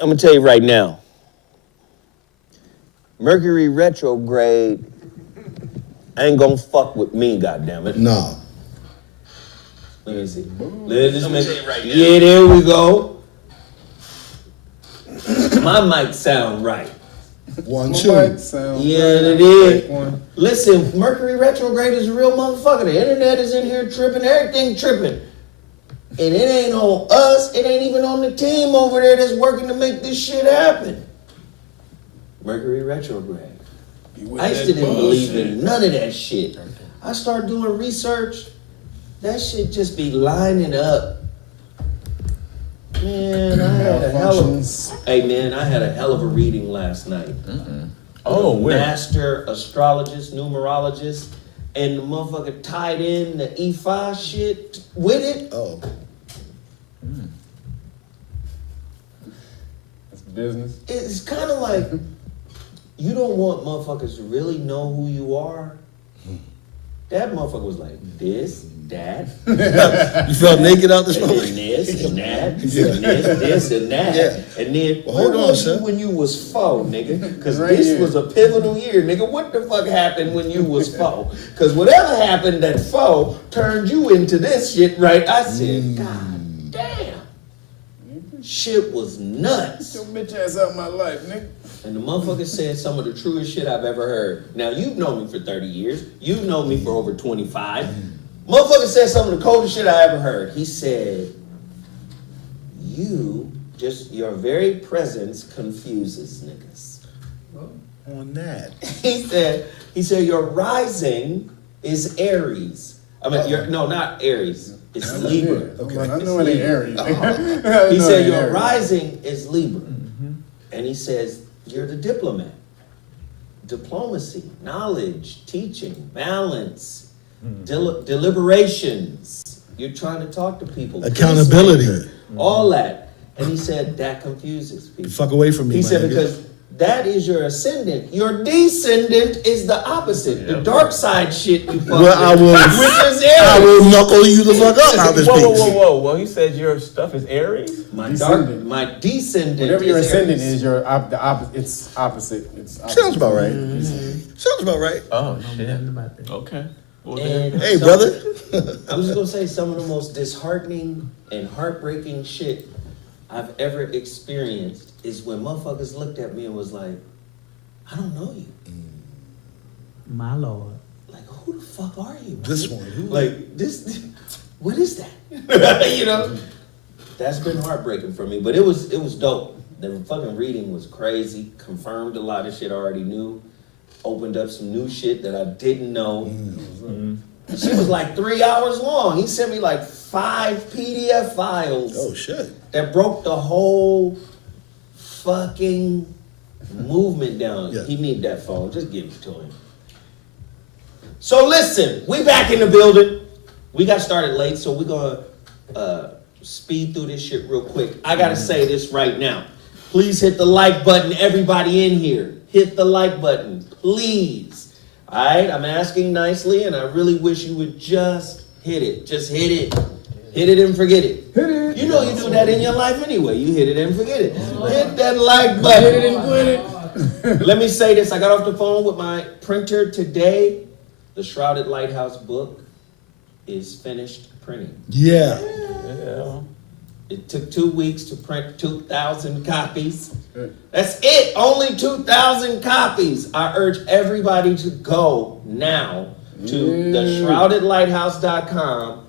I'm gonna tell you right now. Mercury retrograde ain't gonna fuck with me, goddammit. No. Let me see. Yeah, there we go. My mic sound right. 1, 2. Yeah, it is. Listen, Mercury retrograde is a real motherfucker. The internet is in here tripping, everything tripping. And it ain't on us, it ain't even on the team over there that's working to make this shit happen. Mercury retrograde. I used to didn't believe in none of that shit. I started doing research, that shit just be lining up. Man, I had a hell of a reading last night. Oh, where? Master astrologist, numerologist, and the motherfucker tied in the E5 shit with it. Oh. That's business. It's kind of like, you don't want motherfuckers to really know who you are. That motherfucker was like, this, that. You felt naked out this and moment? then this and that, and this and that. Yeah. And then, Well, where hold on, was sir. you when you was 4, nigga? Because Right this here. was a pivotal year, nigga. What the fuck happened when you was 4? Because whatever happened at 4 turned you into this shit, right? I said, God damn. Shit was nuts. Get your bitch ass out of my life, nigga. And the motherfucker said some of the truest shit I've ever heard. Now, you've known me for 30 years. You've known me for over 25. Motherfucker said some of the coldest shit I ever heard. He said, your very presence confuses niggas. On that. He said, your rising is Aries. I mean, not Aries. It's Libra. Okay. I know it ain't Aries. He said, your rising is Libra. And he says, you're the diplomat. Diplomacy, knowledge, teaching, balance, deliberations. You're trying to talk to people. Accountability. All that. And he said, that confuses people. Fuck away from me, He my said, nigga. because that is your ascendant. Your descendant is the opposite. The dark side shit you fuck Well, I with, will, which is Aries. I will knuckle you the fuck up out this piece. Whoa. Well, he said your stuff is Aries? My Descendant. descendant Whatever your is ascendant Aries. is, it's opposite. It's opposite. Sounds about right. Sounds about right. Oh, shit. Okay. Well, And Hey, brother. I'm just gonna say some of the most disheartening and heartbreaking shit I've ever experienced is when motherfuckers looked at me and was like, I don't know you. My Lord. Like, who the fuck are you? This one. Who? Like, this, what is that? You know? That's been heartbreaking for me, but it was dope. The fucking reading was crazy, confirmed a lot of shit I already knew, opened up some new shit that I didn't know. She was like 3 hours long. He sent me like 5 PDF files. Oh, shit. That broke the whole fucking movement down. Yeah. He need that phone. Just give it to him. So listen, we back in the building. We got started late, so we're gonna speed through this shit real quick. I gotta say this right now. Please hit the like button, everybody in here. Hit the like button, please. All right, I'm asking nicely, and I really wish you would just hit it. Just hit it. Hit it and forget it. Hit it. You know you do that in your life anyway. You hit it and forget it. Hit that like button. Hit it and quit it. Let me say this. I got off the phone with my printer today. The Shrouded Lighthouse book is finished printing. Yeah. Yeah. It took 2 weeks to print 2,000 copies. That's it. Only 2,000 copies. I urge everybody to go now to theshroudedlighthouse.com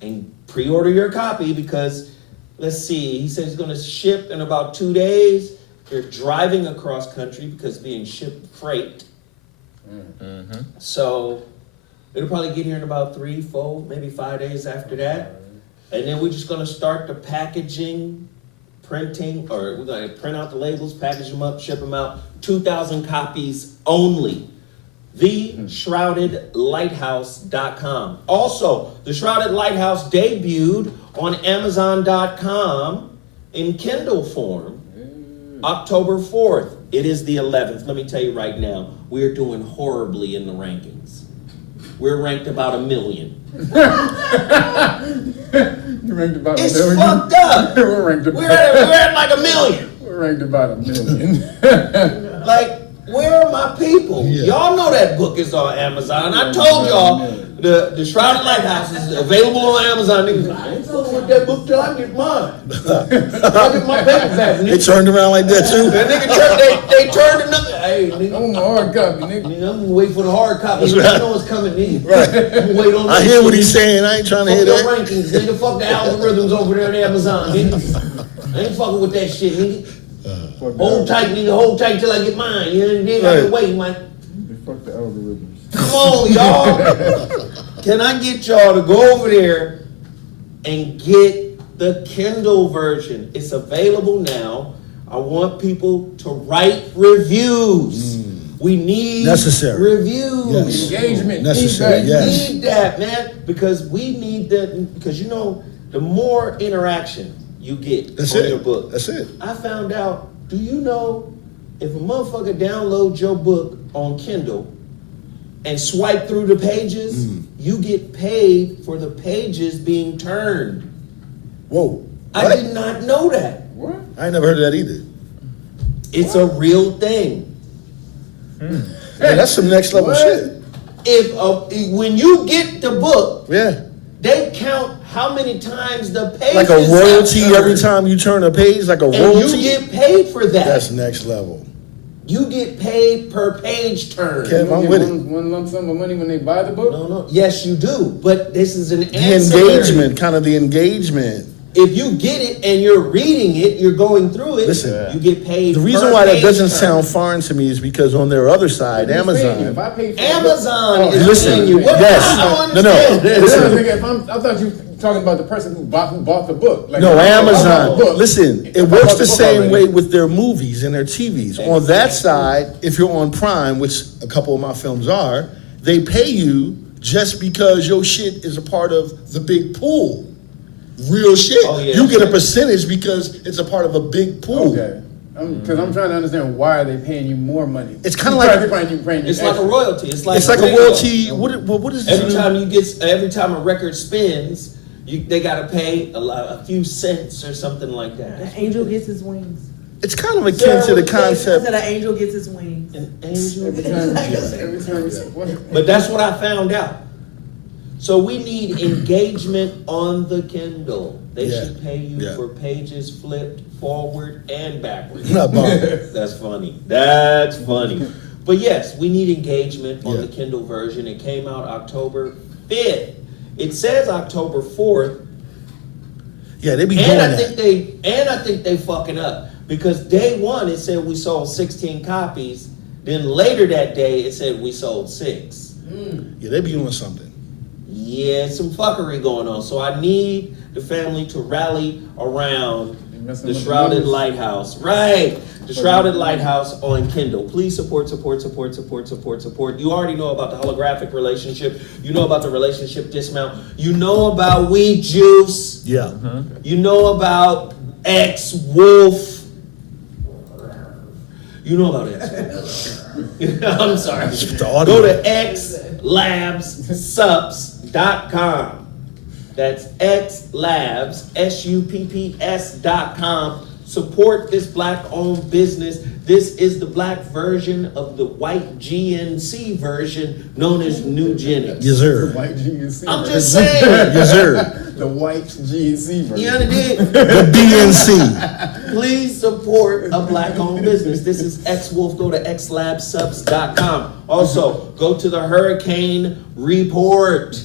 and pre-order your copy because, let's see, he said he's going to ship in about 2 days. They're driving across country because being shipped freight. So it'll probably get here in about 3, 4, maybe 5 days after that. And then we're just going to start the packaging, printing, or we're going to print out the labels, package them up, ship them out. 2,000 copies only. TheShroudedLighthouse.com. Also, The Shrouded Lighthouse debuted on Amazon.com in Kindle form October 4th. It is the 11th. Let me tell you right now, we're doing horribly in the rankings. We're ranked about 1 million. You ranked about It's 1 million. fucked up. We're ranked about. We're at like 1 million. We're ranked about 1 million. Like, where are my people? Yeah. Y'all know that book is on Amazon. I told y'all the Shrouded Lighthouse is available on Amazon. Niggas like, I ain't fucking with that book till I get mine. I get my paper back, They nigga. turned around like that too. That nigga they turned another. Hey, I nigga. want my hard copy, nigga. Nigga, I'm gonna wait for the hard copy. That's Nigga, right. I know it's coming in. Right. I'm gonna wait on I that hear what shit. he's saying. I ain't trying to Fuck hear your that. rankings, nigga. Fuck the algorithms over there on Amazon, nigga. I ain't fucking with that shit, nigga. Hold tight, nigga. Hold tight till I get mine. You know what I mean? I Right. can wait, man. Fuck the algorithms. Come on, y'all. Can I get y'all to go over there and get the Kindle version? It's available now. I want people to write reviews. We need Necessary. reviews. Yes. Engagement. Necessary, feedback. yes. We need that, man, because we need that. Because you know, the more interaction you get That's on it. your book, That's it. I found out. Do you know if a motherfucker downloads your book on Kindle and swipe through the pages, you get paid for the pages being turned? Whoa. I What? did not know that. What? I ain't never heard of that either. It's a real thing. Man, that's some next level What? shit. When you get the book, Yeah. they count how many times the pages Like a royalty have every turned. time you turn a page, like a And royalty. you get paid for that. That's next level. You get paid per page turn. Okay. You I'm get with it. one lump sum of money when they buy the book? No. Yes, you do. But this is an The ancillary. engagement, kind of the engagement. If you get it and you're reading it, you're going through it. Listen, you get paid. The reason per why that page doesn't turn. sound foreign to me is because on their other side, Who's paying you? If Amazon. I pay for Amazon Oh, is listen, paying you. What? yes. I don't No, no. understand. Listen. I thought you were talking about the person who bought the book. Like, No, I bought the Amazon. book. Listen, I it bought works the the book same already. way with their movies and their TVs. On that side, if you're on Prime, which a couple of my films are, they pay you just because your shit is a part of the big pool. Real shit. Oh, yeah. You get a percentage because it's a part of a big pool. Okay. Because I'm trying to understand why are they paying you more money? It's kinda like- They're paying you It's like a royalty. It's like It's like a radio. royalty. What is this? Every time a record spins, they gotta pay a few cents or something like that. An angel gets his wings. It's kind of akin Sarah, to the what you I concept. said an angel gets his wings. An angel. Every time what? But that's what I found out. So we need engagement on the Kindle. They Yeah. should pay you Yeah. for pages flipped forward and backwards. Not bomb. That's funny. That's funny. But yes, we need engagement on Yeah. the Kindle version. It came out October 5th. It says October 4th. Yeah, they be doing And I that. think they fucking up. Because day one it said we sold 16 copies. Then later that day it said we sold 6. Yeah, they be doing something. Yeah, some fuckery going on. So I need the family to rally around messing the with the Shrouded numbers. Lighthouse. Right. The Shrouded Lighthouse on Kindle. Please support. You already know about the holographic relationship. You know about the relationship dismount. You know about Weed Juice. Yeah. You know about X-Wolf. You know about X-Wolf. I'm sorry. The audio. Go to xlabssups.com. That's xlabs.com. Support this black-owned business. This is the black version of the white GNC version known as Nugenics. Yes, sir. White GNC. I'm version. just saying. Yes, sir. The white GNC version. You understand? The BNC. Please support a black-owned business. This is X-Wolf. Go to xlabsubs.com. Also, go to the HuriKane Report.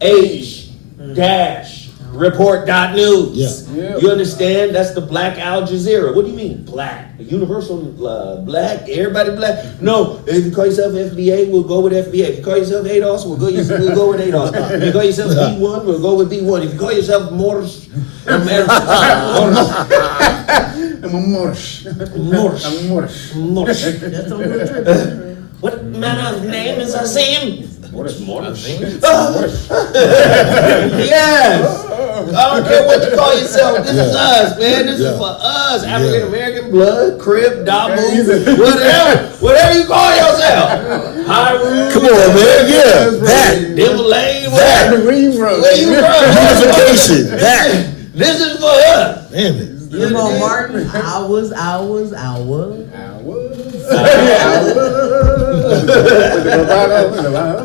H-report.news. Yeah. Yeah. You understand? That's the black Al Jazeera. What do you mean, black? Universal black? Everybody black? No. If you call yourself FBA, we'll go with FBA. If you call yourself ADOS, we'll go with ADOS. If you call yourself B1, we'll go with B1. If you call yourself Morse, I'm a Morsh. Morse. I'm Morsh. Morse. That's on the trip. What manner of name is Azim? What's Morse? Yes. I don't care what you call yourself. This is us, man. This is for us. African American blood, Crib, Damu, whatever you call yourself. Hyrule. Come on, man. Yeah. That. Devil Lane, whatever. Where you from? Where you from? Unification. That. This is for us. Damn it. Lamar Martin, hours.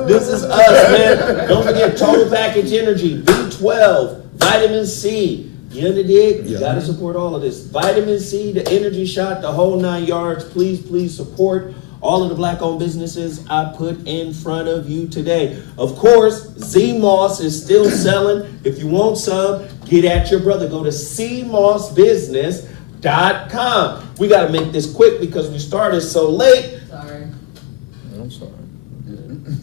This is us, man. Don't forget Total Package Energy, B12, vitamin C. You under dig? You gotta support all of this. Vitamin C, the energy shot, the whole 9 yards. Please support all of the black-owned businesses I put in front of you today. Of course, Z-Moss is still selling. If you want some, get at your brother. Go to cmossbusiness.com. We got to make this quick because we started so late. Sorry. I'm sorry.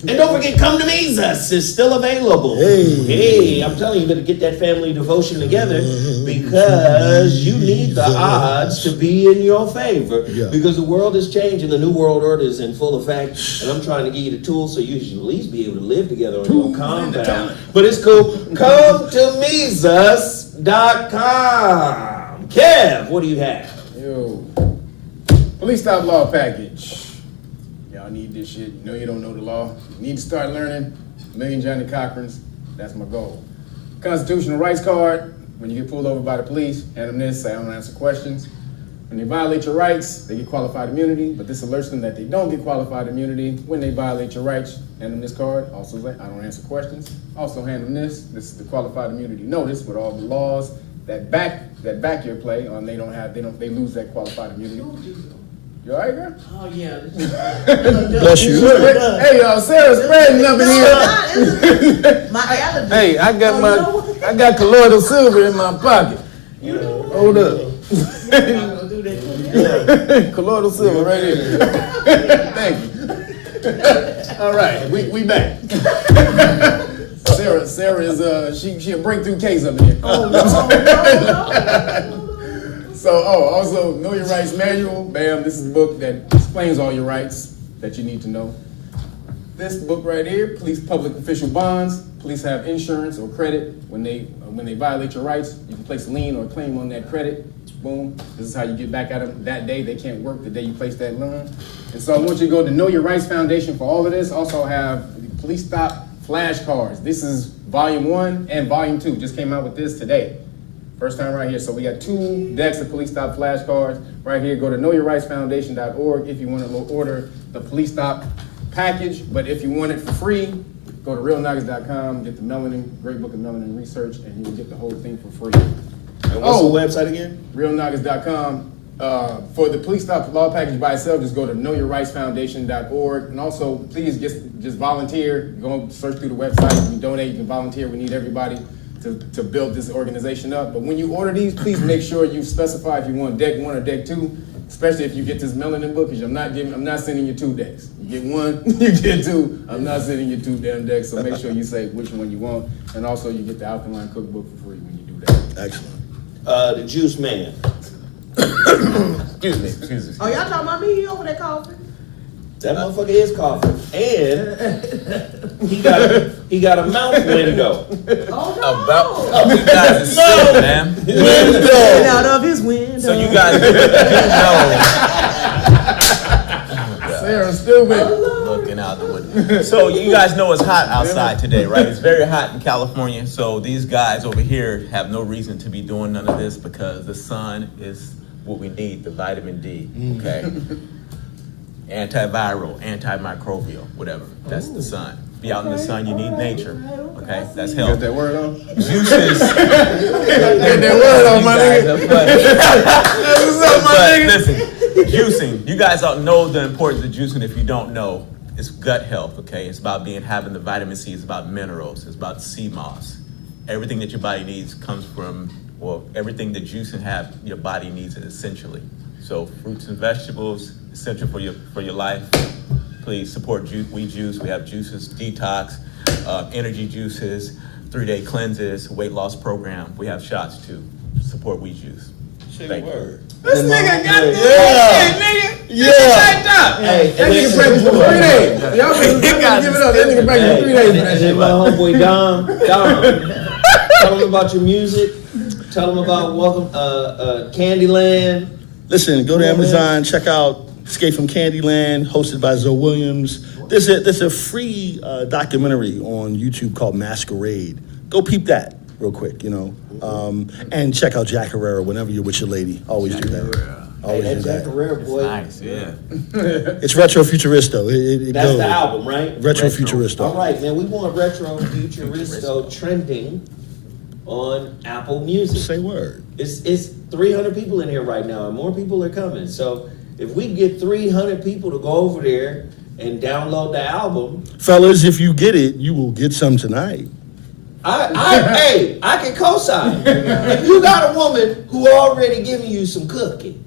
And don't forget, Come to Mesus is still available. Hey, I'm telling you, better get that family devotion together because you need the odds to be in your favor. Yeah. Because the world is changing, the new world order is in full effect, and I'm trying to give you the tools so you should at least be able to live together on your compound. But it's cool. Come to Mesus.com. Kev, what do you have? Yo, police stop law package. Y'all need this shit. You know you don't know the law. You need to start learning. Million Johnny Cochrans. That's my goal. Constitutional rights card. When you get pulled over by the police, hand them this, say I don't answer questions. When they violate your rights, they get qualified immunity, but this alerts them that they don't get qualified immunity. When they violate your rights, hand them this card. Also say I don't answer questions. Also hand them this. This is the qualified immunity notice with all the laws that back your play on they lose that qualified immunity. You all right, girl? Oh, yeah. Bless you. Hey, y'all, Sarah's spreading up in here. My allergy. Hey, I got colloidal silver in my pocket. Hold up. I'm gonna do that. Colloidal silver right here. Thank you. All right, we back. Sarah is she a breakthrough case up here. Oh, no. So, also, Know Your Rights Manual. Bam, this is a book that explains all your rights that you need to know. This book right here, police public official bonds. Police have insurance or credit. When they violate your rights, you can place a lien or a claim on that credit. Boom. This is how you get back at them. That day, they can't work the day you place that loan. And so I want you to go to Know Your Rights Foundation for all of this. Also have the Police Stop flashcards. This is volume 1 and volume 2. Just came out with this today. First time right here. So we got 2 decks of Police Stop flashcards right here. Go to knowyourrightsfoundation.org if you want to order the Police Stop package. But if you want it for free, go to realnuggets.com, get the melanin, great book of melanin research, and you will get the whole thing for free. And what's the website again? realnuggets.com. For the Police Stop law package by itself, just go to knowyourrightsfoundation.org. And also, please just volunteer. Go search through the website. You can donate, you can volunteer. We need everybody to build this organization up. But when you order these, please make sure you specify if you want deck 1 or deck 2, especially if you get this melanin book, because I'm not sending you 2 decks. You get 1, you get 2. I'm not sending you 2 damn decks, so make sure you say which one you want. And also, you get the Alkaline Cookbook for free when you do that. Excellent. The Juice Man. Excuse me. Oh, y'all talking about me? He over there coughing? That motherfucker is coughing. And he got a mouth window. Oh, no. You guys are sick, man. Get out of his window. So you guys Sarah's stupid. looking out the window. So you guys know it's hot outside today, right? It's very hot in California. So these guys over here have no reason to be doing none of this because the sun is what we need, the vitamin D, okay? Antiviral, antimicrobial, whatever. That's the sun. Be out in the sun, you need nature, okay? That's Got health. that word on? Juices. Get that word on, my nigga. What's up, my nigga? Listen, juicing. You guys don't know the importance of juicing. If you don't know, it's gut health, okay? It's about having the vitamin C. It's about minerals. It's about sea moss. Everything that your body needs comes from, well, everything that juicing your body needs essentially. So fruits and vegetables, essential for your life. Please support We Juice. We have juices, detox, energy juices, 3-day cleanses, weight loss program. We have shots too. Support We Juice. Thank you. This nigga got it. Nigga. Yeah. Hey, That nigga practiced for 3 days. Y'all give it up. That nigga practiced for 3 days for that And shit. then my homeboy Dom, tell him about your music. Tell him about Candyland. Listen, go to Amazon, check out Escape from Candyland, hosted by Zoe Williams. There's a free documentary on YouTube called Masquerade. Go peep that. real quick, you know. And check out Jack Herrera whenever you're with your lady. Always do that. Always Hey, do that Jack that. Herrera boy. Nice, yeah. It's Retro Futuristo. It That's goes. the album, right? Retro Futuristo. All right, man. We want Retro Futuristo trending on Apple Music. Say word. It's 300 people in here right now, and more people are coming. So if we get 300 people to go over there and download the album, Fellas, if you get it, you will get some tonight. hey, I can co-sign. If you got a woman who already giving you some cooking,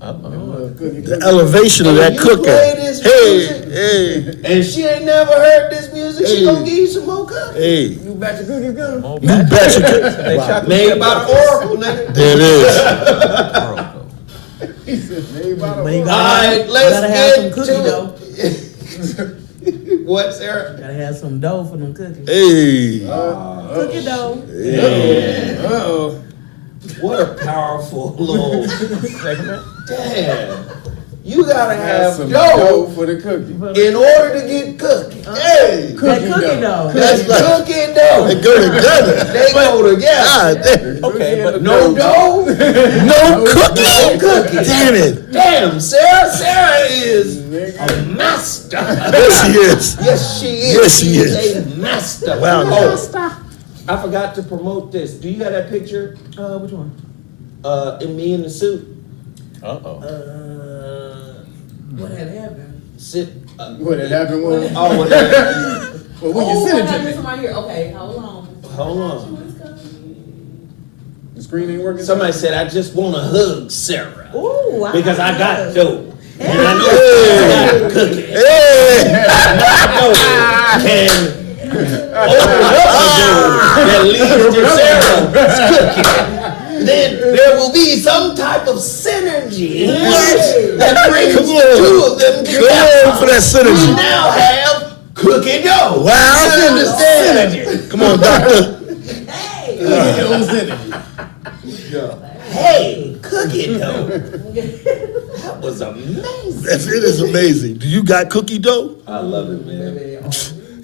The elevation of And that you cooking. play this Hey, music, and she ain't never heard this music, she gonna give you some more cooking. hey. You batch of cookies coming? More You bet you They wow. chocolate Made chip by cookies. Oracle, nigga. There it is. Oracle. He said, made by the But you Oracle. All gotta, right, let's gotta have some get cookie to dough. What, Sarah? Gotta have some dough for them cookies. Hey. Cookie dough. Uh-oh. What a powerful little Segment. damn. You gotta Have have some dough for the cookie. in order to get cooking. Hey, That Cookie cookie dough. dough. That's like, cooking dough. they go together. They go together. God damn. Okay, but No dough, No cookie? no cooking. Damn it. Damn, Sarah. Sarah is a master. Yes, she is. Yes, she is. Yes, she is. a master. Wow. Oh, I forgot to promote this. Do you have that picture? Which one? In me in the suit. Uh-oh. What had happened? Sit. What had happened was, Oh, whatever. well, when you send it to me, Somebody here. Okay, hold on. Hold on. the screen ain't working. Somebody said, I just want to hug Sarah. Ooh, Because I got love. dough. And I know I got cooking. Hey. I can open up the door that leads to Sarah's cooking. Then there will be some type of synergy that brings Come the on. two of them Come on for together. that We synergy. now have cooking dough. Wow. You understand? Come on, doctor. Hey, cooking dough. That was amazing. It is amazing. Do you got cookie dough? I love it, man.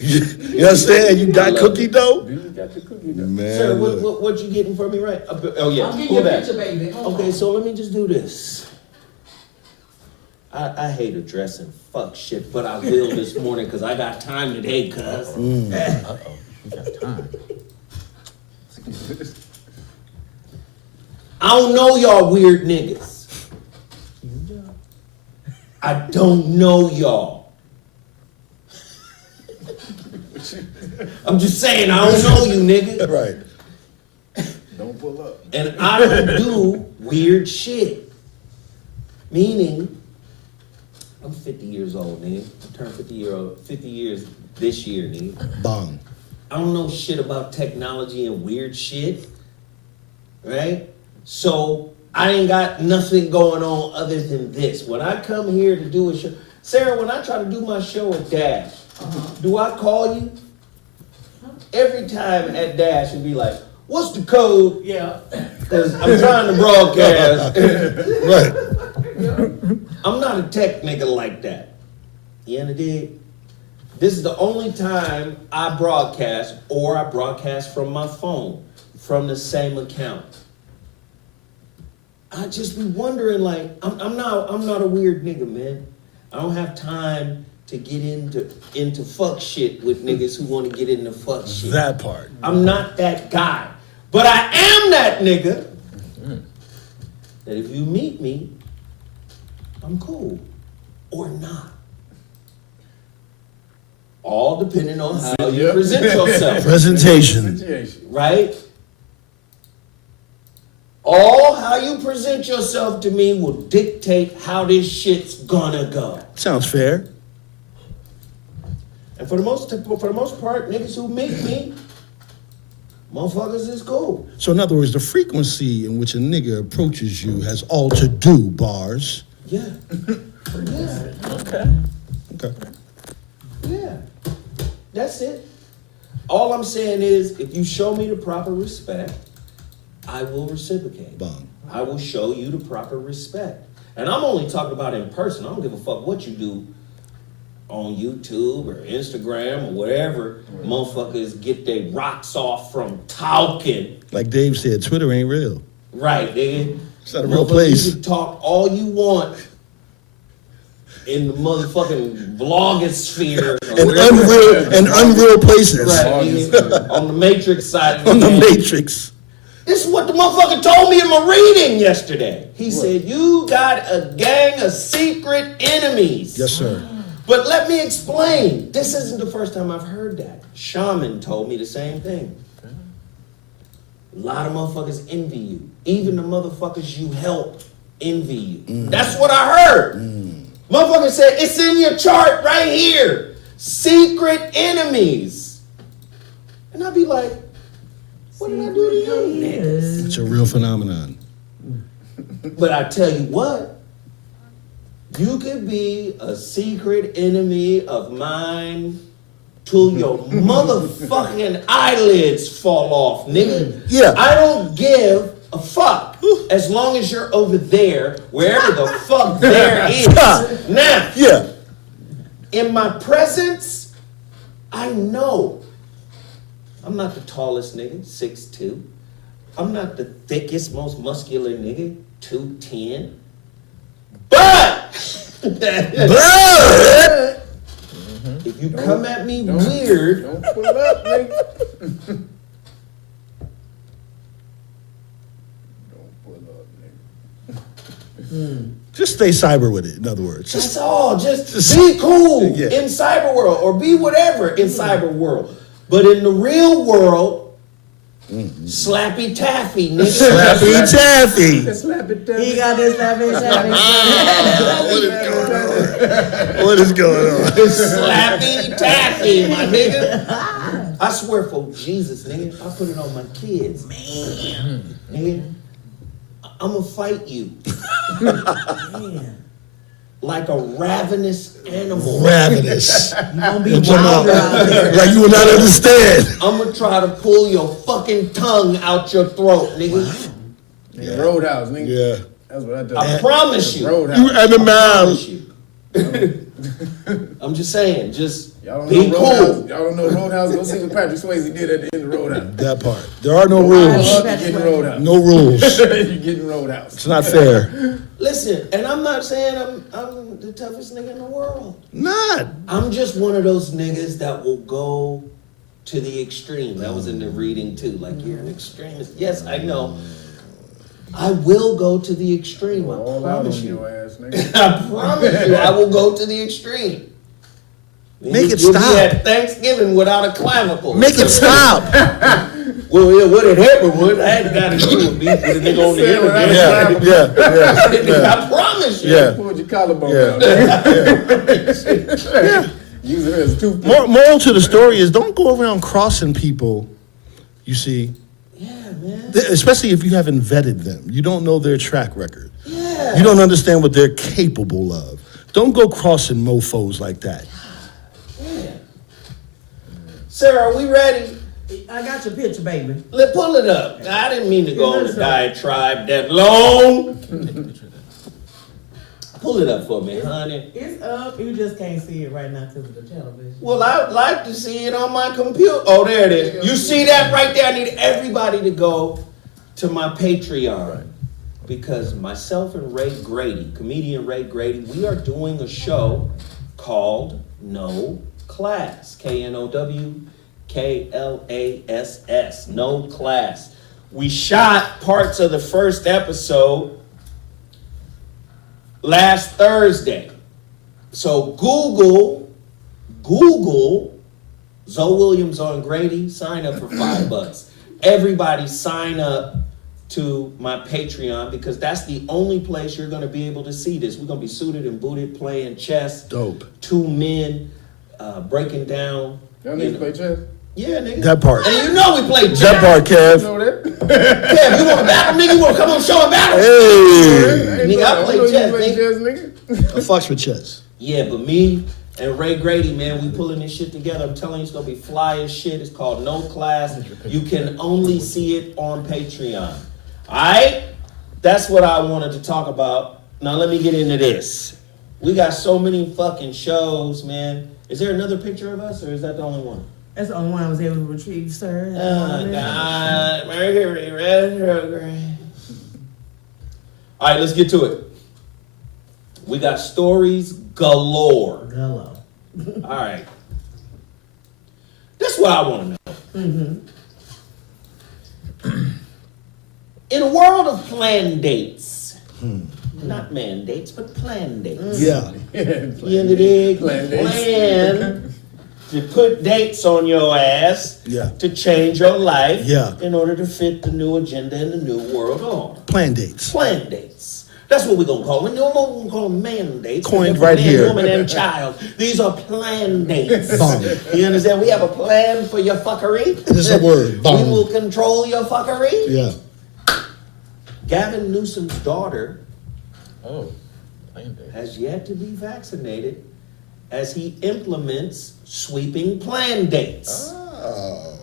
You know what I'm saying? You got cookie dough? You got the cookie dough. Man, Sir, look. what you getting for me, right? Oh, yeah. I'll give Pull you a that. picture, baby. Hold Okay, on. so let me just do this. I hate addressing fuck shit, but I will this morning because I got time today, cuz. Uh-oh. You got time. I don't know y'all weird niggas. I don't know y'all. I'm just saying, I don't know you, nigga. Right. Don't pull up. And I don't do weird shit. Meaning, I'm 50 years old, nigga. I turned 50 years this year, nigga. Bong. I don't know shit about technology and weird shit, right? So I ain't got nothing going on other than this. When I come here to do a show, Sarah, when I try to do my show at Dash, do I call you? Every time at Dash, it'd be like, what's the code? Yeah. Because I'm trying to broadcast. Right. I'm not a tech nigga like that. You understand? This is the only time I broadcast, or I broadcast from my phone, from the same account. I just be wondering, like, I'm not a weird nigga, man. I don't have time to get into fuck shit with niggas who want to get into fuck shit. That part. I'm not that guy. But I am that nigga that if you meet me, I'm cool or not. All depending on how you Yep. present yourself, Presentation. Situation. right? All how you present yourself to me will dictate how this shit's gonna go. Sounds fair. And for the most part, niggas who meet me, motherfuckers is cool. So in other words, the frequency in which a nigga approaches you has all to do, bars. Yeah. Yeah. Okay. Okay. Yeah. That's it. All I'm saying is, if you show me the proper respect, I will reciprocate. Bong. I will show you the proper respect. And I'm only talking about in person. I don't give a fuck what you do on YouTube or Instagram or whatever, motherfuckers get their rocks off from talking. Like Dave said, Twitter ain't real. Right, nigga. It's not a real place. You can talk all you want in the motherfucking blogosphere. And unreal places. Right, nigga. On the Matrix side of the On the game. Matrix. This is what the motherfucker told me in my reading yesterday. He said, you got a gang of secret enemies. Yes, sir. But let me explain. This isn't the first time I've heard that. Shaman told me the same thing. A lot of motherfuckers envy you. Even the motherfuckers you help envy you. That's what I heard. Motherfucker said, it's in your chart right here. Secret enemies. And I'd be like, what did I do to you niggas? It's a real phenomenon. But I tell you what, you could be a secret enemy of mine till your motherfucking eyelids fall off, nigga. Yeah. I don't give a fuck as long as you're over there, wherever the fuck there is. Now, Yeah. in my presence, I know I'm not the tallest nigga, 6'2". I'm not the thickest, most muscular nigga, 210. But if you come at me weird, Don't pull it up, nigga. Don't pull up, nigga. Just stay cyber with it, in other words. that's all. Just be cool Yeah. in cyber world or be whatever in cyber world. But in the real world, slappy taffy, nigga. Slappy taffy. Slap it down. He got this slappy. What is going on? Slappy taffy, my nigga. I swear for Jesus, nigga, I put it on my kids. Man. Nigga, I'm gonna fight you Man. like a ravenous animal. Ravenous. You gonna be I'm talking wilder out about, there. like you will not understand. I'm gonna try to pull your fucking tongue out your throat, nigga. Nigga, Roadhouse, nigga. Yeah. That's what I do. I promise you. Roadhouse. You and the I mouth. promise you. I'm just saying, just Y'all don't be know Roadhouse. cool. Y'all don't know Roadhouse. Go see what Patrick Swayze did at the end of Roadhouse. That part. There are no rules. You're getting Roadhouse. No rules. You're getting Roadhouse. It's not fair. Listen, and I'm not saying I'm the toughest nigga in the world. Not. I'm just one of those niggas that will go to the extreme. That was in the reading too. Like, you're an extremist. Yes, I know. I will go to the extreme. I All out promise on you. your ass, nigga. I promise you, I will go to the extreme. Make it You'll stop. be at Thanksgiving without a clavicle. Make it stop. Well, yeah, what it happened was I had got to do with me with a nigga on the Say what internet. Yeah. I promise you. Yeah. Pulled your collarbone Yeah. out. Use it as a toothpick. Moral to the story is don't go around crossing people, you see, Yeah, man. especially if you haven't vetted them. You don't know their track record. Yeah. You don't understand what they're capable of. Don't go crossing mofos like that. Yeah. Sarah, are we ready? I got your picture, baby. Let's pull it up. I didn't mean to go on the diatribe that long. Pull it up for me, honey. It's up. You just can't see it right now because of the television. Well, I'd like to see it on my computer. Oh, there it is. You see that right there? I need everybody to go to my Patreon. Because myself and Ray Grady, comedian Ray Grady, we are doing a show called No Class. KNOWKLASS. No Class. We shot parts of the first episode last Thursday. So Google Zoe Williams on Grady, sign up for $5. Everybody sign up to my Patreon because that's the only place you're going to be able to see this. We're going to be suited and booted playing chess. Dope. Two men breaking down. Y'all niggas play chess? Yeah, nigga. That part. And you know we play chess. That part, You Kev. know that? Yeah, you want to battle, nigga? You want to come on the show and battle? Hey. Nigga, I play know you chess, play nigga. chess, nigga. I fucks with chess. Yeah, but me and Ray Grady, man, we pulling this shit together. I'm telling you, it's gonna be fly as shit. It's called No Class. You can only see it on Patreon. All right? That's what I wanted to talk about. Now let me get into this. We got so many fucking shows, man. Is there another picture of us, or is that the only one? That's the only one I was able to retrieve, sir. Oh, God. Mercury retrograde. All right, let's get to it. We got stories galore. Hello. All right. That's what I want to know. In a world of plan dates, not mandates, but plan dates. Yeah. You dig? Plan Plan to put dates on your ass Yeah. to change your life Yeah. in order to fit the new agenda and the new world order. Plan dates. Plan dates. That's what we're going to call them. No more going to call them mandates. Coined They're right man, here. Woman and child. These are plan dates. Bong. You understand? We have a plan for your fuckery. It's a word. We Bong. will control your fuckery. Yeah. Gavin Newsom's daughter Oh, plan day. has yet to be vaccinated as he implements sweeping plan dates.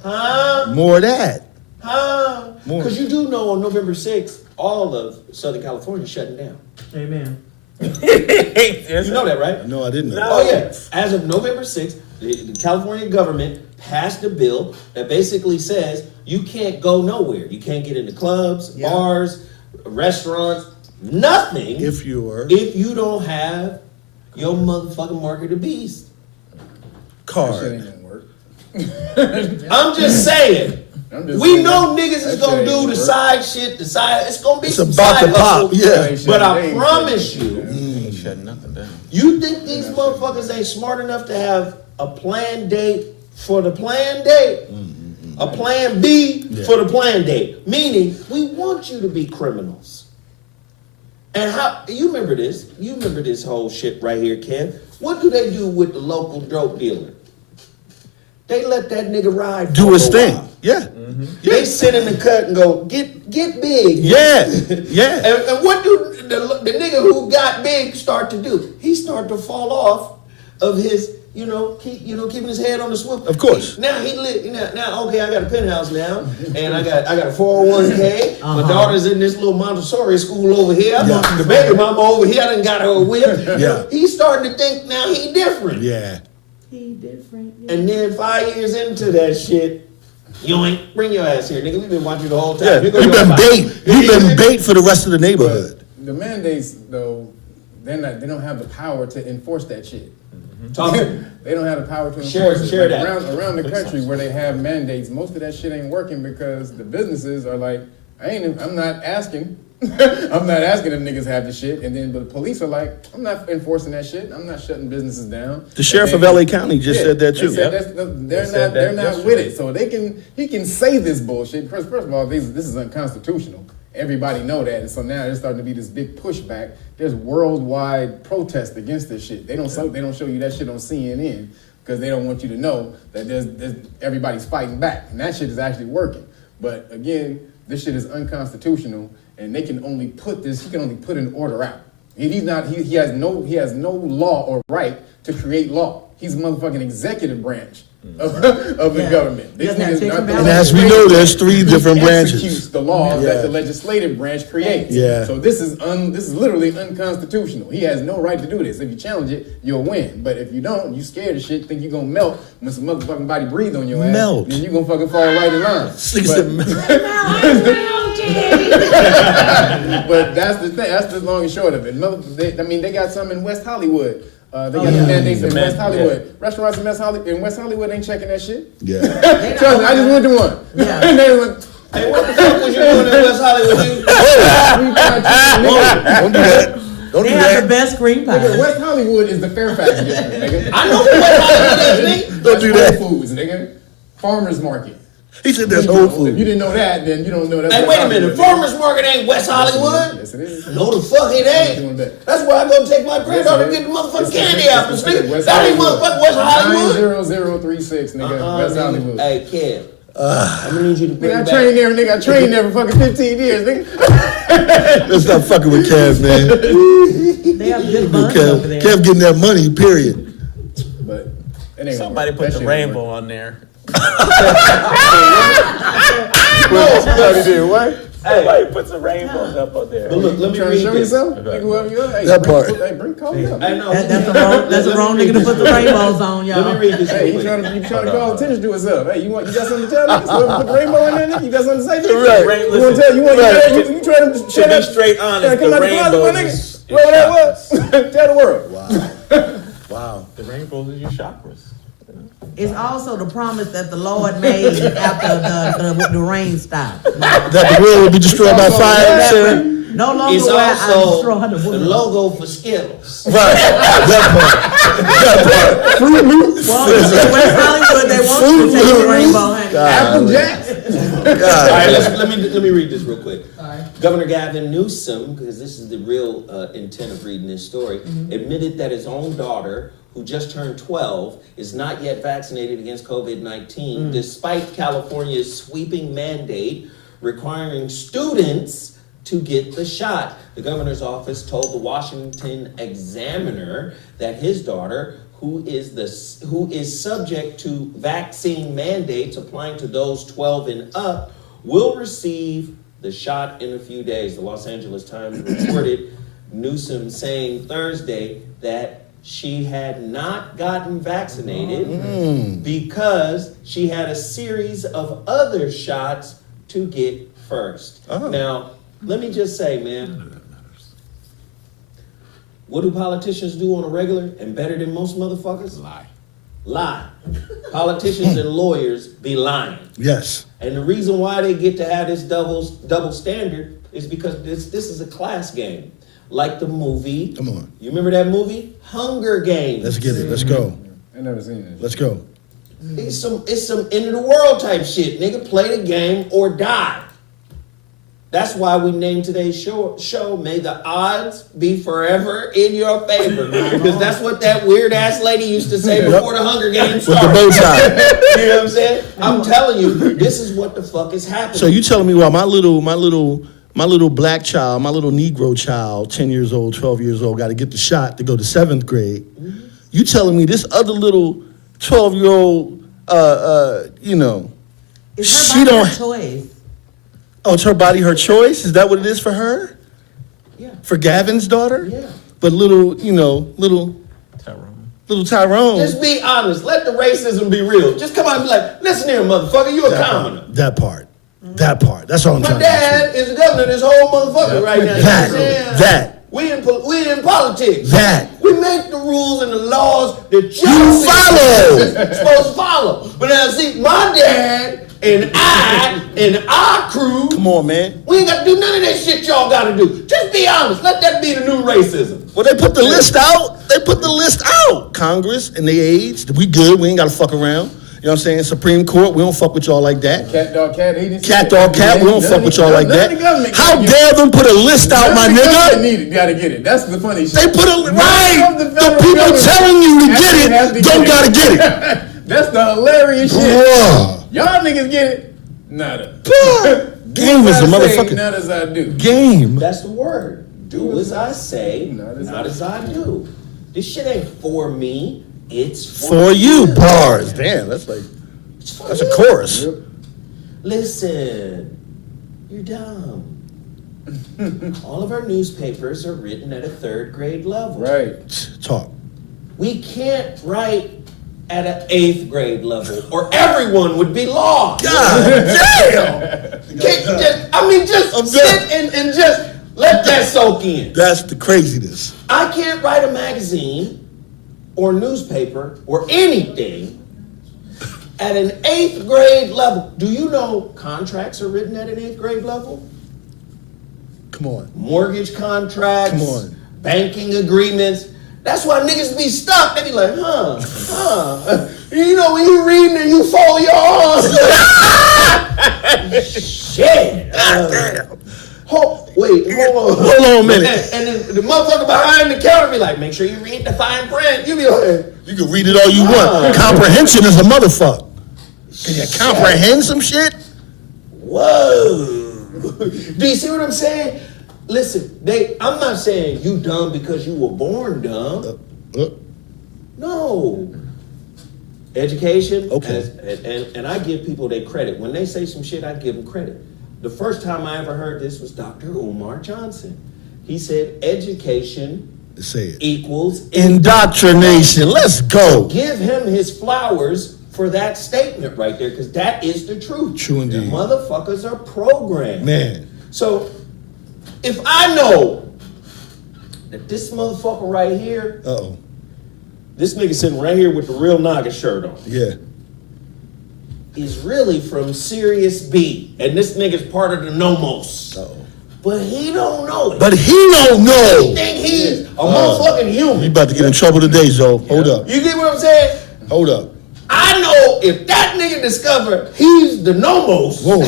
Huh? More of that. Huh? More. Because you do know on November 6th, all of Southern California is shutting down. Amen. You know that, right? No, I didn't know. Oh, yeah. As of November 6th, the California government passed a bill that basically says you can't go nowhere. You can't get into clubs, Yeah. bars, restaurants, nothing If you were if you don't have your motherfucking Mark of the Beast. That shit card. ain't gonna work. I'm just saying. I'm just We saying know that- niggas is that gonna shit do ain't the work. side shit, it's gonna be It's some about side to pop. hustle. Yeah. Ain't shut- But they I ain't promise shut it you, down. Ain't shutting nothing down. you think these motherfuckers ain't smart enough to have a plan date for the plan date? A plan B for the plan date. Meaning, we want you to be criminals. And how, you remember this? You remember this whole shit right here, Kev? What do they do with the local dope dealer? They let that nigga ride Do for his a thing. while. Yeah. They sit in the cut and go, get big. Yeah. Yeah. And what do the nigga who got big start to do? He start to fall off of his, keeping his head on the swivel. Of course. Now he now okay, I got a penthouse now, and I got a 401k. My daughter's in this little Montessori school over here. Yeah. The baby mama over here done got her a whip. Yeah. He's starting to think now he different. Yeah. He different. Yeah. And then 5 years into that shit, you ain't bring your ass here, nigga. We've been watching you the whole time. Yeah. Here go You've your been fight. bait. You've been bait for the rest of the neighborhood. The mandates, though, they don't have the power to enforce that shit. Talk to me. They don't have the power to Share enforce it. that. Around the country where they have mandates, most of that shit ain't working because the businesses are like, I'm not asking. I'm not asking them niggas have the shit, but the police are like, I'm not enforcing that shit. I'm not shutting businesses down. The sheriff of LA County just said that too. They said they're not with it, so he can say this bullshit. First of all, this is unconstitutional. Everybody know that, and so now there's starting to be this big pushback. There's worldwide protest against this shit. They don't show you that shit on CNN because they don't want you to know that there's everybody's fighting back, and that shit is actually working. But again, this shit is unconstitutional, and they can only put this. He can only put an order out. He has no law or right to create law. He's a motherfucking executive branch of the government. These Doesn't have niggas checks not and the And as we legislative know, there's three different executes branches. the laws Yeah. that the legislative branch creates. Yeah. So this is literally unconstitutional. He has no right to do this. If you challenge it, you'll win. But if you don't, you scared of shit, think you're gonna melt when some motherfucking body breathe on your ass. Melt. Then you're gonna fucking fall right in line. Nigga said But that's the thing. That's the long and short of it. They got some in West Hollywood. They got the mandates in West Hollywood. Restaurants in West Hollywood ain't checking that shit. Yeah. Trust me, I just went to one. Yeah. And they were like, Hey, what the fuck was you doing in West Hollywood? dude? Don't do that. Don't They do have the that. best green pie. nigga, West Hollywood is the Fairfax district, nigga. I know what West Hollywood is, nigga. Don't do That's that. Whole Foods, nigga. Farmers Market. He said that's You Whole know, If you Food. didn't know that, then you don't know that. Hey, wait a minute. Farmers Market ain't West Hollywood. Yes, it is. No, the fuck it ain't. That's why I go take my granddaughter to get the motherfucking candy apples, nigga. That ain't motherfucking West Hollywood. 90036, nigga. West Hollywood. Hey, Kev. I'm gonna need you to bring Nigga, I back. trained there for fucking 15 years, nigga. Let's stop fucking with Kev, man. They have good buns over there. Kev getting that money, period. But it ain't Somebody gonna put work. the That shit rainbow ain't on there. What? Did what? Somebody put some rainbows up on there. But look, let me Trying to read show this. yourself? Whoever you are. Hey, That bring- part. Hey, bring Cody up. I know. That's the wrong nigga to put the rainbows on, y'all. Let me read this. Hey, real you quick. trying to call attention to himself. Hey, you got something to tell niggas? You want to put the rainbow in there, nigga? You got something to say, nigga? Right. You want to tell? You trying to To shut be up? straight honest, Trying to come the out the closet, my rainbows nigga? is Well, that was. Tell the world. Wow. the rainbows is your chakras. It's also the promise that the Lord made after the rain stopped. That the world will be destroyed by fire, Sarah. No longer It's will I also destroy the the world. logo for Skittles. Right. That part. Fruit Loops. Well, in West Hollywood, they want you to take the rainbow, honey. Apple Jacks. All right, let me read this real quick. Governor Gavin Newsom, because this is the real intent of reading this story, admitted that his own daughter, who just turned 12, is not yet vaccinated against COVID-19, despite California's sweeping mandate requiring students to get the shot. The governor's office told the Washington Examiner that his daughter, who is subject to vaccine mandates applying to those 12 and up, will receive the shot in a few days. The Los Angeles Times reported Newsom saying Thursday that she had not gotten vaccinated because she had a series of other shots to get first. Now, let me just say, man, what do politicians do on a regular and better than most motherfuckers? Lie. Politicians and lawyers be lying. Yes. And the reason why they get to have this double standard is because this is a class game. Like the movie. Come on. You remember that movie? Hunger Games. Let's get it. Let's go. I never seen it. Let's go. It's some end of the world type shit. Nigga, play the game or die. That's why we named today's show May the Odds Be Forever in Your Favor. Because that's what that weird ass lady used to say before the Hunger Games With started. the bow tie. You know what I'm saying? I'm telling you, this is what the fuck is happening. So you telling me, well, my little black child, my little Negro child, 10 years old, 12 years old, got to get the shot to go to 7th grade. You telling me this other little 12-year-old, It's she her body, don't- her choice. oh, it's her body, her choice? Is that what it is for her? Yeah. For Gavin's daughter? Yeah. But little Tyrone. Just be honest. Let the racism be real. Just come out and be like, listen here, motherfucker, you a commoner. That part. That's all I'm My trying dad is the governor of this whole motherfucker right now. You know what I'm saying? That. We in politics. That. We make the rules and the laws that You follow. supposed to follow. But now see, my dad and I and our crew, Come on, man. we ain't got to do none of that shit y'all got to do. Just be honest. Let that be the new racism. Well, they put the list out. Congress and the aides. We good. We ain't got to fuck around. You know what I'm saying? Supreme Court, we don't fuck with y'all like that. Cat, dog, cat agency. Cat, dog, cat, we don't fuck with y'all like that. How dare them put a list out, my nigga? Need it, gotta get it. That's the funny shit. They put a, right. None of the The federal people government telling you to actually get has it don't gotta get it. That's the hilarious shit. Bruh. Y'all niggas get it? Nada. Game is a motherfucking Not as I do. game. That's the word. Do as I say, not as I do. This shit ain't for me. It's For you, bars. Damn, that's a chorus. Listen, you're dumb. All of our newspapers are written at a 3rd grade level. Right. Talk. We can't write at an 8th grade level, or everyone would be lost. God damn. Can't just sit and just let that soak in. That's the craziness. I can't write a magazine or newspaper or anything at an 8th grade level. Do you know contracts are written at an 8th grade level? Come on. Mortgage contracts, Come on. banking agreements. That's why niggas be stuck. They be like, You know, when you reading and you fold your arms. Shit. Hold on. Hold on a minute. And then the motherfucker behind the counter be like, make sure you read the fine print. You be like, You can read it all you want. Comprehension is a motherfucker. Can you comprehend some shit? whoa. Do you see what I'm saying? Listen, I'm not saying you dumb because you were born dumb. No. Education, Okay. and I give people their credit. When they say some shit, I give them credit. The first time I ever heard this was Dr. Umar Johnson. He said education Say it. equals Indoctrination. Let's go. Give him his flowers for that statement right there, because that is the truth. True indeed. Motherfuckers are programmed. Man. So if I know that this motherfucker right here, Uh-oh. this nigga sitting right here with the real Naga shirt on, Yeah. is really from Sirius B, and this nigga's part of the Nomos. Uh-oh. But he don't know it. But he don't He know. think he's a motherfucking human. You about to get in trouble today, Zoe. Hold up. You get what I'm saying? Hold up. I know if that nigga discover he's the Nomos, Whoa.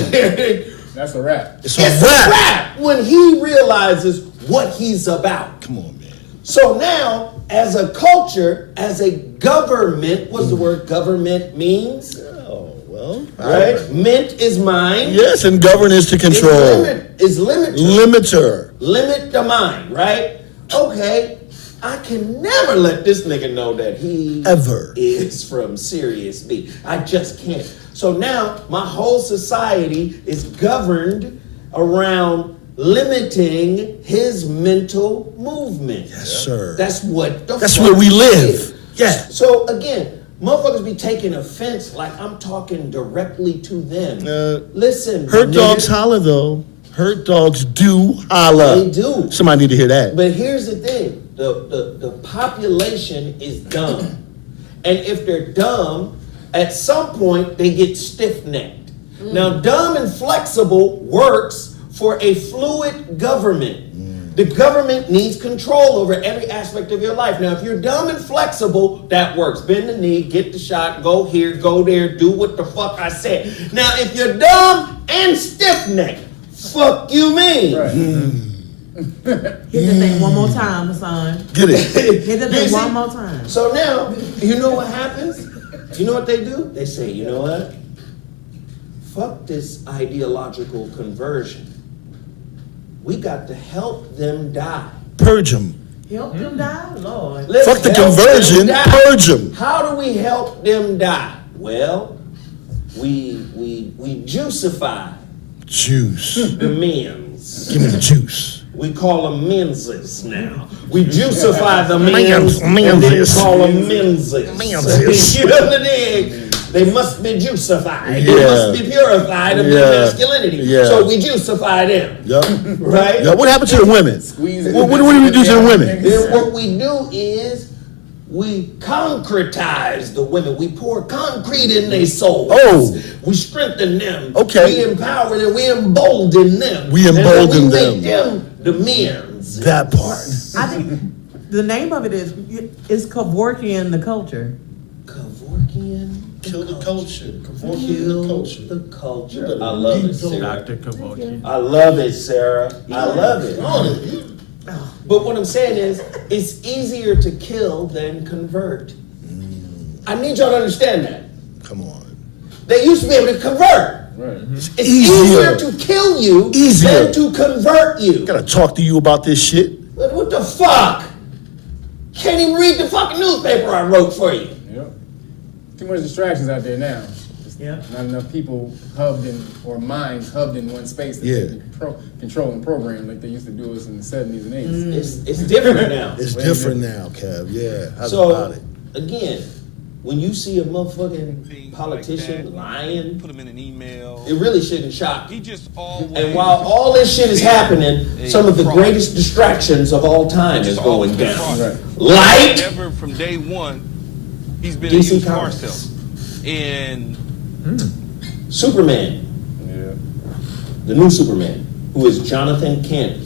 That's a wrap. It's it's a a wrap. wrap when he realizes what he's about. Come on, man. So now, as a culture, as a government, what's the word government means? Oh, well. Right? Mint is mine. Yes, and governance to control. Is limit. Limiter. Limit the mind, right? Okay, I can never let this nigga know that he Ever. is from Sirius B. I just can't. So now my whole society is governed around limiting his mental movement. Yes, sir. That's what the That's fuck where we it live. is. Yeah. So again, motherfuckers be taking offense like I'm talking directly to them. Listen, Hurt nigga, dogs holler, though. Hurt dogs do holler. They do. Somebody need to hear that. But here's the thing: the population is dumb, and if they're dumb, at some point they get stiff-necked. Now, dumb and flexible works for a fluid government. The government needs control over every aspect of your life. Now, if you're dumb and flexible, that works. Bend the knee, get the shot, go here, go there, do what the fuck I said. Now, if you're dumb and stiff-necked, fuck you mean? Right. Hit the thing one more time, son. Get it. Hit the You thing see? one more time. So now, you know what happens? You know what they do? They say, you know what? Fuck this ideological conversion. We got to help them die. Purge them. Help them die, Lord. Let's Fuck the help conversion. them die. Purge them. How do we help them die? Well, we juicify Juice. the men's. Give me the juice. We call them menses now. We juicify the men's and then Menses. call them menses. Menses. You know what I mean? They must be juicified. They Yeah. must be purified of their Yeah. masculinity. Yeah. So we juicify them. Yup. Right? Yeah, what happened to the women? Squeeze it. What do we do to the women? Then what we do is we concretize the women. We pour concrete in their souls. Oh. We strengthen them. Okay. We empower them. We embolden them. We And then embolden we them. make them the men's. That part. I think the name of it is Kevorkian the culture. Kevorkian. Kill the culture. Kill the culture. the culture. I love it, Sarah. Dr. Kavoki. I love it, Sarah. I love it. But what I'm saying is, it's easier to kill than convert. I need y'all to understand that. Come on. They used to be able to convert. Right. It's easier to kill you Easier. than to convert you. Gotta talk to you about this shit. What the fuck? Can't even read the fucking newspaper I wrote for you. Yep. Too much distractions out there now. Just Yeah. Not enough people hubbed in, or minds hubbed in one space that Yeah. they can control and program like they used to do us in the 70s and 80s. It's different now. It's different now, Kev. Yeah. How's So, about it? again, when you see a motherfucking politician lying, Put him in an email. it really shouldn't shock He you. just always. And while all this shit is happening, some of the greatest distractions of all time is going down. Right. Like Ever from day one, he's been DC a used car Comics. salesman. And Superman, Yeah. the new Superman, who is Jonathan Kent,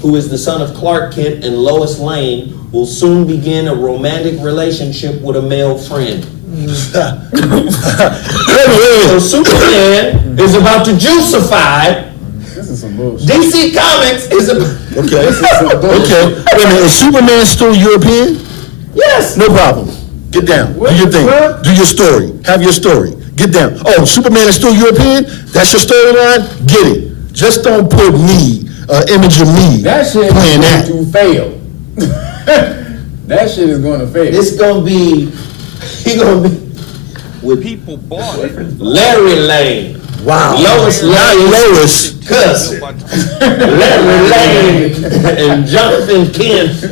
who is the son of Clark Kent and Lois Lane, will soon begin a romantic relationship with a male friend. So Superman is about to juicify. This is some bullshit. DC Comics is a Okay. Okay. Wait a minute. Is Superman still European? yes. No problem. Get down. Do your thing. Do your story. Have your story. Get down. Oh, Superman is still European? That's your storyline? Get it. Just don't put me, image of me That shit playing is that. going to fail. That shit is going to fail. It's gonna be. He gonna be. with people bought it. Larry Lane. Wow. Lois Not Lane. Lois. Cousin. Larry Lane and Jonathan Kent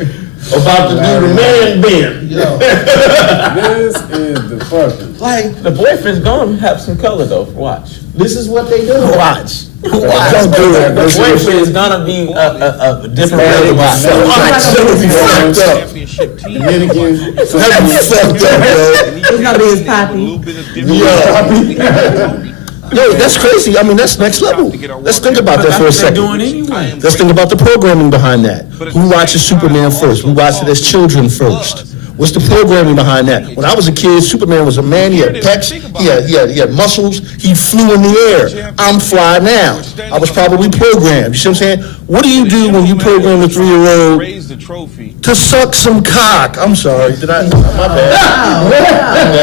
about to do the man bend. This is the fucking. Like, The boyfriend's gonna have some color though. Watch. this is what they do. Watch. Watch. Don't do it. The boyfriend is gonna be a different way to watch. Watch. That'll be fucked up. Championship team. Dominican. That'll be fucked up, yo. It's gonna be his poppy. A little bit of different. Yo, that's crazy. I mean, that's next level. Let's think about that for a second. Doing anyway. Let's think about the programming behind that. Who watches Superman first? We watch it as children first. What's the programming behind that? When I was a kid, Superman was a man. He had pecs. He had muscles. He flew in the air. I'm fly now. I was probably programmed. You see what I'm saying? What do you do when you program a 3-year-old Raise the trophy. to suck some cock? I'm sorry. Did I? My bad.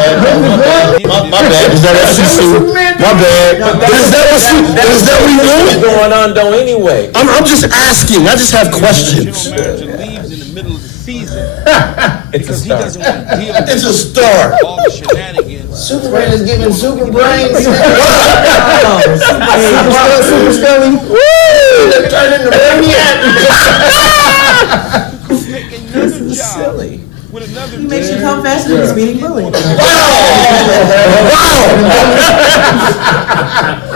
My bad. Is that FCC? My bad. But is that what you doing? Going on though anyway. I'm just asking. I just have questions. General manager leaves in the middle of the season It's a because he start. doesn't want to deal with It's a start. all the shenanigans. Superman is giving super brains. Super Scully. Woo! They're turning the Brainiac. Take another job Silly. with another He makes you come faster than speeding bullet. Wow!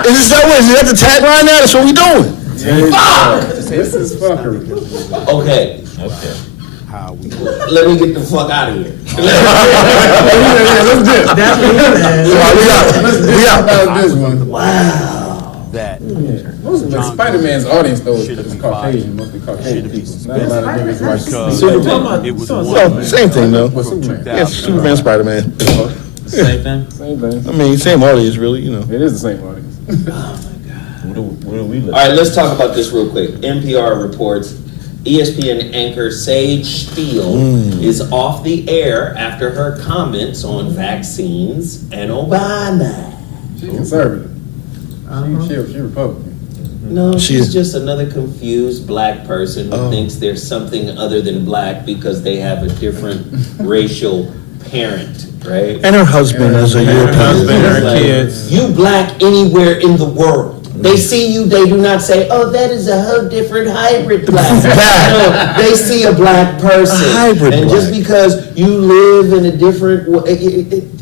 Is that the tagline now? That's what we doing. This is fuckery. Okay, how we let me get the fuck out of here. Let's dip. That's what he said. We out. About this one. that Most of Spider-Man's audience though is Caucasian, mostly Caucasian people. Not a lot of niggas watch because it was Well, one same thing though. What's Superman? Yeah, Superman, Spider-Man. Same thing. Same thing. I mean, same audience, really. You know. It is the same audience. Where do we live? All right, let's talk about this real quick. NPR reports ESPN anchor Sage Steele is off the air after her comments on vaccines and Obama. She's conservative. She Republican. No, She she's is- just another confused black person who thinks there's something other than black because they have a different racial parent, right? And her husband is a European. It's like, you black anywhere in the world. They see you, they do not say, oh, that is a whole different hybrid black. No, they see a black person. A hybrid and just black. because you live in a different way,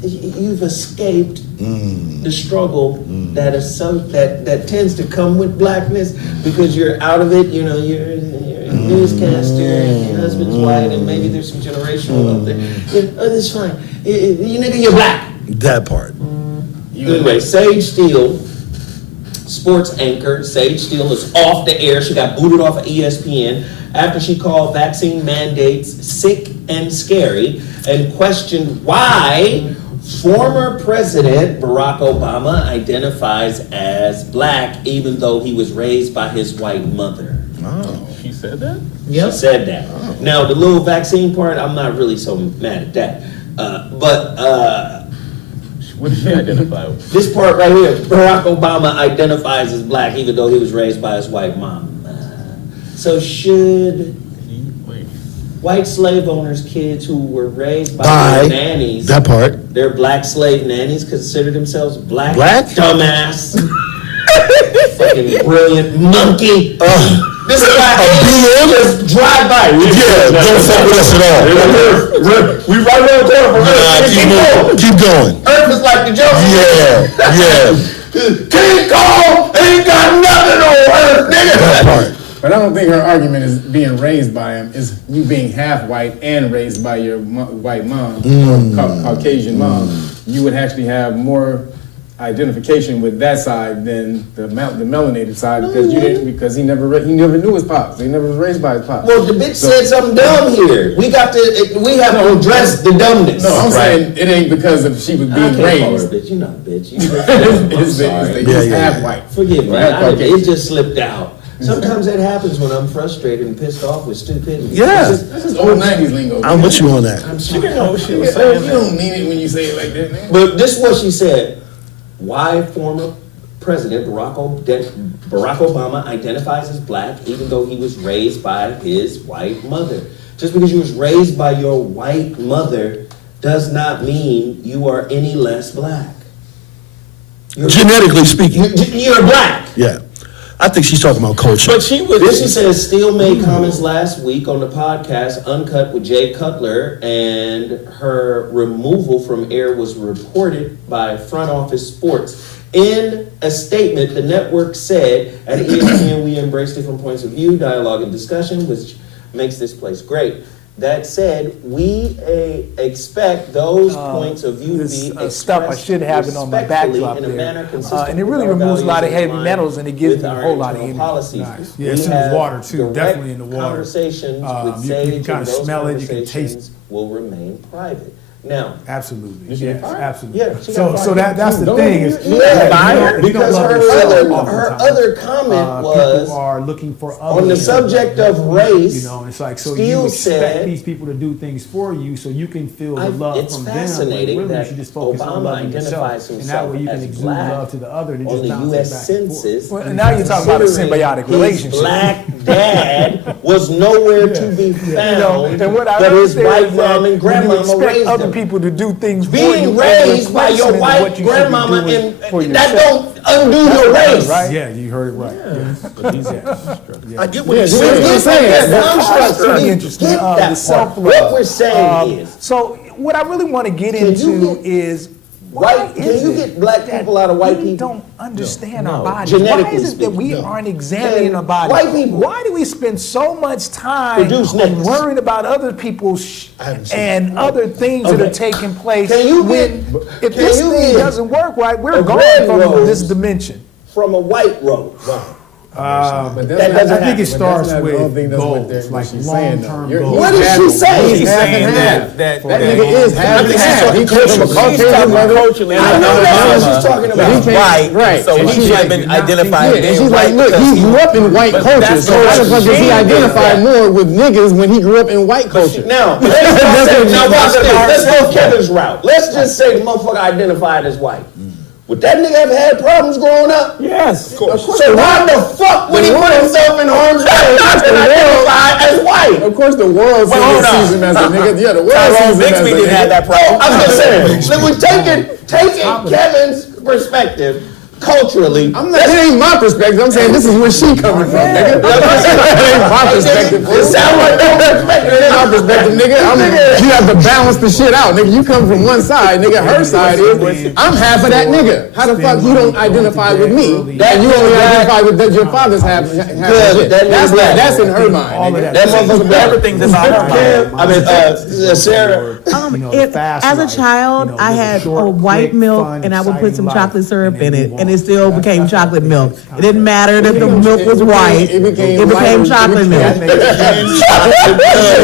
you've escaped the struggle that tends to come with blackness because you're out of it, you know, you're a newscaster and your husband's white and maybe there's some generational up there. Oh, that's fine. You nigga, you're black. That part. Anyway, Sage Steele, sports anchor, Sage Steele is off the air. She got booted off of ESPN after she called vaccine mandates sick and scary and questioned why former President Barack Obama identifies as black even though he was raised by his white mother. She said that? She said that. Now, the little vaccine part, I'm not really so mad at that. What did she identify with? This part right here, Barack Obama identifies as black even though he was raised by his white mom. So should Wait. white slave owners' kids who were raised by their nannies, That part. their black slave nannies, consider themselves black? Black? Dumbass. Fucking brilliant monkey. This is why BM? just drive by. Yeah, don't fuck with us at all. We right around the corner from Nah, Earth. keep going. Earth is like the Joker. Yeah. King Kong ain't got nothing on Earth, nigga. That part. But I don't think her argument is being raised by him. Is you being half white and raised by your white mom, or Caucasian mom. You would actually have more identification with that side than the melanated side because he never knew his pops. He never was raised by his pops. Well, the bitch said something dumb here. We have to address the dumbness. No, I'm saying it ain't because of she was I being can't call her a raised. bitch. You're not a bitch. I'm sorry. He's Yeah. half white. Forgive me. Or half Caucasian. It just slipped out. Sometimes that happens when I'm frustrated and pissed off with stupidity. Yeah. That's just old 90s lingo. I'm with you on that. I'm She sorry. didn't know what she was You saying. don't mean it when you say it like that, man. But this is what she said. Why former President Barack Obama identifies as black even though he was raised by his white mother. Just because you was raised by your white mother does not mean you are any less black. Genetically speaking. You're black. Yeah. I think she's talking about culture. But she was. This, she says, Steele made comments last week on the podcast Uncut with Jay Cutler, and her removal from air was reported by Front Office Sports. In a statement, the network said, at ESPN, we embrace different points of view, dialogue, and discussion, which makes this place great. That said, we expect those points of view to be expressed stuff I should have it on my backdrop in a there. manner consistent And it with really our removes a lot of values heavy in metals, line and it gives with me a our whole lot of internal energy. policies. Nice. We Yeah, it's in the have water too, direct definitely in the water. Conversations with You Sage, can kind and of those smell it, you can taste conversations will remain private. Now, Absolutely. she Yes, fired? absolutely. Yeah, she so got so fired. that's the Don't thing you- is you yeah, fired because her other comment was people are looking for other on the people. subject of race. You know, and it's like so Steele you expect said- these people to do things for you, so you can feel the love it's from them. fascinating When really that you should just focus on Obama loving yourself, identifies and that himself way you can as exude black love to the other and on just the bounce U.S. it back and forth. Census. Well, and now you're talking about a symbiotic His relationship. black dad was nowhere to be found. You know, and what I but his understand white is that mom and when grandmama you expect raised other him. people to do things for Being you, raised by your replacement of white what you should be grandmama doing and for that yourself. don't undo your race. Right? Yeah, you heard it right. I get what you're Yeah, saying. you're saying. That's really interesting. Get that The part. self-love. What we're saying is, So what I really want to get Can you into get is white, can you get black people out of white we people? don't understand our bodies. Genetically Why is it that we speaking, aren't examining And our bodies? white people Why do we spend so much time produce on niggas. worrying about other people's haven't seen and other things that Okay. are taking place? Can you when get- if can this you thing get doesn't work right, we're a gone red from rose? this dimension. From a white rose. But That doesn't I think happen. it starts But that's not the only with thing that's what goals, they're- what like she's saying, though. long-term You're- goals. What is she saying? He's half and half. that That nigga is half and half. He came from a She's Caucasian talking mother. culturally. I know that's what she's talking But about. he came, Right, so and he she's should like, have been identified yeah, and as she's white like, look, because he grew up in white But culture, that's so what how the fuck does he she identify did. more with niggas when he grew up in white culture? Now, let's go Kevin's route. Let's just say the motherfucker identified as white. Would that nigga have had problems growing up? Yes. So why the fuck would he put himself in harm's way and identify as white? Of course, the world hold on. sees him as a nigga. Yeah, the world Tyrone sees him as a Bixby didn't have nigga. that problem. I'm just saying. Look, we're taking Kevin's perspective culturally. I'm not, it ain't my perspective. I'm saying this is where she coming from, nigga. It ain't my perspective. It sounds like your perspective. It ain't my perspective, nigga. You have to balance the shit out, nigga. You come from one side, nigga. Her side is, I'm half of that nigga. How the fuck you don't identify with me? And you only identify with that your father's half of shit. That's in her mind, All of nigga. That motherfucker black. everything's about her mind. I mean, Sarah. As a child, I had a white milk, and I would put some chocolate syrup in it, and it still became chocolate milk. It didn't matter that the milk was white; it became chocolate milk. So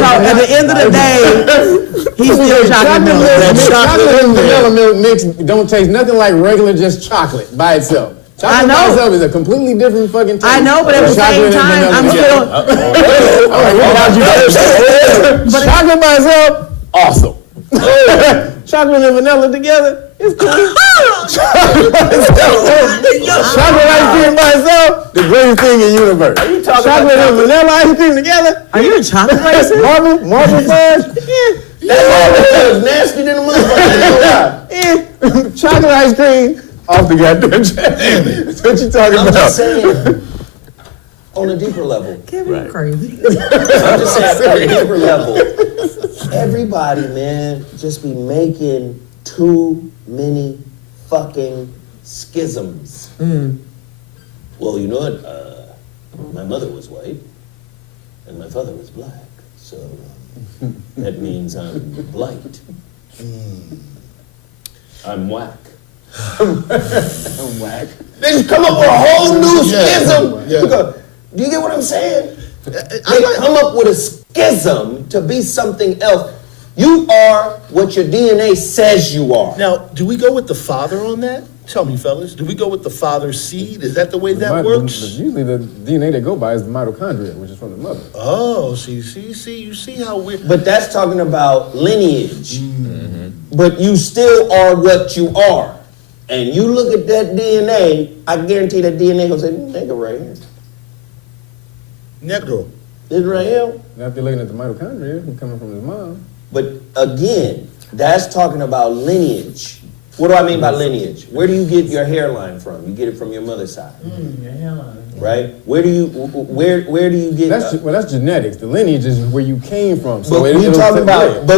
at the end of the day, he's still chocolate milk. Chocolate and vanilla milk mix don't taste nothing like regular just chocolate by itself. Chocolate by itself is a completely different fucking taste. I know, but at the same time, I'm still. Chocolate by itself, awesome. Chocolate and vanilla together, it's cool. Chocolate ice cream by itself, the greatest thing in the universe. Chocolate and vanilla ice cream together. Are you a chocolate racist? Marble fudge, That was nasty than a motherfucker. chocolate ice cream, off the goddamn chain. That's what you talking I'm about. just saying, on a deeper level. Kevin, crazy. I'm just saying, on a deeper level. Everybody, man, just be making too many fucking schisms. Well, you know what? My mother was white, and my father was black, so that means I'm blight. I'm whack. I'm whack. They just come up with a whole new schism. Yeah. Do you get what I'm saying? They come up with a schism to be something else. You are what your DNA says you are. Now, do we go with the father on that? Tell me, fellas. Do we go with the father's seed? Is that the way that works? Usually the DNA they go by is the mitochondria, which is from the mother. Oh, you see how we're... But that's talking about lineage. But you still are what you are. And you look at that DNA, I guarantee that DNA gonna say, nigga right here. Negro. This right here. Now if you're looking at the mitochondria, it's coming from his mom. But again, that's talking about lineage. What do I mean by lineage? Where do you get your hairline from? You get it from your mother's side, Your hairline. right? Where do you get? That's genetics. The lineage is where you came from. So But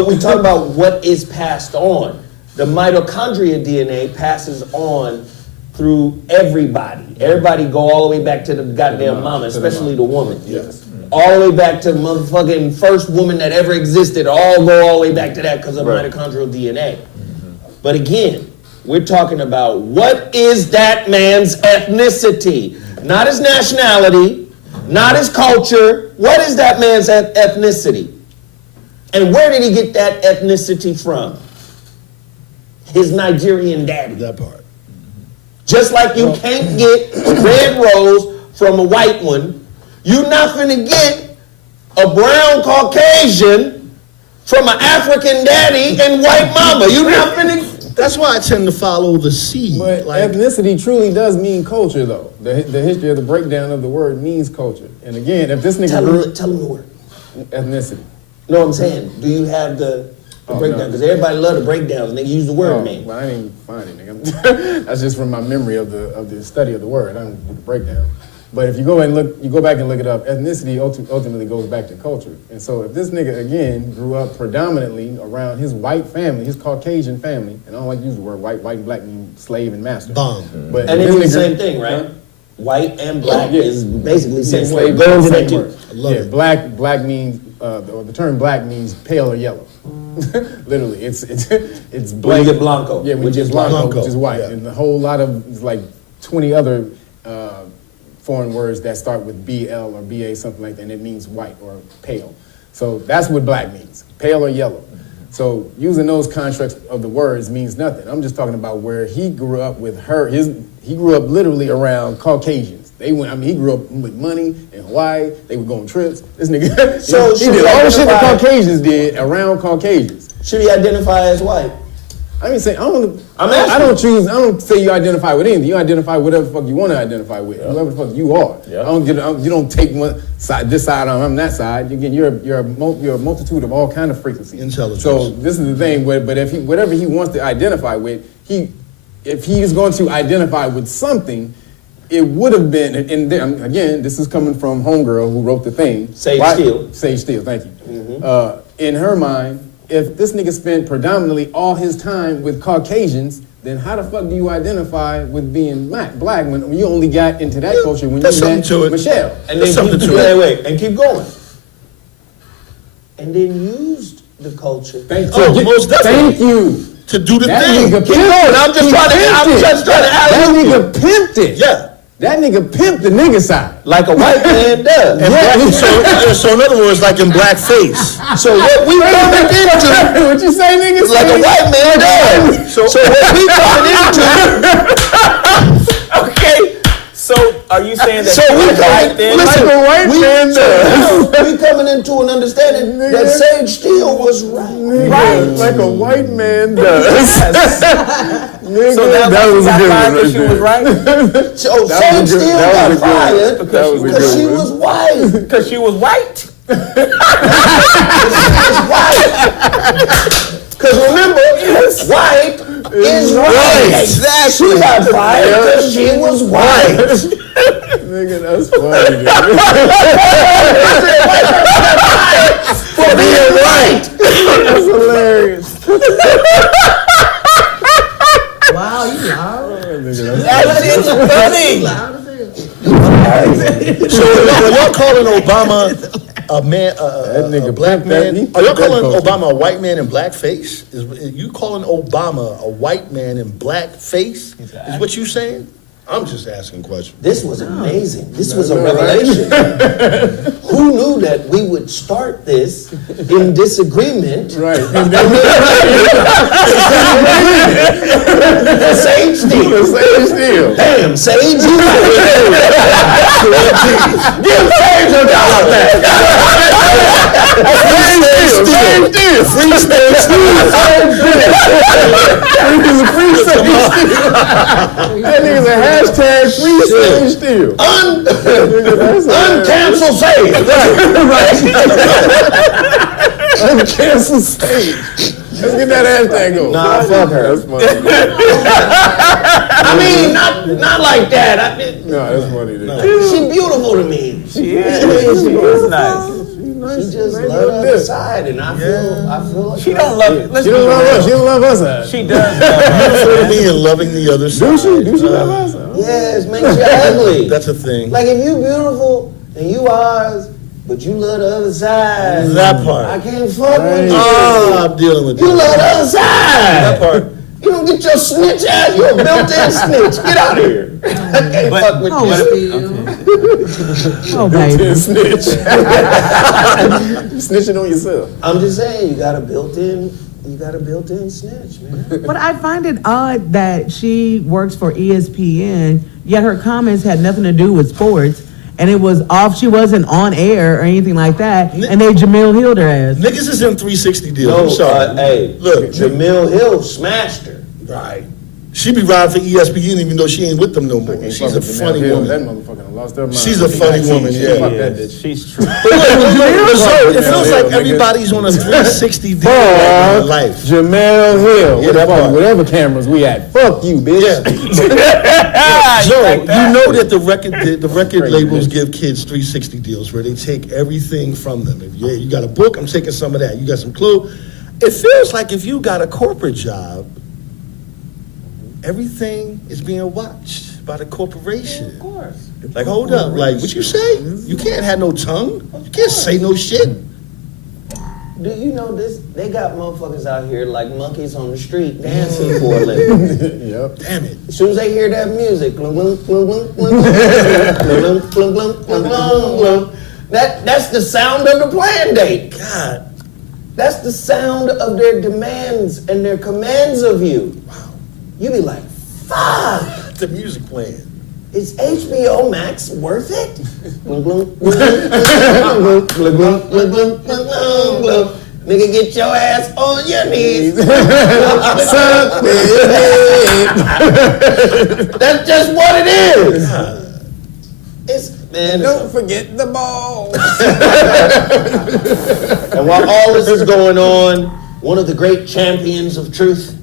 we talk about what is passed on. The mitochondria DNA passes on through everybody. Everybody go all the way back to the goddamn mama, especially the woman. Yes. All the way back to motherfucking first woman that ever existed. All go all the way back to that because of mitochondrial DNA. But again, we're talking about what is that man's ethnicity, not his nationality, not his culture. What is that man's ethnicity? And where did he get that ethnicity from? His Nigerian daddy. That part. Just like you can't get a red rose from a white one, you're not finna get a brown Caucasian from an African daddy and white mama. You're not finna. That's why I tend to follow the seed. But ethnicity truly does mean culture, though. The history of the breakdown of the word means culture. And again, if this nigga Tell him the word. ethnicity. No, what I'm saying, do you have the breakdown? Because everybody love the breakdowns. Nigga use the word, man. Well, I didn't even find it, nigga. That's just from my memory of the study of the word. I don't do the breakdown. But if you go back and look it up, ethnicity ultimately goes back to culture. And so if this nigga, again, grew up predominantly around his white family, his Caucasian family, and I don't like to use the word white and black mean slave and master. Bomb. But And if it's the this nigga- same thing, right? White and black is basically the same slave, word. Go into that same too. word. I love it. Black means the term black means pale or yellow. Literally, it's When you get blanco, Yeah, which is blanco, blanco, which is white, yeah. and a whole lot of like 20 other foreign words that start with BL or BA, something like that, and it means white or pale. So that's what black means, pale or yellow. So using those constructs of the words means nothing. I'm just talking about where he grew up with he grew up literally around Caucasians. He grew up with money in Hawaii. They would go on trips. This nigga, So he did all the shit that Caucasians did around Caucasians. Should he identify as white? I mean, say I don't say you identify with anything. You identify whatever the fuck you want to identify with. Whoever the fuck you are. Yeah. You don't take one side, this side, I'm that side. Again, you're a multitude of all kind of frequencies. Intelligence. So this is the thing. But if whatever he wants to identify with, if he is going to identify with something, it would have been. And again, this is coming from homegirl who wrote the thing. Sage Steele, thank you. In her mind, if this nigga spent predominantly all his time with Caucasians, then how the fuck do you identify with being black when you only got into that culture when you met Michelle? And then wait, and keep going. And then used the culture. Most definitely. Thank you. To do the That thing. nigga Keep going. I'm just trying to That alley-oop you. nigga pimped it. Yeah. That nigga pimped the nigga side. Like a white man does. So in other words, like in blackface. So what we coming into, What you say, nigga? like a white man does. So what we coming into, Okay. So are you saying that so we back coming, then? listen, Like a white man does. we coming into an understanding that Sage Steele was right. Like a white man does. Nigga, So that was a good one. right She was there. right So That Sage was a good- Steele that got was a good one. fired That was a because good she one. was white. because she was white. Because remember, white is right. Exactly. She got fired because she was white. Nigga, that's funny, nigga. For being white. That's hilarious. Wow, you loud. That is funny. Loud as hell. So are y'all calling Obama a man, That nigga a black pimped that. man? He Are y'all pimped that calling culture. Obama a white man in blackface? Is you calling Obama a white man in blackface? Is what you saying? I'm just asking questions. This was amazing. This was a revelation. Who knew that we would start this in disagreement? Right. Sage Steele. Sage Steele. Damn, Sage, you give Sage $1 back. Sage Steele. Free Sage Steele. That nigga's a hashtag free Sage Steele. Uncancel Sage. Cancel stage. Let's get that hashtag going. Nah, fuck her. That's funny. I mean, not like that. I mean, No, that's funny. Dude. she beautiful to me. She is nice. She just love the other side, and I feel like She don't love. Let's She be don't love real. us. She don't love us. She does love us. Beautiful to me and loving the other side. Do she? Do she love us? yes, makes you ugly. That's a thing. Like if you beautiful and you ours, but you love the other side. That part. I can't fuck with you. Oh, I'm dealing with You that. love the other side. That part. You don't get your snitch out. You're a built-in snitch. Get out of here. I can't fuck with you. Oh, baby. Snitch. Snitching on yourself. I'm just saying, you got a built-in snitch, man. But I find it odd that she works for ESPN, yet her comments had nothing to do with sports, and it was off. She wasn't on air or anything like that, and they Jamil Hill her ass. Niggas is in 360 deals. No, I'm sorry. hey, Look, Jamil Hill smashed her. right. She be riding for ESPN even though she ain't with them no more. She's a funny That woman. motherfucker lost their mind. She's a funny woman, yeah. Fuck that bitch. She's true. But look, so it feels Hill, like nigga. everybody's on a 360 deal right in life. Jamel Hill. Yeah, that part. Whatever cameras we at. Fuck you, bitch. Joe, you know that the record labels give kids 360 deals where they take everything from them. If you got a book, I'm taking some of that. You got some clothes. It feels like if you got a corporate job, everything is being watched by the corporation. Of course. Like, hold up. Like, what you say? You can't have no tongue. You can't say no shit. Do you know this? They got motherfuckers out here like monkeys on the street dancing for a living. Yep. Damn it. As soon as they hear that music, glum, glum, glum, glum, glum, glum, glum, glum, glum, glum, glum. That's the sound of the plan date. God. That's the sound of their demands and their commands of you. Wow. You be like, fuck, The music playing. is HBO Max worth it? Glum, glum, glum, glum, glum, glum, glum, glum, glum, glum, glum. Nigga, get your ass on your knees. That's just what it is. Don't forget the ball. And while all this is going on, one of the great champions of truth,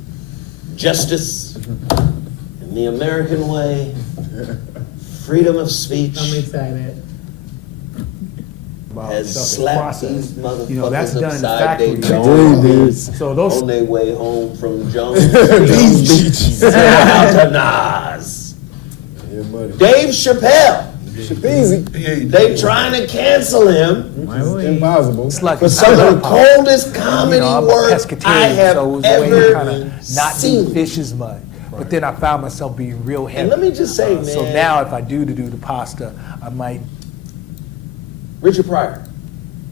justice, and the American way, freedom of speech, I'm excited. has slapped these motherfuckers You know, that's done in the upside their factory. nose So those on their way home from Jones Beach. Shout out to Nas. Yeah, buddy. Dave Chappelle. Easy. They trying to cancel him It's impossible. it's like for some of the coldest comedy I'm a work pescatarian, I have so it was a way to kind ever of not seen. do fish as much. But then I found myself being real heavy. And let me just say, So man. now if I do the pasta, I might. Richard Pryor,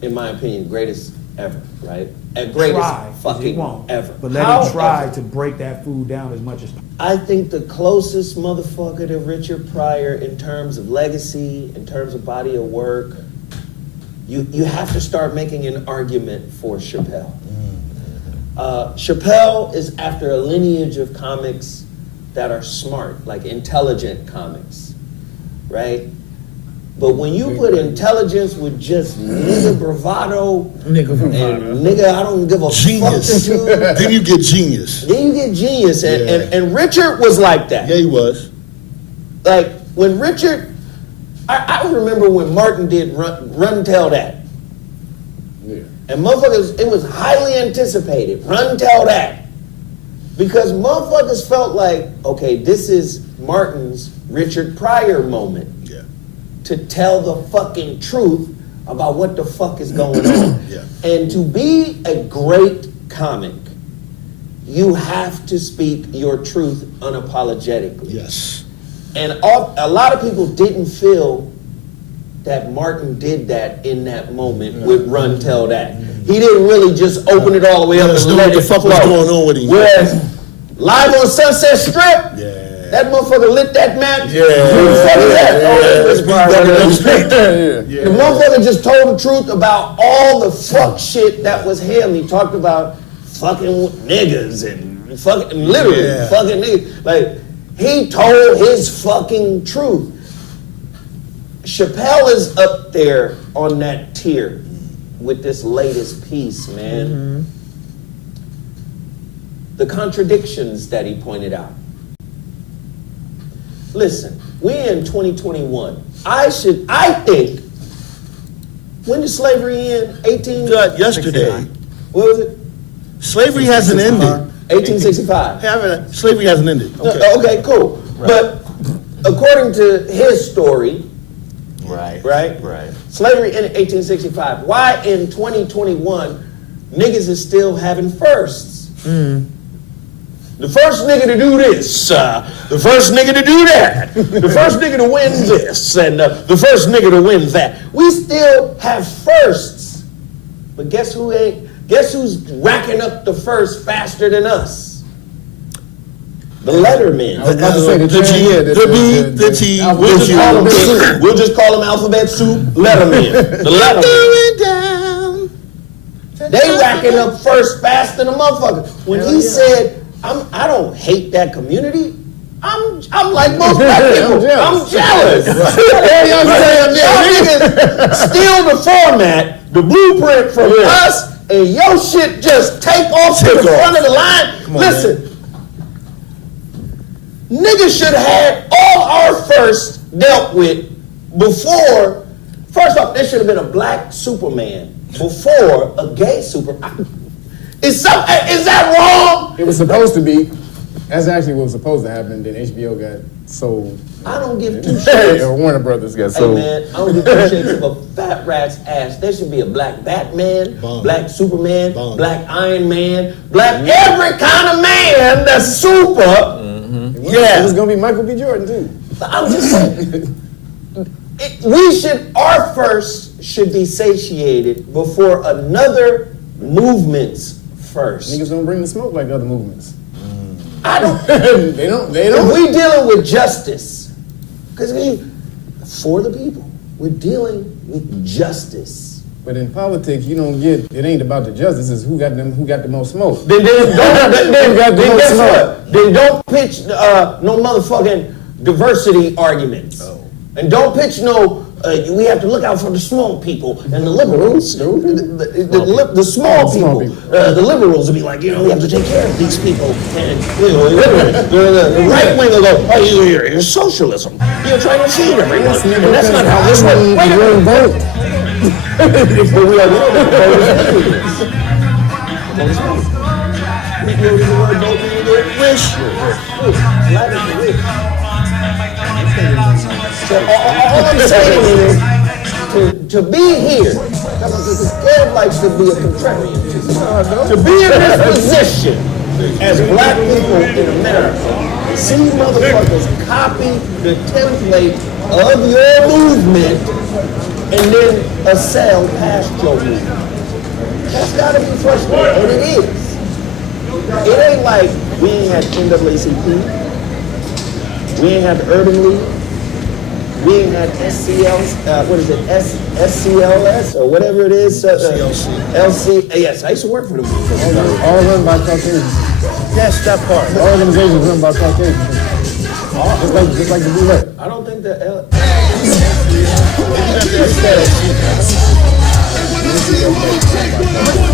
in my opinion, greatest ever, right? Greatest Try, 'cause fucking he won't. ever. But let him try However, to break that food down as much as possible. I think the closest motherfucker to Richard Pryor in terms of legacy, in terms of body of work, you have to start making an argument for Chappelle. Chappelle is after a lineage of comics that are smart, like intelligent comics, right? But when you put intelligence with just nigga bravado, and nigga I don't give a Genius. fuck to, Then you get genius. then you get genius. And, Yeah. and Richard was like that. Yeah, he was. Like when Richard, I remember when Martin did Run Tell That. Yeah. And motherfuckers, it was highly anticipated. Run Tell That. Because motherfuckers felt like, okay, this is Martin's Richard Pryor moment. Yeah. To tell the fucking truth about what the fuck is going on. Yeah. And to be a great comic, you have to speak your truth unapologetically. Yes. And a lot of people didn't feel that Martin did that in that moment with Run Tell That. He didn't really just open it all the way up Let's and know let what the it fuck flow. was going on with him. Whereas live on Sunset Strip, Yeah. that motherfucker lit that match. Yeah. Who the fuck is that? Oh, Let's be walking down the street. The motherfucker just told the truth about all the fuck shit that was him. He talked about fucking with niggas and fucking, literally Yeah. fucking niggas. Like, he told his fucking truth. Chappelle is up there on that tier with this latest piece, man. The contradictions that he pointed out. Listen, we're in 2021. I think, when did slavery end? Yesterday. What was it? Slavery hasn't ended. 1865. Slavery hasn't ended. Okay, cool. Right. But according to his story, Right. slavery ended in 1865. Why in 2021 niggas is still having firsts? The first nigga to do this, the first nigga to do that, the first nigga to win this, and the first nigga to win that. We still have firsts, but guess who's racking up the first faster than us? The lettermen. I was about to say the T. We'll just call them alphabet soup lettermen. The lettermen. They racking up first faster than a motherfucker. When he said, I don't hate that community. I'm like most black people. I'm jealous. Y'all niggas steal the format, the blueprint from us, and your shit just take off to the front of the line. Listen, niggas should have had all our firsts dealt with before. First off, there should have been a black Superman before a gay Superman. Is that wrong? It was supposed to be. That's actually what was supposed to happen. Then HBO got sold. I don't give two shits. Or Warner Brothers got Hey sold. man, I don't give two shits of a fat rat's ass. There should be a black Batman, black Superman, black Iron Man, black every kind of man that's super. It was gonna be Michael B. Jordan too. I'm just saying. Our first should be satiated before another movement's first. Niggas don't bring the smoke like other movements. I don't. They don't. If we dealing with justice, because for the people, we're dealing with justice. But in politics, you don't get. It ain't about the justice. It's who got the most smoke. Then don't pitch no motherfucking diversity arguments. And don't pitch no. We have to look out for the small people and the liberals. The small people. The liberals will be like, we have to take care of these people. And the right wing will go, oh, you're socialism. You're trying to feed everyone. And that's not how this works. Wait a minute. Vote. But we are So all I'm saying is, to be here, because Ed likes to be a contrarian, to be in this position as black people in America, see motherfuckers copy the template of your movement and then assail past your movement. That's gotta be frustrating, and it is. It ain't like we ain't had NAACP, we ain't had the Urban League, we ain't had SCLs, SCLS or whatever it is. LC, yes, I used to work for them. All run by Caucasians. Yes, that part. All organizations run by Caucasians. Just like the Boulette. I don't think that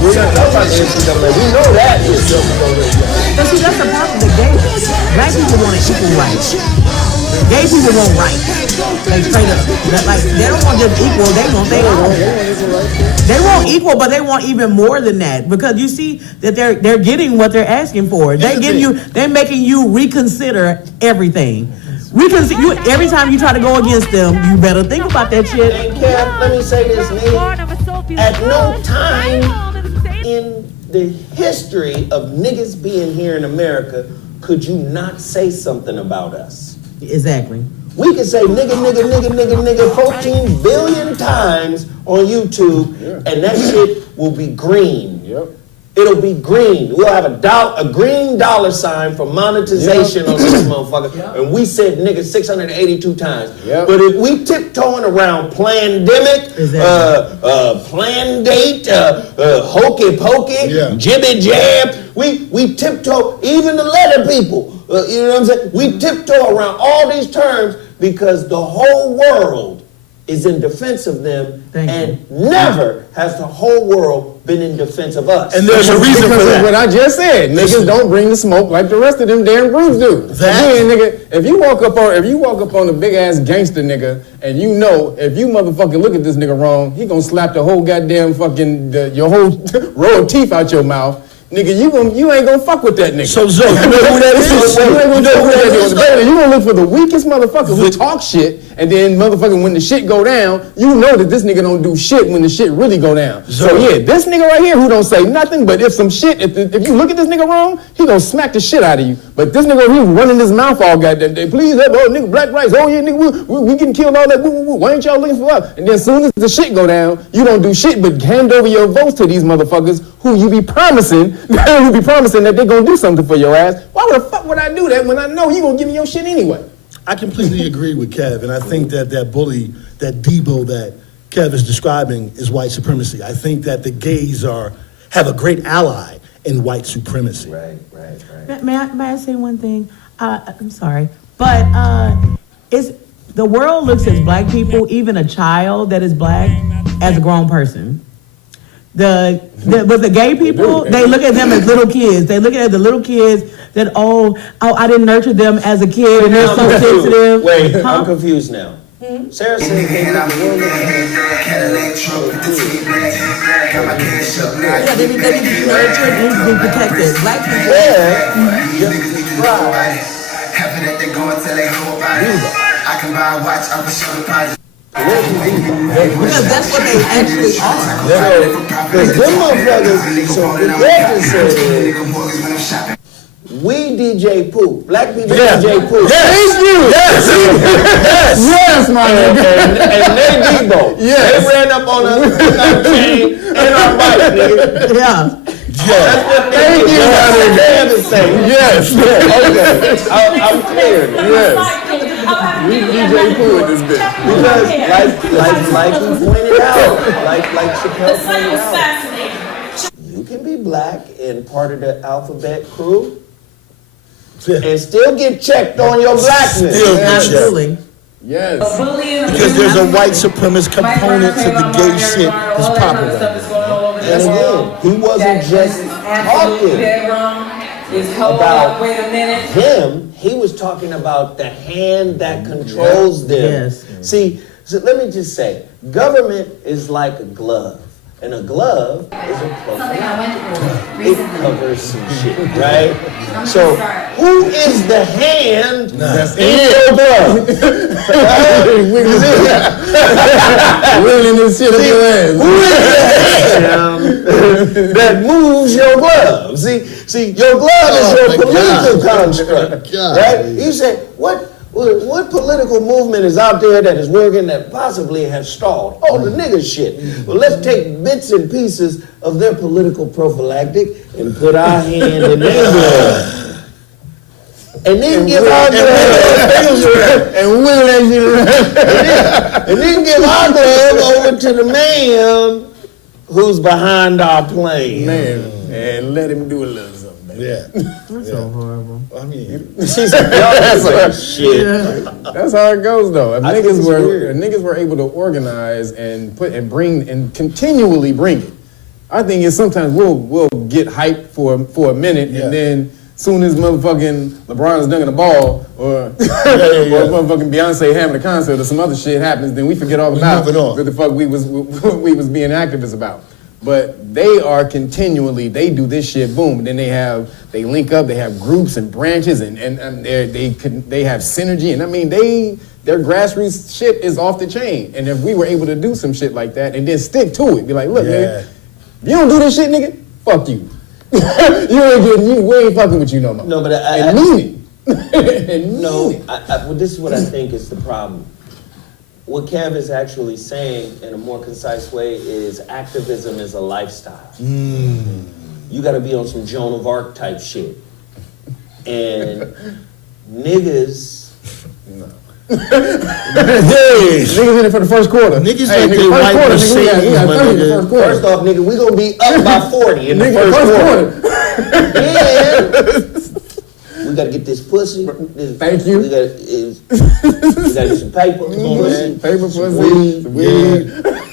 we're not talking about the NCAA. We know that. But see, that's the problem with gay. Black people want equal rights. Gay people want rights. Like straight up. Like they don't want just equal, they want their own. They want equal, but they want even more than that. Because you see that they're getting what they're asking for. They're making you reconsider everything. Every time you try to go against them, you better think about that shit. And Kev, let me say this, nigga. At no time in the history of niggas being here in America could you not say something about us. Exactly. We can say nigga 14 billion times on YouTube, and that shit will be green. Yep. It'll be green. We'll have a green dollar sign for monetization on this motherfucker. And we said nigga 682 times. But if we tiptoeing around pandemic, plan date, hokey pokey, jibby jab, we tiptoe, even the letter people, you know what I'm saying? We tiptoe around all these terms because the whole world is in defense of them, Thank and never has the whole world been in defense of us. And there's a reason for Because of that. what I just said. Niggas don't bring the smoke like the rest of them damn groups do. That- Again, nigga, if you walk up on a big ass gangster nigga, and you know if you motherfucking look at this nigga wrong, he gonna slap the whole goddamn your whole row of teeth out your mouth. Nigga, you ain't gonna fuck with that nigga. So, Zo, you know who that is? You ain't gonna fuck with that nigga. You gonna look for the weakest motherfucker who talk shit, and then motherfucking when the shit go down, you know that this nigga don't do shit when the shit really go down. So yeah, this nigga right here who don't say nothing, but if some shit, if you look at this nigga wrong, he gonna smack the shit out of you. But this nigga, he running his mouth all goddamn day. Please help, oh nigga, black rights, oh yeah, nigga, we getting killed all that. Why ain't y'all looking for us? And then as soon as the shit go down, you don't do shit but hand over your votes to these motherfuckers who you be promising that they gonna do something for your ass. Why the fuck would I do that when I know you gonna give me your shit anyway? I completely agree with Kev, and I think that bully, that Debo that Kev is describing is white supremacy. I think that the gays have a great ally in white supremacy. Right. May I say one thing? I'm sorry, but the world looks at black people, even a child that is black, as a grown person. But the gay people, they look at them as little kids. They look at the little kids that, I didn't nurture them as a kid and they're so sensitive. Wait, Huh? I'm confused now. Sarah said they think the world looks Yeah, they need to be nurtured, they need to be protected. Black people. I can buy a watch, I'm a show project. Because that's what they actually are. Because them motherfuckers, so what they just said is, we DJ Poop. Black people DJ Poop. Yes, my nigga. And they Debo. Yes. They ran up on us with our chain and our bike, nigga. Yeah. That's what they did. That's what they Yes. Okay. I'm clear. Yes. We DJ Pooh in this bitch. Because like he pointed out, like Chappelle pointed out, you can be black and part of the alphabet crew and still get checked on your blackness. Still get checked. Absolutely. Yes. Because there's a white supremacist component to the gay shit that's popular. And again, he wasn't just talking about him, he was talking about the hand that controls them. Yes. See, so let me just say, government is like a glove. And a glove is a prophylactic. It covers some shit, right? So, who is the hand that's in your glove? Wiggling this shit up your ass. Who is the hand that moves your glove? See, your glove is your political construct, right? You say, what political movement is out there that is working that possibly has stalled? Oh, the nigga shit. Well, let's take bits and pieces of their political prophylactic and put our hand in their glove. And then give our glove and wiggle that shit around. and then give our glove over to the man who's behind our plane. Man, and let him do a little something. Yeah. That's so horrible. I mean, She's like, y'all is like shit. That's how it goes, though. If I think it's weird. niggas were able to organize and bring and continually bring it, I think it's sometimes we'll get hyped for a minute, and then soon as motherfucking LeBron's dunking the ball, or motherfucking Beyonce having a concert or some other shit happens, then we forget all about what the fuck we was being activists about. But they are continually, they do this shit, boom. And then they link up, they have groups and branches, and they have synergy. And I mean, their grassroots shit is off the chain. And if we were able to do some shit like that and then stick to it, be like, look, man, if you don't do this shit, nigga, fuck you. We ain't fucking with you no more. No, but I mean it. Well, this is what I think is the problem. What Kev is actually saying in a more concise way is activism is a lifestyle. You gotta be on some Joan of Arc type shit. And niggas... Niggas in it for the first quarter. Niggas like they white Mercedes, my nigga. First off, nigga, we gonna be up by 40 in the first quarter. Then, we We gotta get this pussy. Thank you. We gotta get some paper. Pussy. Paper, some pussy, weed. weed.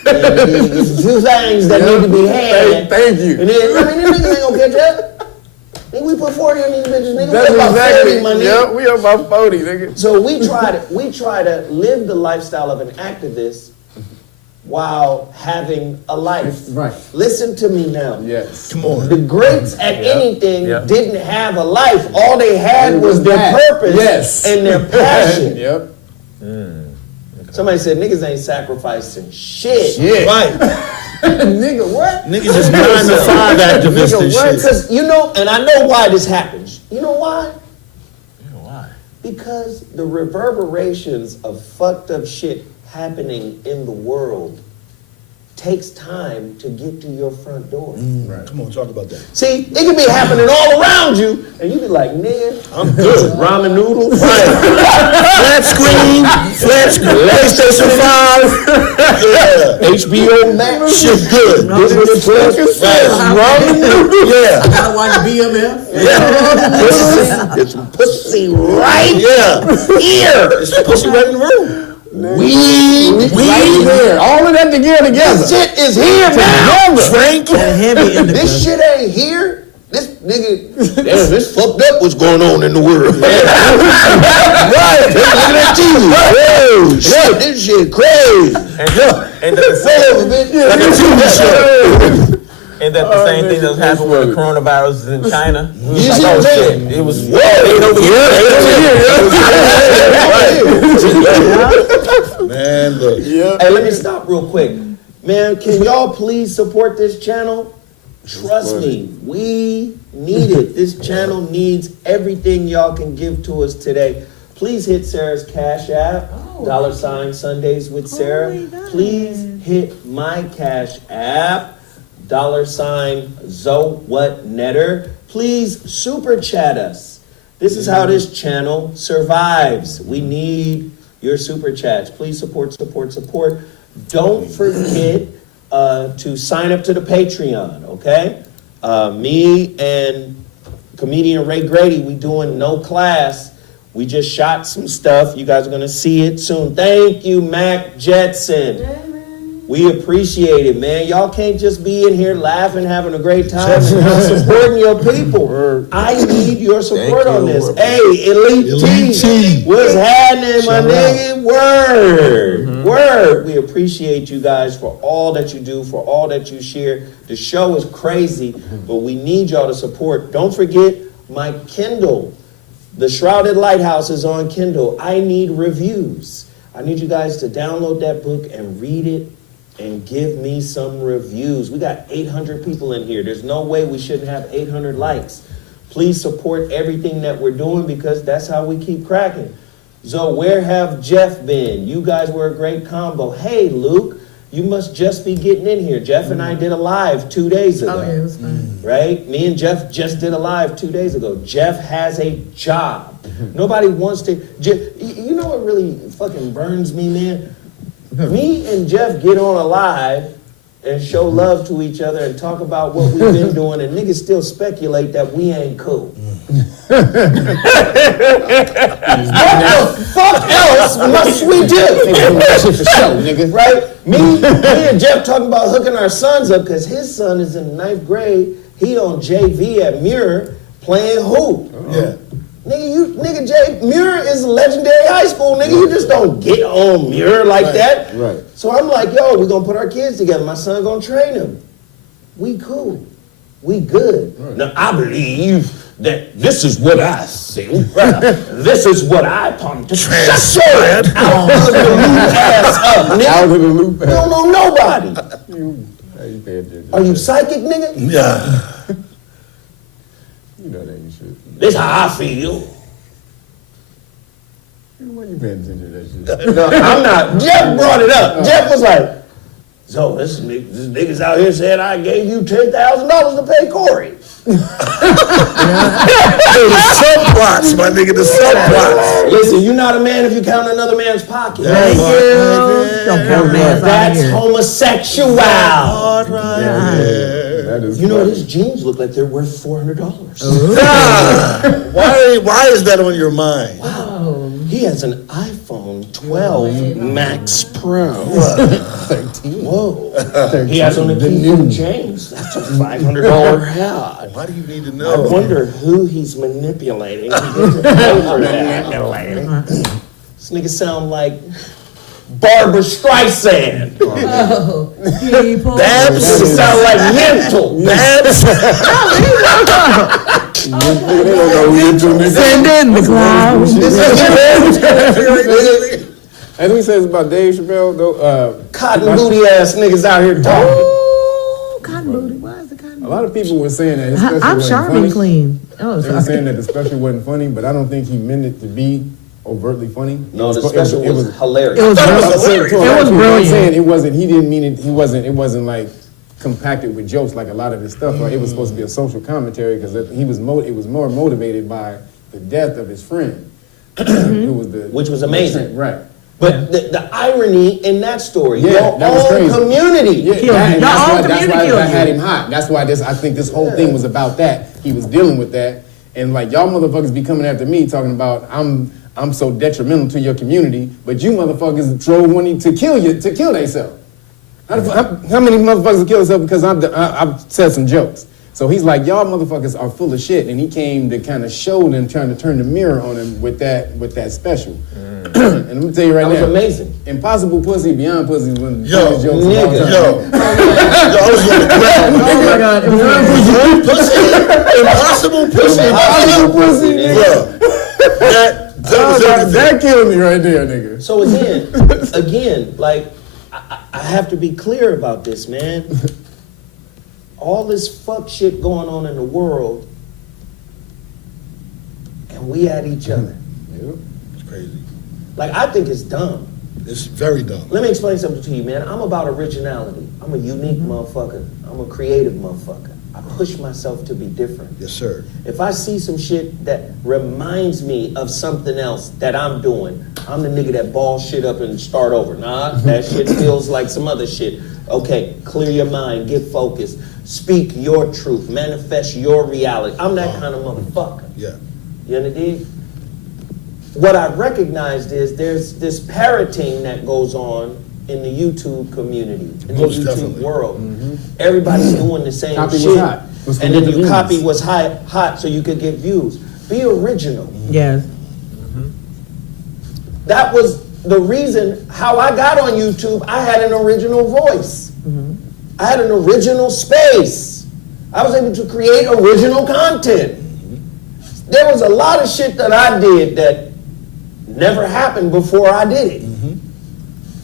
There's a few things that need to be had. Thank you. And then, I mean, these niggas ain't gonna catch up. Nigga, we put 40 on these bitches, nigga. That's We about 30, exactly. my nigga. Yep, we about 40, nigga. So we try to live the lifestyle of an activist while having a life. Right. Listen to me now. Yes. Come on. The greats at anything Yep. didn't have a life. All they had was their that. purpose Yes. and their passion. Yep. Somebody said niggas ain't sacrificing shit. Right. Nigga, what? Niggas is 9 to 5 activists and shit. Because you know, and I know why this happens. You know why? Why? Because the reverberations of fucked up shit happening in the world takes time to get to your front door. Right. Come on, talk about that. See, it can be happening all around you, and you be like, nigga, I'm good. Ramen noodles. Flat screen, PlayStation 5, yeah, HBO Max, shit good. Disney Plus, ramen noodles, yeah. Gotta watch BMF. Yeah. Get some pussy right Here. It's the pussy right in the room. Weed. Right there. All of that together. This shit is here now. Drink. And heavy in the This shit ain't here. This nigga, damn, this fucked up what's going on in the world. Right. Look at that TV. Oh, shit, this shit crazy. And that the same thing that was happening when the coronavirus is in China. You see what I'm saying? It was Ain't over here. Man, look. Hey, let me stop real quick. Man, can y'all please support this channel? Trust me, we need it. This channel needs everything y'all can give to us today. Please hit Sarah's Cash App, $ Sundays with Sarah. Please hit my Cash App, $ ZoWhatNeter. Please super chat us. This is how this channel survives. We need your super chats. Please support. Don't forget to sign up to the Patreon, okay? Me and comedian Ray Grady, we doing no class. We just shot some stuff. You guys are gonna see it soon. Thank you, Mac Jetson. We appreciate it, man. Y'all can't just be in here laughing, having a great time, and not supporting your people. I need your support on this. Hey, Elite T, what's happening, my nigga? Word. We appreciate you guys for all that you do, for all that you share. The show is crazy, but we need y'all to support. Don't forget my Kindle. The Shrouded Lighthouse is on Kindle. I need reviews. I need you guys to download that book and read it and give me some reviews. We got 800 people in here. There's no way we shouldn't have 800 likes. Please support everything that we're doing because that's how we keep cracking. So where have Jeff been? You guys were a great combo. Hey, Luke, you must just be getting in here. Jeff and I did a live 2 days ago. Oh, yeah, it was fun. Right? Me and Jeff just did a live 2 days ago. Jeff has a job. Nobody wants to. You know what really fucking burns me, man? Me and Jeff get on a live and show love to each other and talk about what we've been doing, and niggas still speculate that we ain't cool. What the fuck else must we do? Right? Me and Jeff talking about hooking our sons up because his son is in 9th grade. He on JV at Muir playing hoop. Yeah. Nigga, Muir is a legendary high school, nigga. You just don't get on Muir like that. Right. So I'm like, yo, we're gonna put our kids together. My son gonna train them. We cool. We good. Right. Now, I believe that this is what I think. Right? This is what I pontificate. Transpired. Out of the loop ass up, nigga. Out of the loop. You don't know nobody. You pay attention. Are you psychic, nigga? Yeah. You know that you should. This how I feel. Why you paying attention to that shit? No, I'm not. Jeff brought it up. Jeff was like, so this niggas out here said I gave you $10,000 to pay Corey. The subplots, my nigga, the subplots. Listen, you're not a man if you count another man's pocket. Thank you. Don't count that. That's homosexual. Hard right there. That is. You know, his jeans look like they're worth $400. Why is that on your mind? Wow. He has an iPhone 12 Max Pro. 13. Whoa. He has on a King James. That's a $500 hat. Why do you need to I know? wonder who he's manipulating. He gets it over that. This nigga sound like Barbara Streisand. Oh, people. Babs sound like mental. Babs. Send in the clouds. As we says about Dave Chappelle, though, Cotton booty ass niggas out here talking. Oh, cotton booty. Why is it cotton a booty? lot of people were saying that his special I'm wasn't sharp funny. and clean. Oh, They were saying sorry. that the special wasn't funny, but I don't think he meant it to be overtly funny. No, the It was- special it was hilarious. It was I'm brilliant. saying to a lot It of was people, I'm saying brilliant. it wasn't. He didn't mean it. It wasn't like compacted with jokes like a lot of his stuff. Like, it was supposed to be a social commentary because it was more motivated by the death of his friend, who was the Which was amazing. right? But the irony in that story, Yeah, your that was own crazy. community. Yeah, Killed that, you. and Your own that's community why killed that had you. him hot. That's why I think this whole thing was about that. He was dealing with that, and like y'all motherfuckers be coming after me talking about I'm so detrimental to your community, but you motherfuckers drove one to kill themselves. How many motherfuckers kill themselves because I've said some jokes? So he's like, y'all motherfuckers are full of shit, and he came to kind of show them, trying to turn the mirror on him with that special. And let me tell you right That now, was amazing. Impossible Pussy, Beyond Pussy is one of the Yo, funniest jokes of all nigga. time. I was on the ground. Oh my God. It was Pussy, impossible pussy, Impossible Pussy, Bro, nigga. that was everything. That killed me right there, nigga. So again, like, I have to be clear about this, man. All this fuck shit going on in the world, and we at each other. It's crazy. Like, I think it's dumb. It's very dumb. Let me explain something to you, man. I'm about originality. I'm a unique motherfucker. I'm a creative motherfucker. I push myself to be different. Yes, sir. If I see some shit that reminds me of something else that I'm doing, I'm the nigga that balls shit up and start over. Nah, that shit feels like some other shit. Okay, clear your mind, get focused, speak your truth, manifest your reality. I'm that kind of motherfucker. Yeah. You understand? What I recognized is there's this parroting that goes on in the YouTube community, in Most the YouTube definitely. world. Everybody's doing the same Copy was shit. hot. Was And then for the your views. copy was hot so you could get views. Be original. Yes. That was the reason how I got on YouTube. I had an original voice. I had an original space. I was able to create original content. There was a lot of shit that I did that never happened before I did it.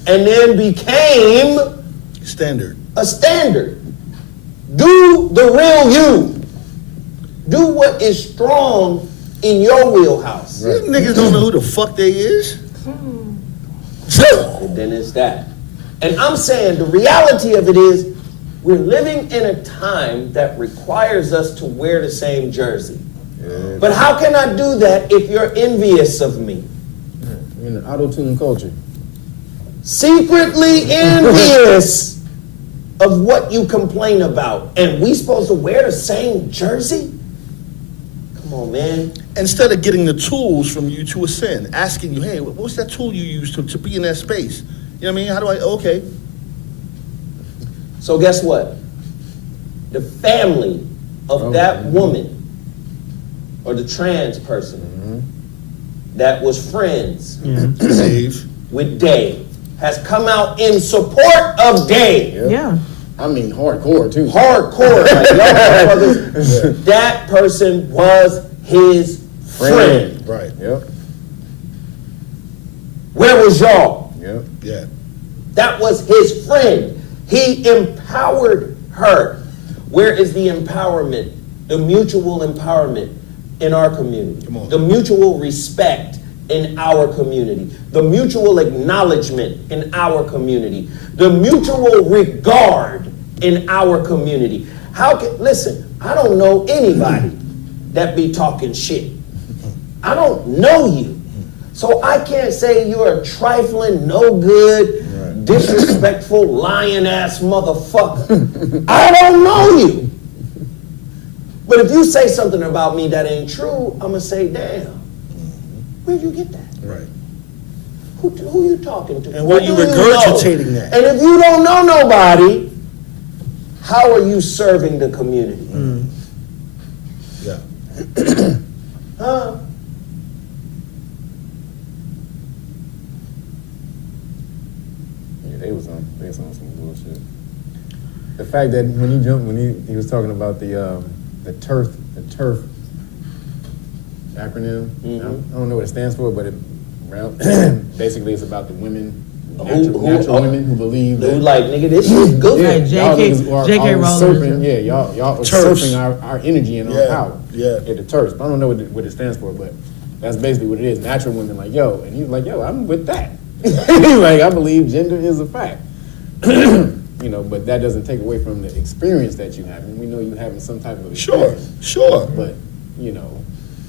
And then became Standard. a standard. Do the real you. Do what is strong in your wheelhouse. These niggas don't know who the fuck they is. And then it's that. And I'm saying the reality of it is we're living in a time that requires us to wear the same jersey. But how can I do that if you're envious of me? In the auto-tune culture. Secretly envious of what you complain about. And we supposed to wear the same jersey? Come on, man. Instead of getting the tools from you to ascend, asking you, hey, what's that tool you use to be in that space? You know what I mean? How do I, okay. So guess what? The family of that woman or the trans person that was friends Dave. with Dave has come out in support of Dave. Yeah. I mean, hardcore too. Hardcore. Like, y'all motherfuckers, that person was his friend. Right. Yep. Where was y'all? Yep. Yeah. That was his friend. He empowered her. Where is the empowerment? The mutual empowerment in our community. Come on. The mutual respect in our community. The mutual acknowledgement in our community. The mutual regard in our community. Listen, I don't know anybody that be talking shit. I don't know you. So I can't say you're a trifling, no good, disrespectful, lying ass motherfucker. I don't know you. But if you say something about me that ain't true, I'm gonna say, damn, where'd you get that? Right. Who you talking to? And why you regurgitating that? And if you don't know nobody, how are you serving the community? Yeah. Huh? Yeah, they was on some bullshit. The fact that when he was talking about the TERF acronym, I don't know what it stands for, but basically it's about the women, natural women who believe that. Who like, nigga, this is good. Right, Y'all J.K. niggas are J.K. Rowling. usurping, y'all are TERFs. usurping our energy and our power. Yeah. The TERFs. I don't know what it stands for, but that's basically what it is. Natural women like, yo, and he's like, yo, I'm with that. He's like, I believe gender is a fact. You know, but that doesn't take away from the experience that you have. And we know you having some type of experience. Sure. But, you know,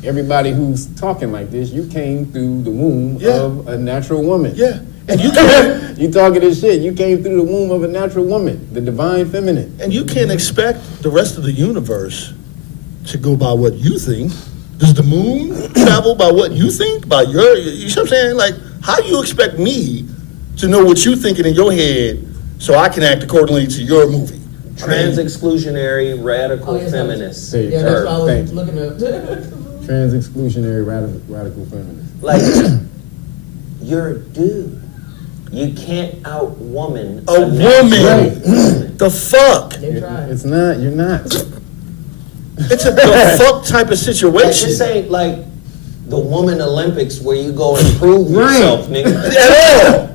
everybody who's talking like this, you came through the womb of a natural woman. Yeah. And you can't, You talking this shit, you came through the womb of a natural woman, the divine feminine. and you can't expect the rest of the universe to go by what you think. Does the moon travel by what you think? By you know what I'm saying? Like, how do you expect me to know what you're thinking in your head so I can act accordingly to your movie? Trans-exclusionary radical feminists. There you Yeah, go. that's what I Thank was you. looking up. Trans-exclusionary radical feminist. Like, you're a dude. You can't out-woman A woman. The fuck? They tried. It's not, you're not. It's a the fuck type of situation. This ain't like the Woman Olympics where you go and prove yourself, nigga. At all.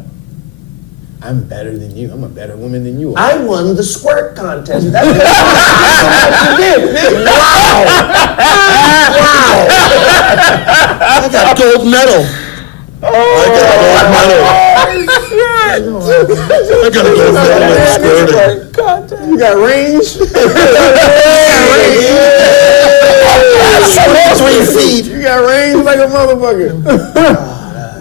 I'm better than you. I'm a better woman than you are. I won the squirt contest. That's what you did, nigga. Wow. I got a gold medal. I got a gold medal in squirting. You got range? You got range like a motherfucker.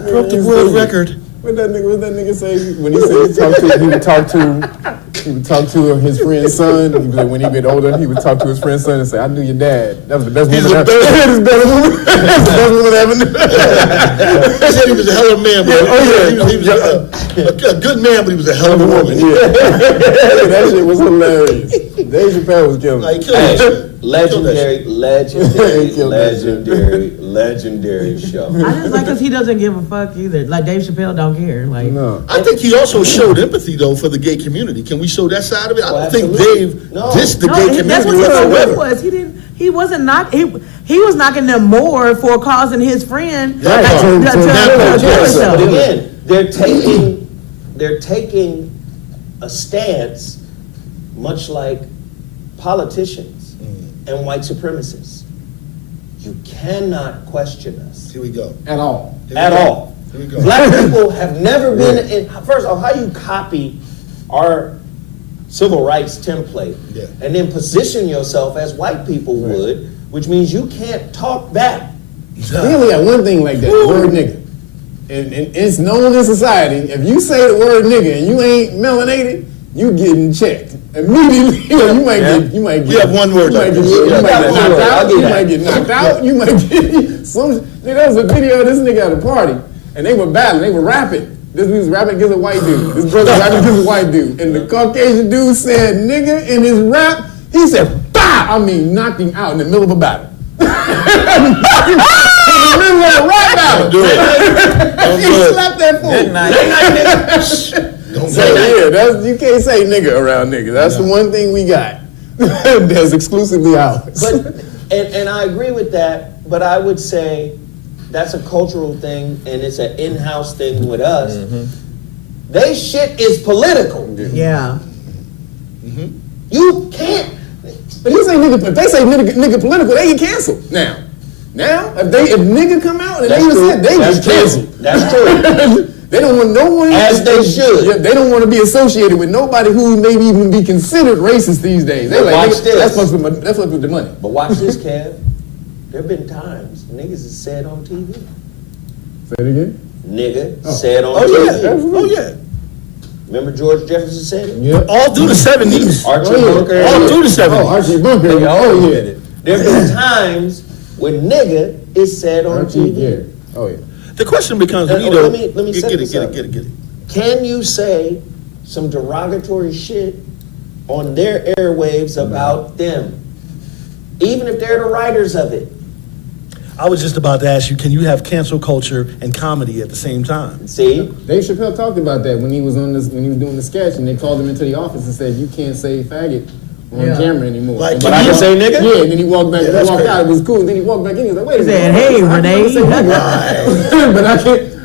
Broke the world record. What that nigga say when he said he would talk to his friend's son. He was like, when he get older, he would talk to his friend's son and say, I knew your dad. That was the best woman ever. That's the best woman ever knew. He said he was a hell of a man, but he was a good man, but he was a hell of a woman. Yeah. That shit was hilarious. Dave Chappelle was killing. Like, Legendary show. I just like because he doesn't give a fuck either. Like Dave Chappelle don't care. Like No. I think he also showed empathy though for the gay community. Can we show that side of it? I don't think Dave dissed the gay that's community what whatsoever. it was. He wasn't knock. He was knocking them more for causing his friend Right. to kill But himself. again, they're taking a stance much like politicians and white supremacists. You cannot question us Here we go. At all. at all. Here we go. Black people have never been in. First off, how you copy our civil rights template and then position yourself as white people would, which means you can't talk back. We only got one thing like that, the word nigga. And it's known in society, if you say the word nigga and you ain't melanated, you getting checked. Immediately, you might get. We have one word. You might get knocked out. You might get some. There was a video of this nigga at a party, and they were battling. They were rapping. This dude was rapping against a white dude. This brother rapping against a white dude, and the Caucasian dude said "nigga" in his rap. He said "bah!" I mean, knocked him out in the middle of a battle. In the middle of a rap battle. Don't do it. He slapped that fool. Good night. Don't So yeah, you can't say nigga around niggas. That's the one thing we got that's exclusively ours. But and I agree with that, but I would say that's a cultural thing and it's an in-house thing with us. They shit is political. Yeah. You can't. But you say nigga, if they say nigga political, they get canceled. Now if nigga come out and That's they true. said they That's get true. canceled. That's true. They don't want no one. As they should. Yeah, they don't want to be associated with nobody who maybe even be considered racist these days. They like Watch nigga, this. that's what's with the money. But watch this, Kev. There have been times niggas has said on TV. Say it again. Nigga said on Oh TV. yeah. Oh yeah. Remember George Jefferson said it? Yeah. All through the 70s. Archie Oh, yeah. Bunker. All through the 70s. Oh, Archie Bunker. Oh yeah. There have been times when nigga is said on TV. Yeah. Oh yeah. The question becomes, Let Nito, me set get this it. up. Can you say some derogatory shit on their airwaves about them? Even if they're the writers of it. I was just about to ask you, can you have cancel culture and comedy at the same time? See? Dave Chappelle talked about that when he was doing the sketch, and they called him into the office and said, "You can't say faggot on camera anymore." Like, But I can say nigga? Yeah, and then he walked back. Yeah, He that's walked crazy. out. It was cool. And then he walked back in. He was like, "Wait a He minute." said, "Hey, I Renee." say nigga. But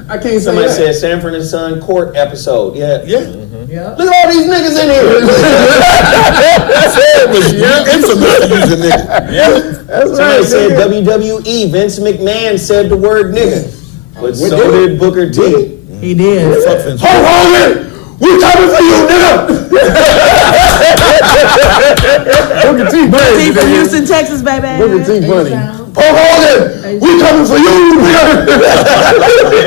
I can't say Somebody that. said Sanford and Son court episode. Yeah. Yeah. Yeah. Look at all these niggas in here. That's it, but you're infamous for using nigga. That's Somebody right. said nigga. WWE, Vince McMahon said the word nigga. But so did Booker T. He did. Fuck Vince. Hulk Hogan, we coming for you, nigga. Booker T. T funny. from Houston, Texas, baby. Booker T. funny. Hulk Hogan, we coming for you, nigga.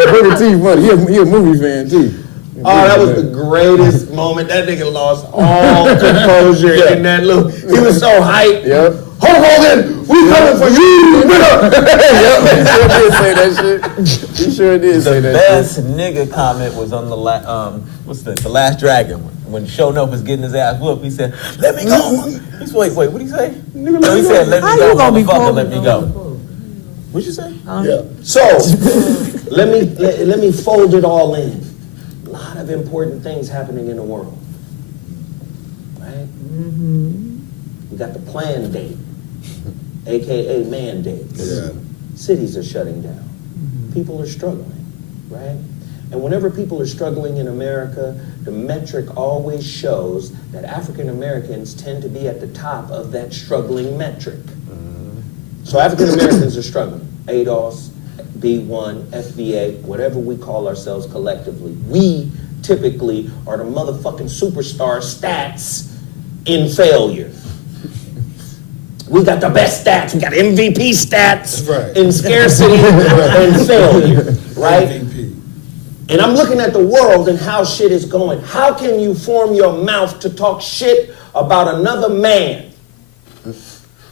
Booker T. funny. He a movie fan too. Oh, that was the greatest moment. That nigga lost all composure in that look. He was so hyped. Yep. Hulk Hogan, we coming for you, nigga. He sure did say that shit. Best nigga comment was on the the Last Dragon when Sho'nuff was getting his ass whooped. He said, "Let me go." He's wait, what did he say? No, he said, "Let me How go, you gonna be motherfucker, quoting let me go." What'd you say? Yeah. So let me fold it all in. A lot of important things happening in the world, right? We got the plan date, aka mandates. Yeah. Cities are shutting down. People are struggling, right? And whenever people are struggling in America, the metric always shows that African Americans tend to be at the top of that struggling metric. So African Americans are struggling. ADOS, B1, FBA, whatever we call ourselves collectively. We typically are the motherfucking superstar stats in failure. We got the best stats. We got MVP stats Right. in scarcity and failure, right? MVP. And I'm looking at the world and how shit is going. How can you form your mouth to talk shit about another man?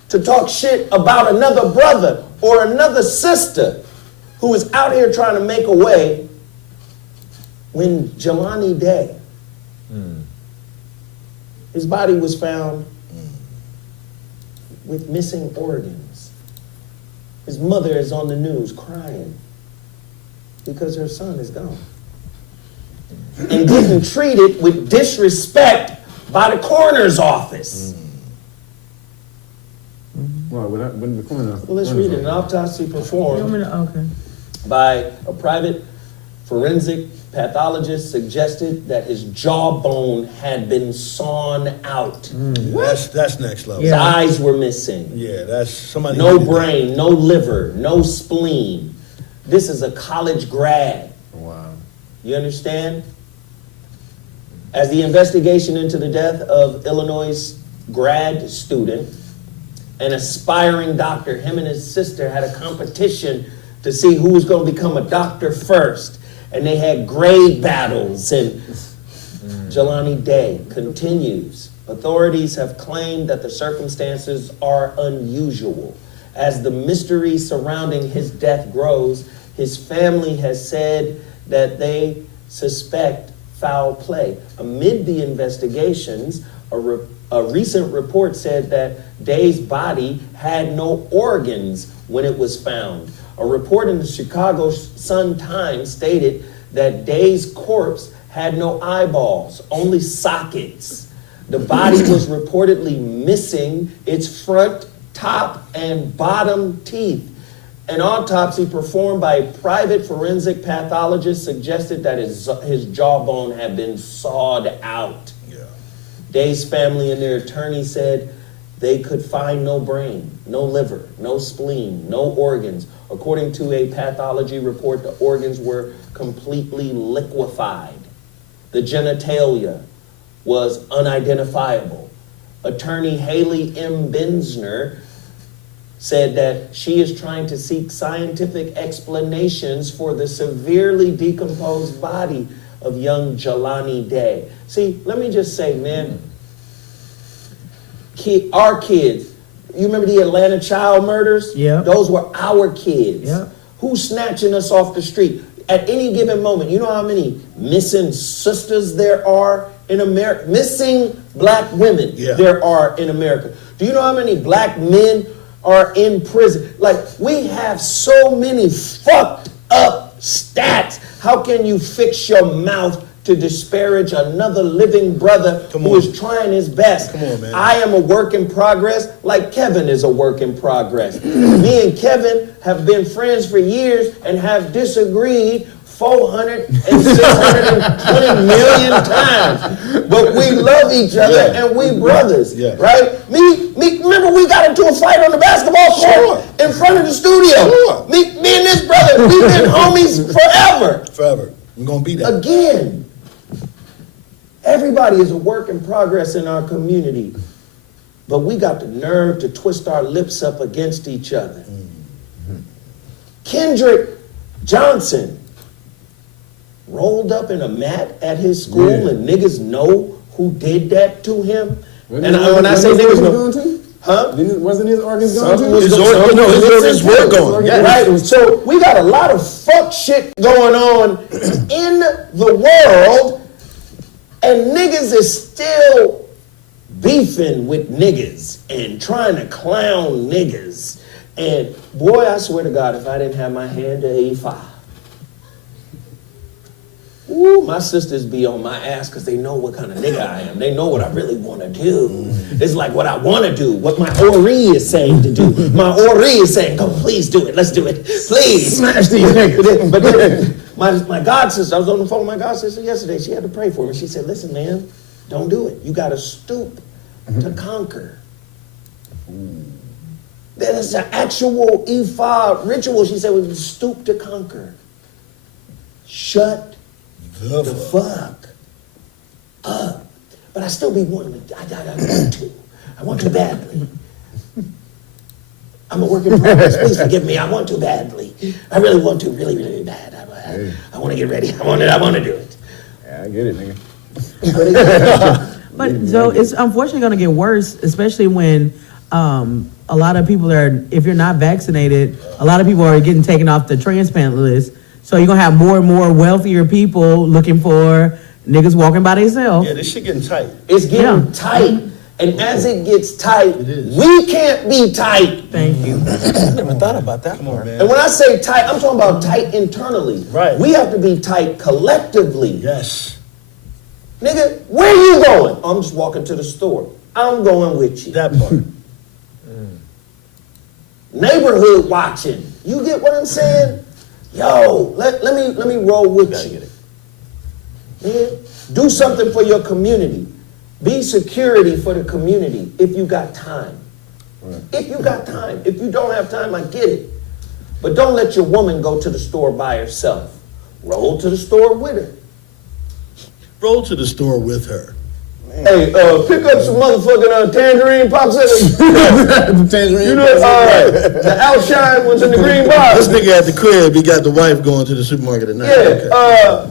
To talk shit about another brother or another sister who is out here trying to make a way when Jelani Day, his body was found with missing organs. His mother is on the news crying because her son is gone. And getting treated with disrespect by the coroner's office. Well, when the corner. Well, let's read it. An autopsy You want performed me to- Okay. by a private forensic pathologist suggested that his jawbone had been sawn out. That's next level. His Yeah. eyes were missing. Yeah, that's somebody. No who did that. brain, no liver, no spleen. This is a college grad. Wow. You understand? As the investigation into the death of Illinois' grad student, an aspiring doctor, him and his sister had a competition to see who was going to become a doctor first. And they had grade battles. And Jelani Day continues. Authorities have claimed that the circumstances are unusual. As the mystery surrounding his death grows, his family has said that they suspect foul play. Amid the investigations, a recent report said that Day's body had no organs when it was found. A report in the Chicago Sun-Times stated that Day's corpse had no eyeballs, only sockets. The body was reportedly missing its front, top, and bottom teeth. An autopsy performed by a private forensic pathologist suggested that his jawbone had been sawed out. Day's family and their attorney said they could find no brain, no liver, no spleen, no organs. According to a pathology report, the organs were completely liquefied. The genitalia was unidentifiable. Attorney Haley M. Benzner said that she is trying to seek scientific explanations for the severely decomposed body of young Jelani Day. See, let me just say, man, our kids, you remember the Atlanta child murders? Yeah. Those were our kids. Yeah. Who's snatching us off the street? At any given moment, you know how many missing sisters there are in America? Missing black women there are in America. Do you know how many black men are in prison? Like, we have so many fucked up stats. How can you fix your mouth to disparage another living brother who is trying his best? Come on, man. I am a work in progress, like Kevin is a work in progress. Me and Kevin have been friends for years and have disagreed 400 and 620 million times. But we love each other and we brothers, right? Me, remember we got into a fight on the basketball court in front of the studio. Me and this brother, we've been homies forever. Forever. We're going to be that. Again, everybody is a work in progress in our community. But we got the nerve to twist our lips up against each other. Kendrick Johnson rolled up in a mat at his school and niggas know who did that to him. When I say niggas know, Wasn't his organs gone too? His organs were gone. Right. So we got a lot of fuck shit going on in the world, and niggas is still beefing with niggas and trying to clown niggas. And boy, I swear to God, if I didn't have my hand to A5, ooh, my sisters be on my ass because they know what kind of nigga I am. They know what I really want to do. It's like what I want to do, what my Ori is saying to do. My Ori is saying, "Come, please do it. Let's do it. Please." Smash these niggas. But then my god sister, I was on the phone with my god sister yesterday. She had to pray for me. She said, "Listen, man, don't do it. You got to stoop to conquer." That is an actual Ifa ritual. She said, "We stoop to conquer." Shut the fuck up. But I still be wanting to. I want to badly. I'm a work in progress. Please forgive me. I want to badly. I really want to, really, really bad. I want to get ready. I want to do it. Yeah, I get it, nigga. But so it's unfortunately going to get worse, especially when a lot of people if you're not vaccinated, a lot of people are getting taken off the transplant list. So you're going to have more and more wealthier people looking for niggas walking by themselves. Yeah, this shit getting tight. It's getting tight. And as it gets tight, we can't be tight. Thank you. I never thought about that. Come on, man. And when I say tight, I'm talking about tight internally. Right. We have to be tight collectively. Yes. Nigga, where you going? I'm just walking to the store. I'm going with you. That part. Neighborhood watching. You get what I'm saying? Yo, let me roll with you. Yeah? Do something for your community. Be security for the community if you got time. Right. If you got time. If you don't have time, I get it. But don't let your woman go to the store by herself. Roll to the store with her. Roll to the store with her. Hey, pick up some motherfucking tangerine popsicles. Tangerine. You know, the outshine ones in the green box. This nigga at the crib, he got the wife going to the supermarket at night. Yeah,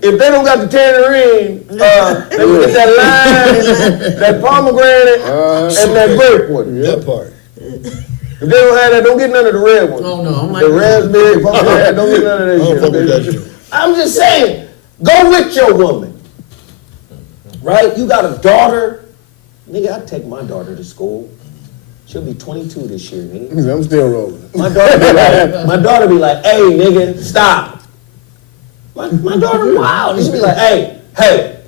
if they don't got the tangerine, they can get that lime, that pomegranate, and that grape one. That part. If they don't have that, don't get none of the red ones. Oh, no, I'm like the raspberry pomegranate, don't get none of that shit. I'm just saying, go with your woman. Right? You got a daughter. Nigga, I take my daughter to school. She'll be 22 this year, nigga. I'm still rolling. My daughter be like, hey, nigga, stop. My daughter wild. She be like, hey,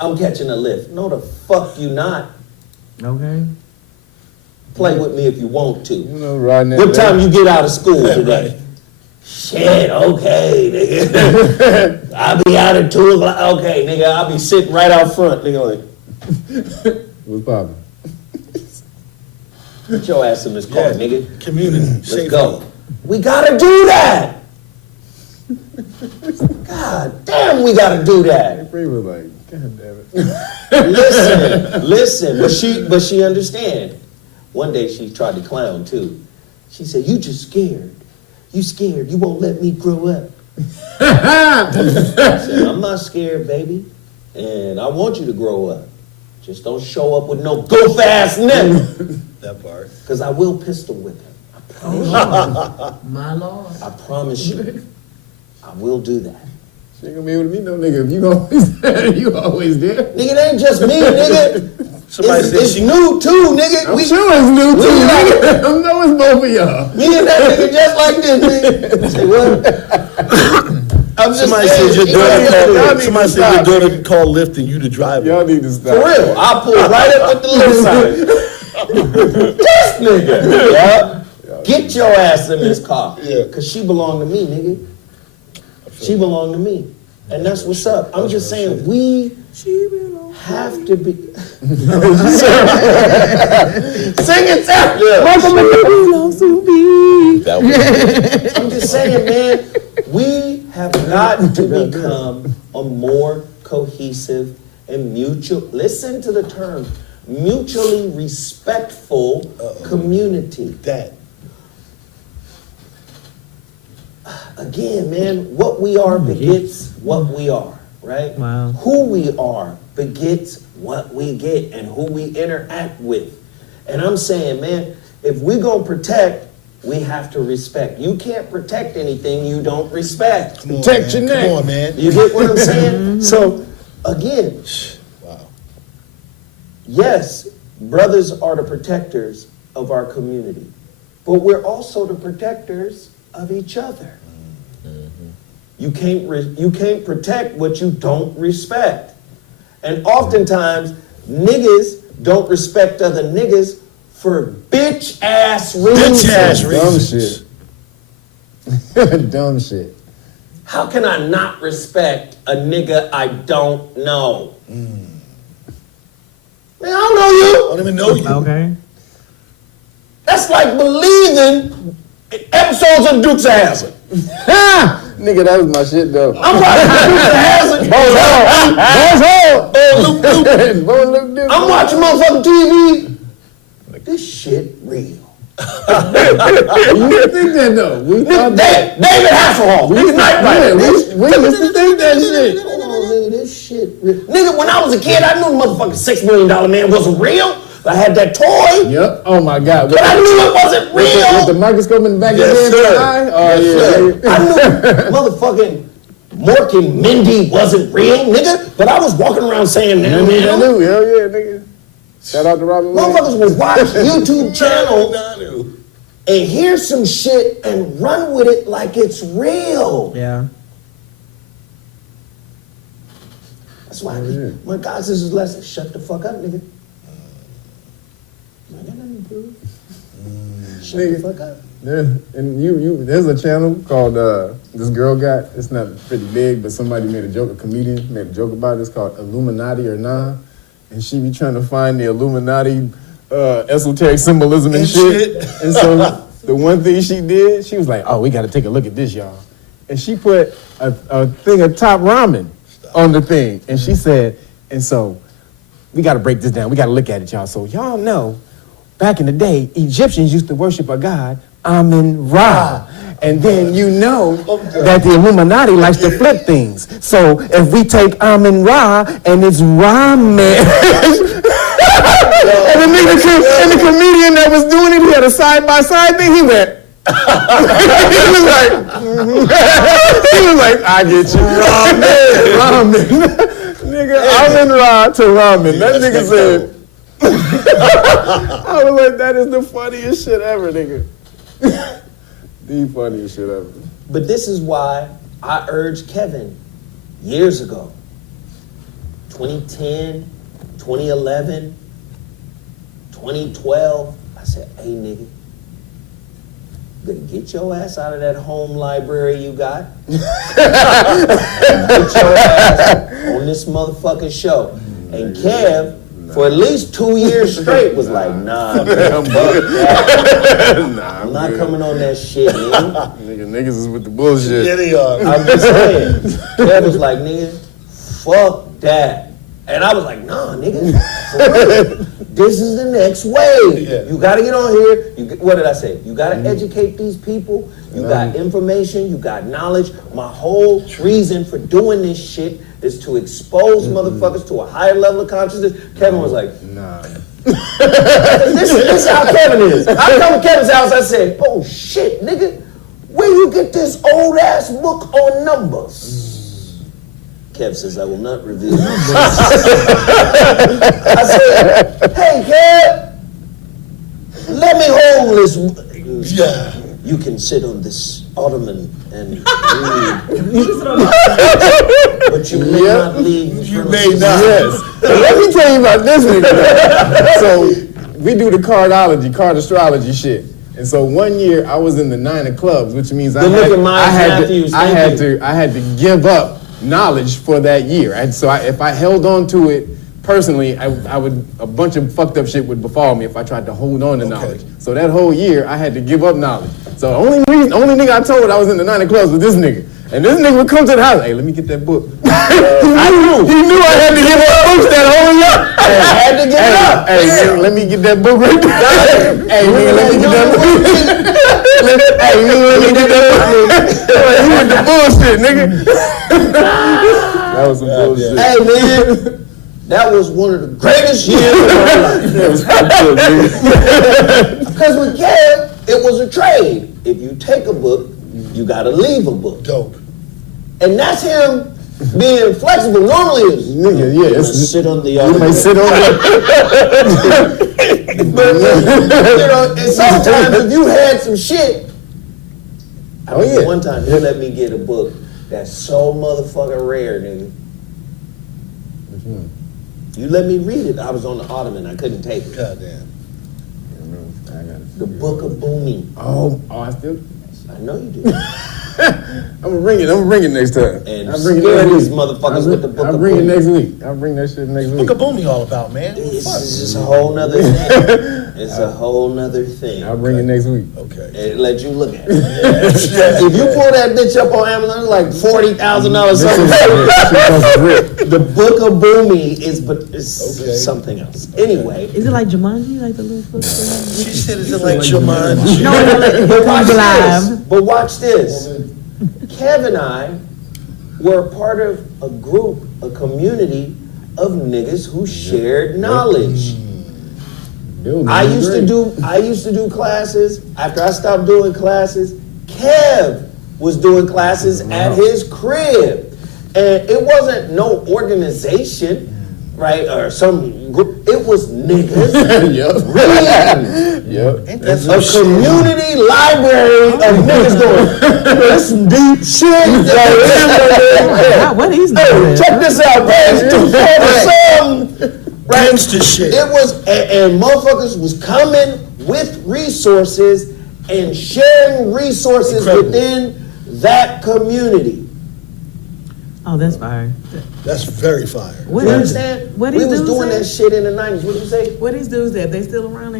I'm catching a lift. No, the fuck you not. Okay. Play with me if you want to. You know, riding that What time you get out of school today? Shit, okay, nigga. I'll be out at 2 o'clock. Okay, nigga, I'll be sitting right out front, nigga. Like, what's poppin'? Get your ass in this car, nigga. Community. Let's go. We gotta do that. God damn, we gotta do that. Free was like, God damn it. Listen, but she understand. One day she tried to clown too. She said, "You just scared. You scared. You won't let me grow up." I said, "I'm not scared, baby, and I want you to grow up. Just don't show up with no goof ass nigga." That part. Because I will pistol whip him. I promise My Lord. you. I promise you. I will do that. She ain't gonna be able to meet no nigga if you always there. You always there. Nigga, it ain't just me, nigga. Somebody said It's she- new too, nigga. I'm sure it's new too, nigga. I know it's both of y'all. Me and that nigga just like this, nigga. Say what? I'm just Somebody saying, said your you know, daughter. y'all need Somebody to said your stop, daughter called Lyft and you the driver. Y'all need to stop. for real. I pull right up with the little sign. This nigga. Yeah. Get your ass in this car. Yeah. Cause she belong to me, nigga. She belong to me. And that's what's up. I'm just saying we have to be. Sing it, Sarah. That was I'm just saying, man, we have got to become a more cohesive and listen to the term, mutually respectful community. That. Again, man, what we are begets what we are, right? Wow. Who we are begets what we get and who we interact with. And I'm saying, man, if we're going to protect, we have to respect. You can't protect anything you don't respect. Come on, Protect man. your neck. Come on, man. You get what I'm saying? So, again, Wow. yes, brothers are the protectors of our community, but we're also the protectors of each other. You can't protect what you don't respect. And oftentimes, niggas don't respect other niggas for bitch ass reasons. Bitch ass Dumb reasons. shit. Dumb shit. How can I not respect a nigga I don't know? Man, I don't know you. I don't even know you. Okay. That's like believing in episodes of Dukes of Hazzard. Nigga, that was my shit though. I'm watching Dukes of Hazzard. I'm watching motherfucking TV. This shit real. You didn't think that though. We thought that. David Hasselhoff. He's not Yeah, right. we used to think that shit. Hold on, nigga, this shit real. Nigga, when I was a kid, I knew the motherfucking $6 million man wasn't real. I had that toy, Yep. Oh my God. but I knew it wasn't With the real. microscope in the back Yes, of the sir. eye? Oh yeah. I knew motherfucking Mork and Mindy wasn't real, nigga. But I was walking around saying, I man, knew. Hell yeah, nigga. Shout out to Robin Williams. motherfuckers would watch YouTube channels and hear some shit and run with it like it's real. Yeah. That's why my God says his lesson, shut the fuck up, nigga. I got nothing to prove. Shut the fuck up. Yeah, and there's a channel called this girl got, it's not pretty big, but somebody made a joke, a comedian made a joke about it. It's called Illuminati or Nah, and she be trying to find the Illuminati esoteric symbolism and shit. And so the one thing she did, she was like, oh, we got to take a look at this, y'all. And she put a thing of top ramen on the thing, and she said, and so we got to break this down. We got to look at it, y'all. So y'all know, back in the day, Egyptians used to worship a god, Amun-Ra. And then you know that the Illuminati likes to flip things. So if we take Amun-Ra and it's ramen. and the comedian that was doing it, he had a side-by-side thing, he went. he was like, I get you. Ramen. Nigga, Amun-Ra to ramen. That nigga said, I was like, that is the funniest shit ever, nigga. The funniest shit ever. But this is why I urged Kevin years ago, 2010, 2011, 2012. I said, hey, nigga, you better get your ass out of that home library you got. Get your ass on this motherfucking show. And Kev, for at least 2 years straight, was like, nah, man, fuck that. I'm not coming on that shit, nigga. Niggas is with the bullshit. Yeah, they are. I'm just saying. Kev was like, nigga, fuck that. And I was like, nah, nigga, for real. This is the next wave. Yeah. You gotta get on here. What did I say? You gotta educate these people. You got information. You got knowledge. My whole reason for doing this shit is to expose motherfuckers to a higher level of consciousness. Kevin was like, Nah. This is how Kevin is. I come to Kevin's house, I say, oh shit, nigga, where you get this old ass book on numbers? Kev says, I will not reveal numbers. I said, hey Kev, let me hold this. Yeah. You can sit on this ottoman and read. But you may not leave. You may not. Yes. Let me tell you about this nigga. So we do the card astrology shit. And so one year I was in the 9 of clubs, which means I had to give up knowledge for that year. And so if I held on to it personally, a bunch of fucked up shit would befall me if I tried to hold on to knowledge. So that whole year I had to give up knowledge. So only nigga I told I was in the 9 of clubs was this nigga. And this nigga would come to the house, hey, let me get that book. He knew I had to give up books that whole year. I had to give it up. Hey, nigga, let me get that book right there. Hey, nigga, let me get that book. Hey, nigga, let me get that book. He with the bullshit, nigga. That was some bullshit. Hey man, that was one of the greatest years of my life. That was fucked up, nigga. Because with Kev, it was a trade. If you take a book, you gotta leave a book. Dope. And that's him being flexible. Normally it's, Nigga, yeah. you might sit on the You other. may sit on that. But you know, and sometimes if you had some shit, I remember one time he let me get a book that's so motherfucking rare, nigga. Which one? You let me read it. I was on the ottoman. I couldn't take it. Goddamn. The Book of Booming. Oh, I still. I know you do. I'm gonna bring it next time. And I'll bring it scare next these week. motherfuckers with the Book I'll of bring it Booming. next week. I'll bring that shit next week. What Kaboomy all about, man? It's just a whole nother thing. It's a whole nother thing. I'll bring it next week. Okay. And let you look at it. If you pull that bitch up on Amazon, it's like $40,000 something. The Book of Booming is something else. Anyway. Is it like Jumanji, like the little book? She said, is it like Jumanji? No, But watch this. live. But watch this. Kev and I were part of a group, a community of niggas who shared knowledge. I used to do classes. After I stopped doing classes, Kev was doing classes at his crib. And it wasn't no organization, right, or some group. It was niggas reading. Ain't that A some shit? community library of niggas going, that's some deep shit. What is Hey, this? check this out, page 247. Right? Gangsta shit. It was, and motherfuckers was coming with resources and sharing resources Incredible. within that community. Oh, that's fire. That's very fire. What You is understand? what We these was dudes doing say? that shit in the 90s. What'd you say? What these dudes at? They still around?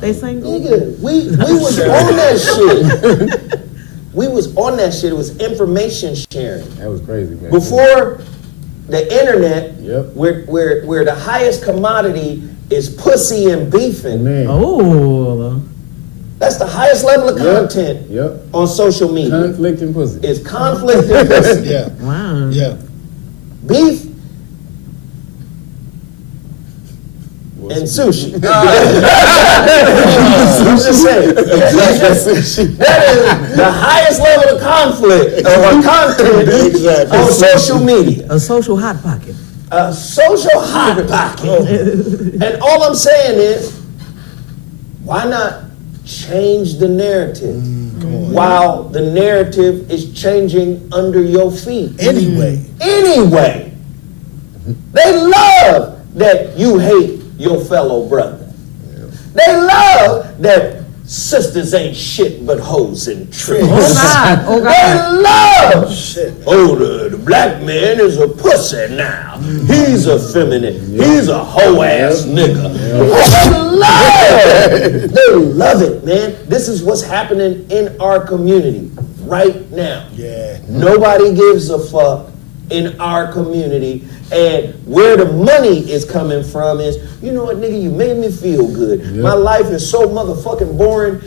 They single? Nigga, we was on that shit. We was on that shit. It was information sharing. That was crazy, man. Before the internet, Yep. where the highest commodity is pussy and beefing. Man. Oh. That's the highest level of content Yep. on social media. Conflict and pussy. It's conflict and pussy. Yeah. Wow. Yeah. Beef and sushi. I'm just saying. That is the highest level of conflict or content on social media. A social hot pocket. A social hot pocket. And all I'm saying is, why not change the narrative while the narrative is changing under your feet? Anyway. They love that you hate your fellow brother. They love that sisters ain't shit but hoes and tricks. Oh, God. Oh, They God. love the black man is a pussy now. He's effeminate. He's a hoe ass nigga. They love it, man. This is what's happening in our community right now. Yeah. Nobody gives a fuck in our community. And where the money is coming from is, you know what, nigga, you made me feel good. Yep. My life is so motherfucking boring.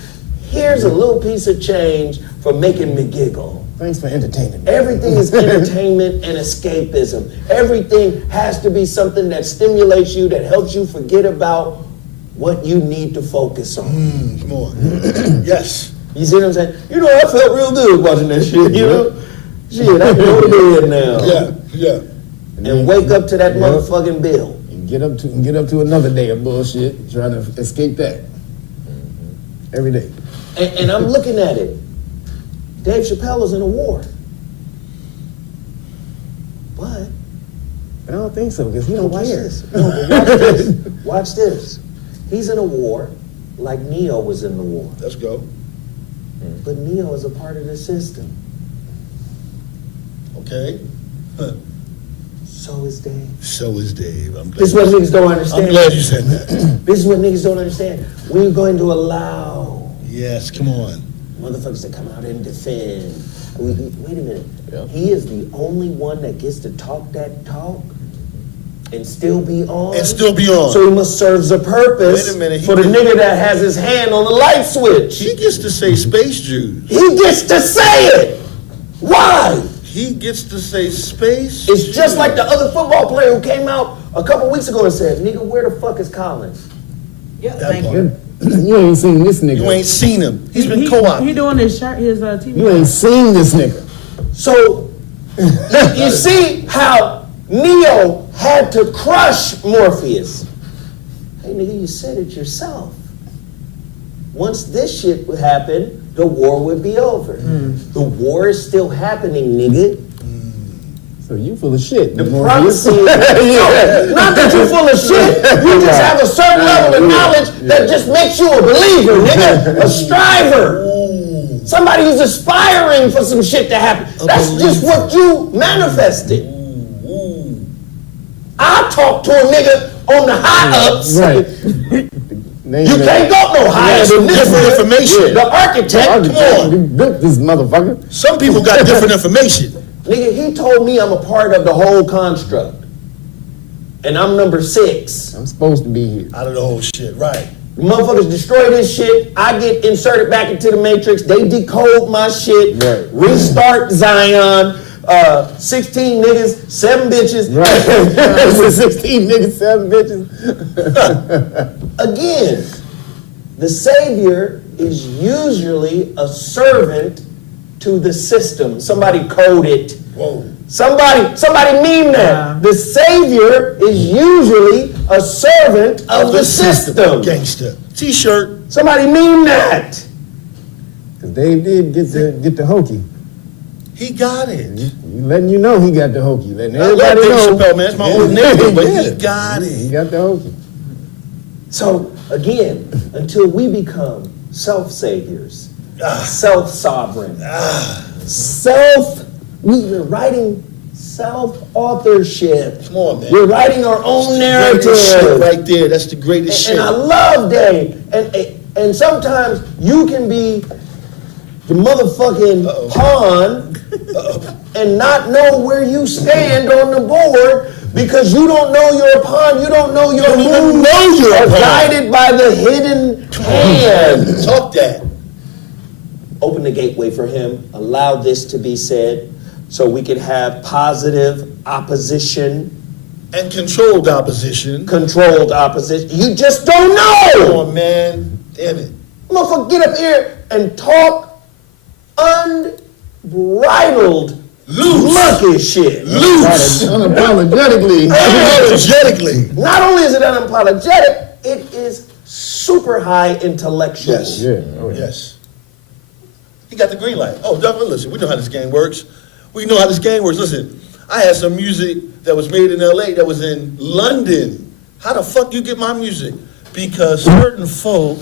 Here's a little piece of change for making me giggle. Thanks for entertaining me. Everything is entertainment and escapism. Everything has to be something that stimulates you, that helps you forget about what you need to focus on. Come on. Yes. You see what I'm saying? You know, I felt real good watching that shit, you know? Shit, I can go to bed now. Yeah. And wake up to that motherfucking bill. And get up to another day of bullshit, trying to escape that. Every day. And I'm looking at it. Dave Chappelle is in a war. But I don't think so, because he don't watch care. this. No, but watch this. Watch this. He's in a war like Neo was in the war. Let's go. But Neo is a part of the system. Okay. So is Dave. So is Dave. I'm glad. This is what niggas don't understand. I'm glad you said that. This is what niggas don't understand. We're going to allow Yes, come on. motherfuckers to come out and defend. Wait a minute. Yeah. He is the only one that gets to talk that talk and still be on. And still be on. So he must serve a purpose Wait a minute, for the nigga that has his hand on the light switch. He gets to say space Jews. He gets to say it. Why? He gets to say space. It's just like the other football player who came out a couple weeks ago and said, nigga, where the fuck is Collins? Yeah, That thank part. you. You ain't seen this nigga. You ain't seen him. He's been He co-opted. doing his TV. You ain't seen this nigga. So you see how Neo had to crush Morpheus. Hey nigga, you said it yourself. Once this shit would happen, the war would be over. The war is still happening, nigga. So you full of shit. The prophecy is, no, not that you're full of shit. You just have a certain level of knowledge that just makes you a believer, nigga, a striver. Somebody who's aspiring for some shit to happen. That's just what you manifested. I talk to a nigga on the high ups. Right. You can't go no higher than this. Different information. The architect, come on. You built this motherfucker. Some people got different information. Nigga, he told me I'm a part of the whole construct. And I'm number 6. I'm supposed to be here. Out of the whole shit, right. The motherfuckers destroy this shit. I get inserted back into the matrix. They decode my shit. Right. Restart Zion. 16 niggas, 7 bitches. Right. 16 niggas, 7 bitches. Again, the savior is usually a servant to the system. Somebody code it. Whoa. Somebody meme that. The savior is usually a servant of the system. Gangster. T-shirt. Somebody meme that. Cause Dave did get the hokey. He got it. He letting you know he got the hokey. Letting I love everybody Dave know. Chappelle, man. That's my old nigga, but he Yeah. got He it. got the hokey. So again, until we become self-saviors, self-sovereign, we're writing self-authorship. Come on, man. We're writing our own Greatest shit narrative. right there. That's the greatest shit. And I love Dave. And sometimes you can be the motherfucking pawn and not know where you stand on the board because you don't know you're a pawn, you don't know your moves are guided by the hidden hand. Talk that. Open the gateway for him, allow this to be said so we can have positive opposition, And controlled opposition. controlled opposition. You just don't know. Come on, man. Damn it. Motherfucker, get up here and talk unbridled, monkey shit. Loose. Unapologetically. Unapologetically. Not only is it unapologetic, it is super high intellectual. Yes. Yeah. Oh, yeah. Yes. He got the green light. Oh, definitely. Listen, we know how this game works. We know how this game works. Listen, I had some music that was made in LA that was in London. How the fuck you get my music? Because certain folk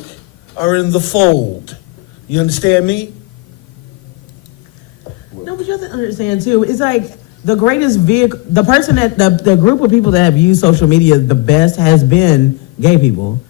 are in the fold. You understand me? No, but you have to understand too. It's like the greatest vehicle, the person that the group of people that have used social media the best has been gay people,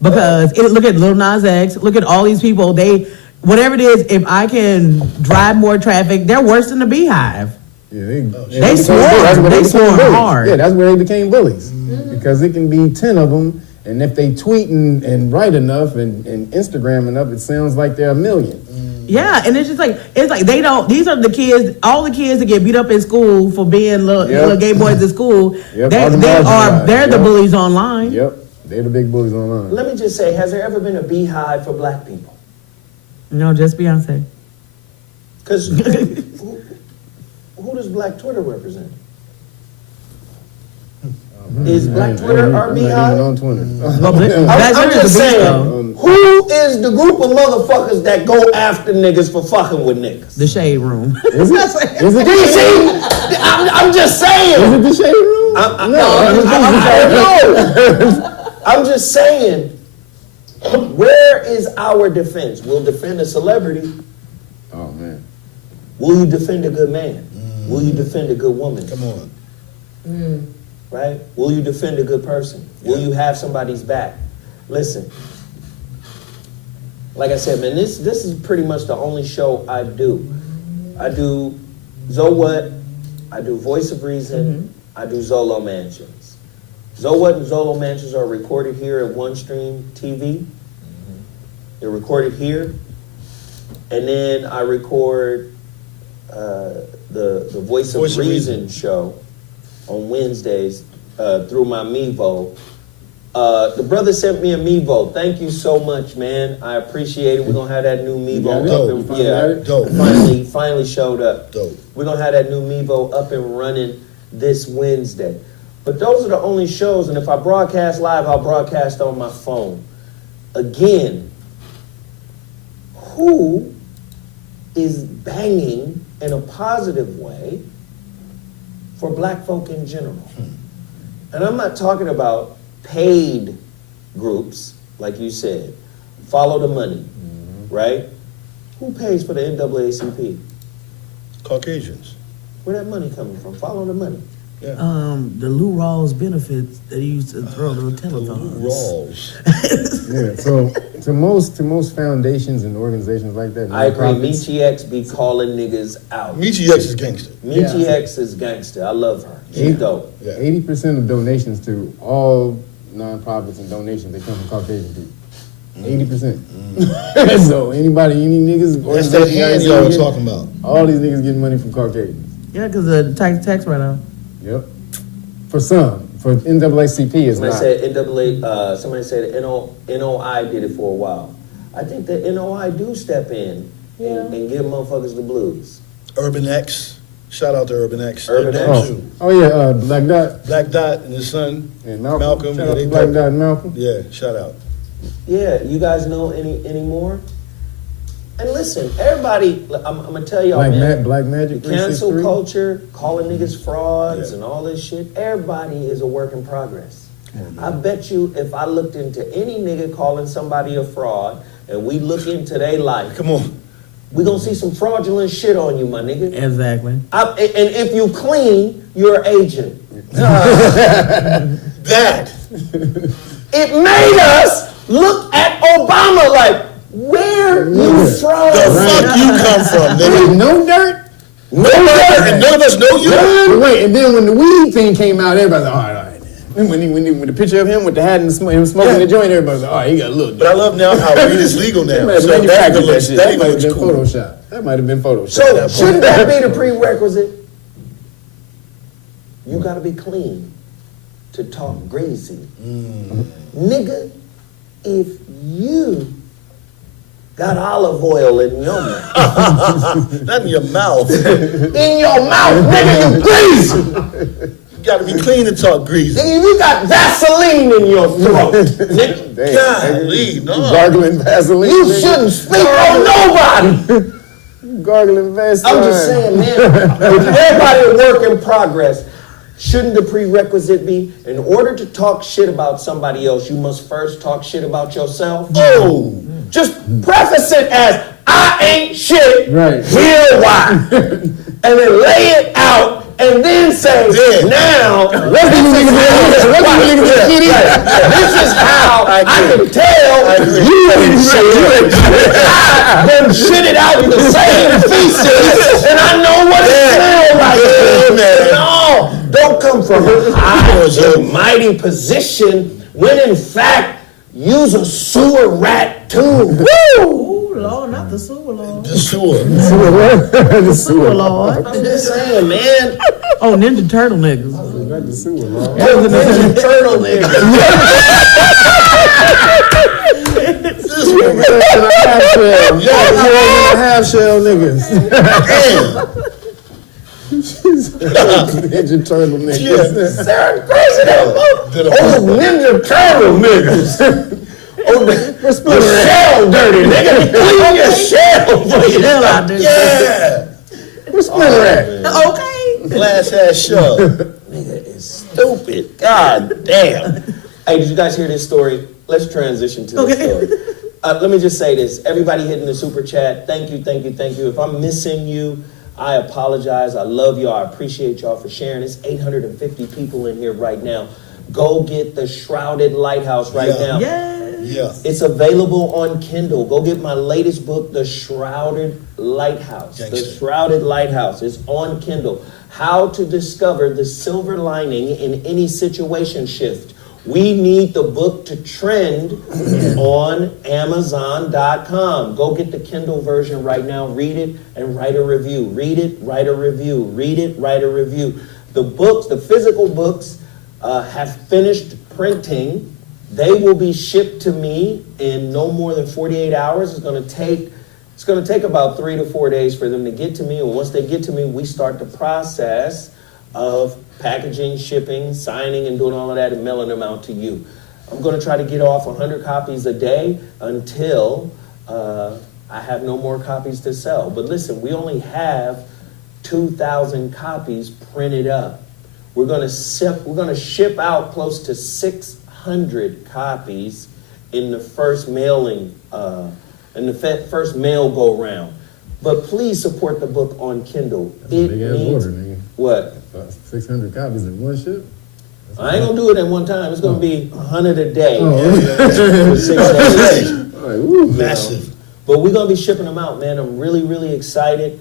because look at Lil Nas X, look at all these people. They whatever it is, if I can drive more traffic, they're worse than the Beehive. Yeah, They swore. They swore hard. Yeah, that's where they became bullies. Because it can be 10 of them, and if they tweet and write enough and Instagram enough, it sounds like they're a million. Yeah, and it's like they don't. These are the kids, all the kids that get beat up in school for being little gay boys at school. Yep, They're the bullies online. Yep. They're the big bullies online. Let me just say, has there ever been a beehive for black people? No, just Beyonce. Because who does Black Twitter represent? Is Black Twitter our beehive? on Twitter. I'm just saying, who is the group of motherfuckers that go after niggas for fucking with niggas? The Shade Room. Is it Do you see? I'm just saying. Is it the Shade Room? I'm just saying, where is our defense? We'll defend a celebrity. Oh, man. Will you defend a good man? Will you defend a good woman? Come on. Right? Will you defend a good person? Will you have somebody's back? Listen, like I said, man, this is pretty much the only show I do. I do ZoWhat, I do Voice of Reason, I do Zolo Mansions. ZoWhat and Zolo Mansions are recorded here at One Stream TV. They're recorded here. And then I record the Voice of Reason show on Wednesdays through my Mevo. The brother sent me a Mevo. Thank you so much, man. I appreciate it. We're gonna have that new Mevo up and Dope. finally showed up. Dope. We're gonna have that new Mevo up and running this Wednesday. But those are the only shows, and if I broadcast live, I'll broadcast on my phone. Again, who is banging in a positive way for black folk in general? And I'm not talking about paid groups, like you said. Follow the money, right? Who pays for the NAACP? Caucasians. Where that money coming from? Follow the money. The Lou Rawls benefits that he used to throw the telethons. Rawls. Yeah, so to most foundations and organizations like that, I agree. nonprofits, Michi X be calling niggas out. Michi X is gangster. Michi X is gangster. I love her. She's dope. 80% of donations to all nonprofits and donations, they come from Caucasian people. 80%. So any niggas, That's that hand y'all were talking about. all these niggas getting money from Caucasians. Yeah, because the tax write-off. Yep. For some. For NAACP is Somebody not. said somebody said the NOI did it for a while. I think the NOI do step in and give motherfuckers the blues. Urban X. Shout out to Urban X. Urban They're X. dope too. Oh yeah, Black Dot. Black Dot and his son, And Malcolm. Shout Yeah, out they to Black dope. Dot and Malcolm. Yeah, shout out. Yeah, you guys know any more? And listen, everybody, I'm gonna tell y'all, man. Black Magic Cancel 363. culture, calling niggas frauds Yeah. and all this shit. Everybody is a work in progress. I bet you if I looked into any nigga calling somebody a fraud and we look into their life, Come on. we gonna see some fraudulent shit on you, my nigga. Exactly. And if you clean, you're an agent. That. It made us look at Obama like, where you from? The fuck you come from, nigga? No dirt. No dirt, and none of us know you. But wait, and then when the weed thing came out, everybody's like, all right. And when the picture of him with the hat and him smoking the joint, everybody's like, all right, he got a little. But I love now how weed is legal They now. might have So that manufactured looks, that shit. that That might have looks been cool. Photoshop. That might have been Photoshop. So shouldn't that be the prerequisite? You gotta be clean to talk greasy. Nigga, if you got olive oil in your mouth, Not in your mouth. You in your mouth, nigga, you greasy. gotta be clean to talk greasy. Nigga, you got Vaseline in your throat. Nigga, Golly, no. Gargling Vaseline. you shouldn't speak on nobody. Gargling Vaseline. I'm just saying, man, everybody a work in progress. Shouldn't the prerequisite be, in order to talk shit about somebody else, you must first talk shit about yourself? Oh. Just preface it as, I ain't shit, Right. here why. And then lay it out, and then say, now, this is how I can tell you ain't shit. I done shit it out in the same feces, and I know what it smells like. No, don't come from a high and mighty position when in fact you's a sewer rat too. Woo! Ooh, Lord, not the sewer Lord. The sewer. The sewer Lord. I'm just saying, man. Oh, Ninja Turtle niggas. back to sewer, Lord. That was Ninja Turtle nigga. This nigga. Half shell niggas. Damn. Ninja Turtle niggas. Sarah crazy Ninja Turtle niggas. The shell dirty, nigga. Clean your shell for you. Hell out there. Yeah. Where's Splinter at? Okay. Glass ass show. Nigga is stupid. God damn. Hey, did you guys hear this story? Let's transition to this story. Let me just say this. Everybody hitting the super chat, thank you, thank you, thank you. If I'm missing you, I apologize. I love y'all. I appreciate y'all for sharing. It's 850 people in here right now. Go get the Shrouded Lighthouse right now. Yeah. It's available on Kindle. Go get my latest book, The Shrouded Lighthouse. Gangster. The Shrouded Lighthouse is on Kindle. How to discover the silver lining in any situation shift. We need the book to trend on Amazon.com. Go get the Kindle version right now. Read it and write a review. Read it, write a review. Read it, write a review. The books, the physical books, have finished printing. They will be shipped to me in no more than 48 hours. It's going to take about 3 to 4 days for them to get to me. And once they get to me, we start the process of packaging, shipping, signing, and doing all of that and mailing them out to you. I'm going to try to get off 100 copies a day until I have no more copies to sell. But listen, we only have 2,000 copies printed up. We're going to ship out close to 600 copies in the first mailing, in the first mail go round. But please support the book on Kindle. It means what? 600 copies in one ship? I ain't gonna do it at one time. It's gonna be 100 a day. For 6 days. Massive. But we're gonna be shipping them out, man. I'm really, really excited.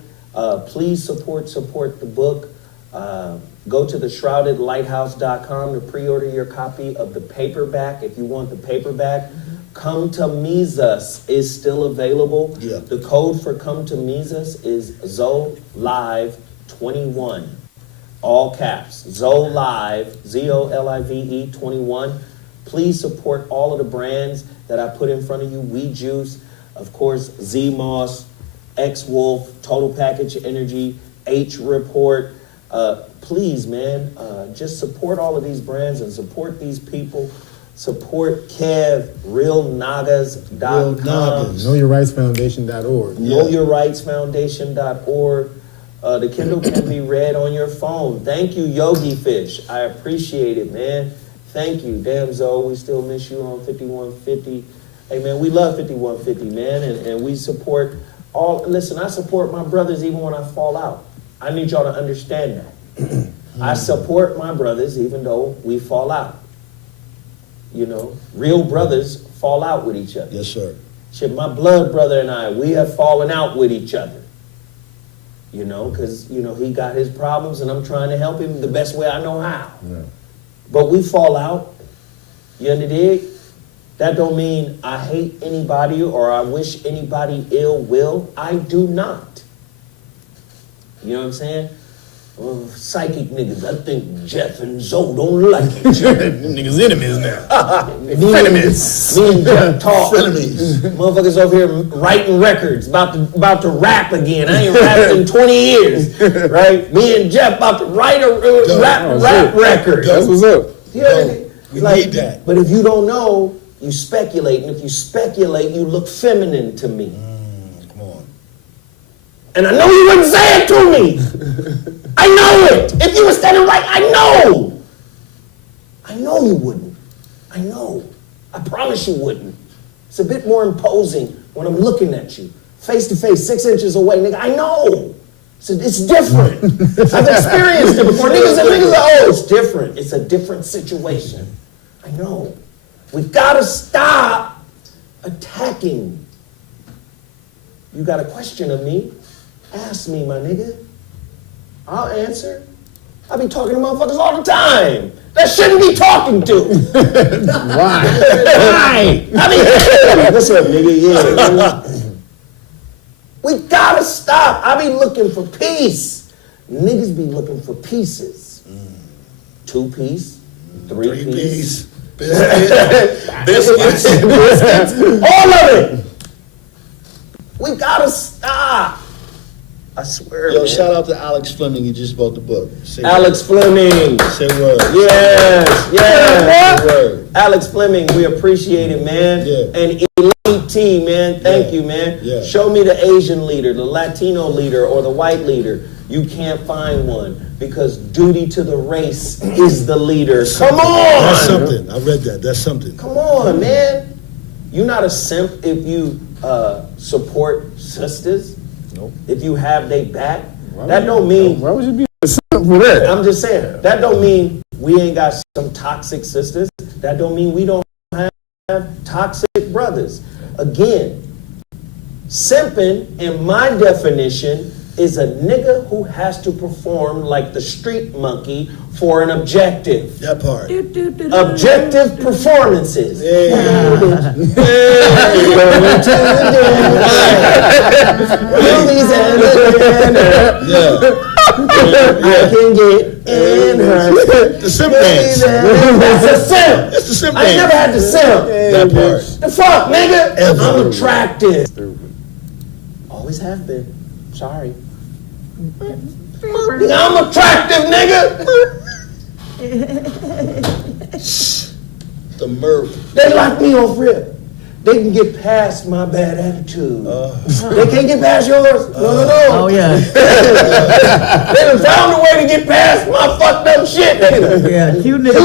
Please support the book. Go to theshroudedlighthouse.com to pre-order your copy of the paperback if you want the paperback. Come to Mises is still available. Yeah. The code for Come to Mises is ZoLive21. All caps. ZoLive, ZoLive 21. Please support all of the brands that I put in front of you. WeJuice, of course, Z-Moss, X-Wolf, Total Package Energy, H-Report. Please, man, just support all of these brands and support these people. Support Kev, realnagas.com. KnowYourRightsFoundation.org. KnowYourRightsFoundation.org. The Kindle can be read on your phone. Thank you, Yogi Fish. I appreciate it, man. Thank you. Damn, Zoe, we still miss you on 5150. Hey, man, we love 5150, man, and we support all. Listen, I support my brothers even when I fall out. I need y'all to understand that. I support my brothers even though we fall out. You know, real brothers fall out with each other. Yes, sir. Shit, my blood brother and I, we have fallen out with each other. You know, because, you know, he got his problems and I'm trying to help him the best way I know how. Yeah. But we fall out. You understand? That don't mean I hate anybody or I wish anybody ill will. I do not. You know what I'm saying? Well, psychic niggas, I think Jeff and Zoe don't like each other. Niggas enemies now. Frenemies. Me and Jeff talk. Frenemies. Motherfuckers over here writing records, about to rap again. I ain't rapped in 20 years, right? Me and Jeff about to write a rap record. That's what's up. You know, We need that. But if you don't know, you speculate, and if you speculate, you look feminine to me. Come on. And I know you wouldn't say it to me. I know it. If you were standing right, I know. I know you wouldn't. I know. I promise you wouldn't. It's a bit more imposing when I'm looking at you. Face to face, 6 inches away, nigga. I know. It's different. I've experienced it before. Niggas are, oh, it's different. It's a different situation. I know. We gotta stop attacking. You got a question of me? Ask me, my nigga. I'll answer. I be talking to motherfuckers all the time that shouldn't be talking to. Why? Why? I mean, what's up, nigga? Yeah. We gotta stop. I be looking for peace. Niggas be looking for pieces. 2-piece, 3-piece. Three-piece. Biscuits. All of it. We gotta stop. I swear, Yo, man. shout out to Alex Fleming. He just bought the book. Say Alex Fleming. word. Say word. Yes. Say word. Alex Fleming, we appreciate it, man. Yeah. And Elite T, man, thank you, man. Yeah. Show me the Asian leader, the Latino leader, or the white leader. You can't find one because duty to the race is the leader. Come on! That's something. I read that. That's something. Come on, man. You're not a simp if you support sisters. Nope. If you have they back. That don't mean... Why would you be a simp for that? I'm just saying, that don't mean we ain't got some toxic sisters. That don't mean we don't have toxic brothers. Again, simping, in my definition, is a nigga who has to perform like the street monkey for an objective. That part. Objective performances. I can get in her. The simp dance. That's a simp. It's the simp I ain't never dance. had the simp. That part. The fuck, nigga? Ever. I'm attractive. Always have been. Sorry. Nigga, I'm attractive, nigga. The Merc. They lock me off rip. They can get past my bad attitude. They can't get past yours. No. Oh, yeah. They done found a way to get past my fucked up shit, nigga. Yeah, cute nigga.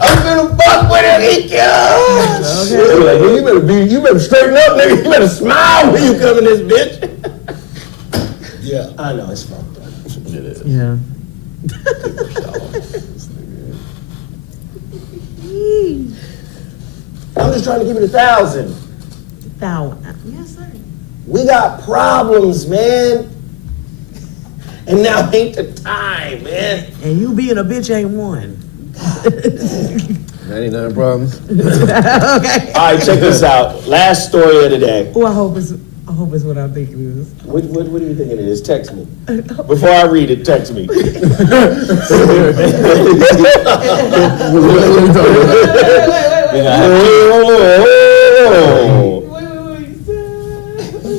I'm gonna fuck with it. He goes. Okay. Like, you better straighten up, nigga. You better smile when you come in this bitch. Yeah. I know it's fucked up. It is. Yeah. I'm just trying to keep it 1,000. Yes, sir. We got problems, man. And now ain't the time, man. And you being a bitch ain't one. 99 problems. Okay. All right, check this out. Last story of the day. Oh, I hope it's what I think it is. What do you think it is? Text me. Before I read it, text me.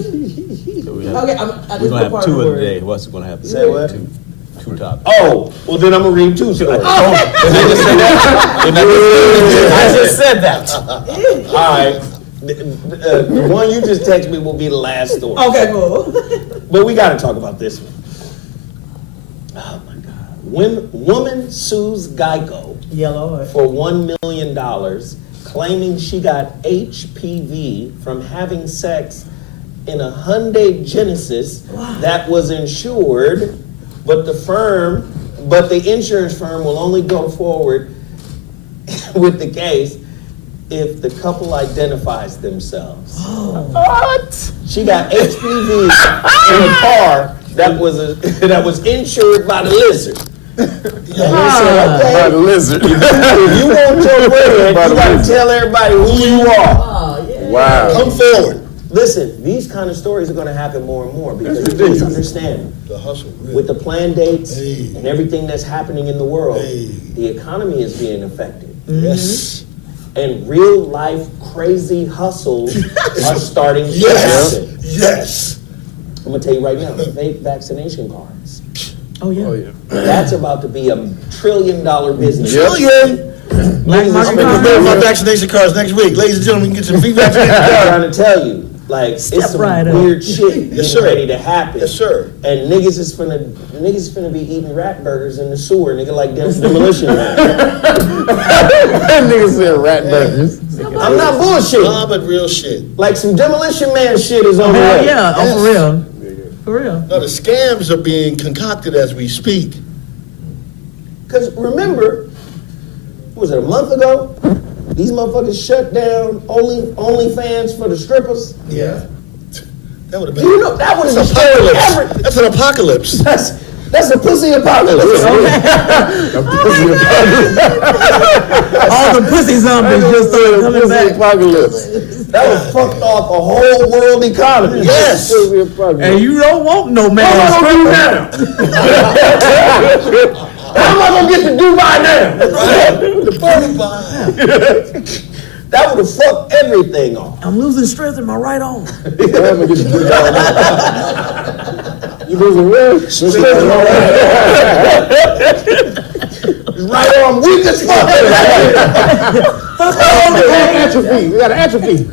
Okay, We're gonna have two of the day. What's gonna happen? Say what? Two topics. Oh, well then I'm gonna read two. So I just said that. all right. The one you just texted me will be the last story. Okay, cool. But we got to talk about this one. Oh my God. Woman sues Geico Yeah, Lord. for $1 million, claiming she got HPV from having sex in a Hyundai Genesis that was insured, but the insurance firm will only go forward with the case if the couple identifies themselves. What? She got HPV in a car that was insured by the lizard. And they said, By the okay, lizard. if you want your bread, you gotta tell everybody who you are. Oh, yeah. Wow. Come forward. Listen, these kind of stories are gonna happen more and more because please understand, The hustle. Really. with the planned dates Hey. and everything that's happening in the world, Hey. the economy is being affected. Yes. And real life crazy hustles are starting to Yes. happen. Yes. I'm gonna tell you right now, fake vaccination cards. Oh, yeah. Oh, yeah. That's about to be a $1 trillion business. Trillion. Black I'm market going to card. my vaccination cards next week. Ladies and gentlemen, get some free vaccination I'm cards. trying to tell you, like, it's some right up. weird shit getting sir. ready to happen. Yes, sir. And niggas is finna be eating rat burgers in the sewer, nigga, like Demolition Man. That nigga said rat burgers. I'm not bullshitting. Nah, but real shit. Like some Demolition Man shit is on the Hell way. yeah. Oh, for real. For real. No, the scams are being concocted as we speak. Because remember, what was it, a month ago? These motherfuckers shut down OnlyFans for the strippers. Yeah. That would have been. You know, that would have That's destroyed apocalypse. everything. That's an apocalypse. That's a pussy apocalypse. All the pussy zombies just started coming back. That was fucked off a whole world economy. Yes. And you don't want no man. How am I gonna get to Dubai now? That would have fucked everything off. I'm losing strength in my right arm. You losing what? Right arm weak as fuck. Atrophy. We got an atrophy.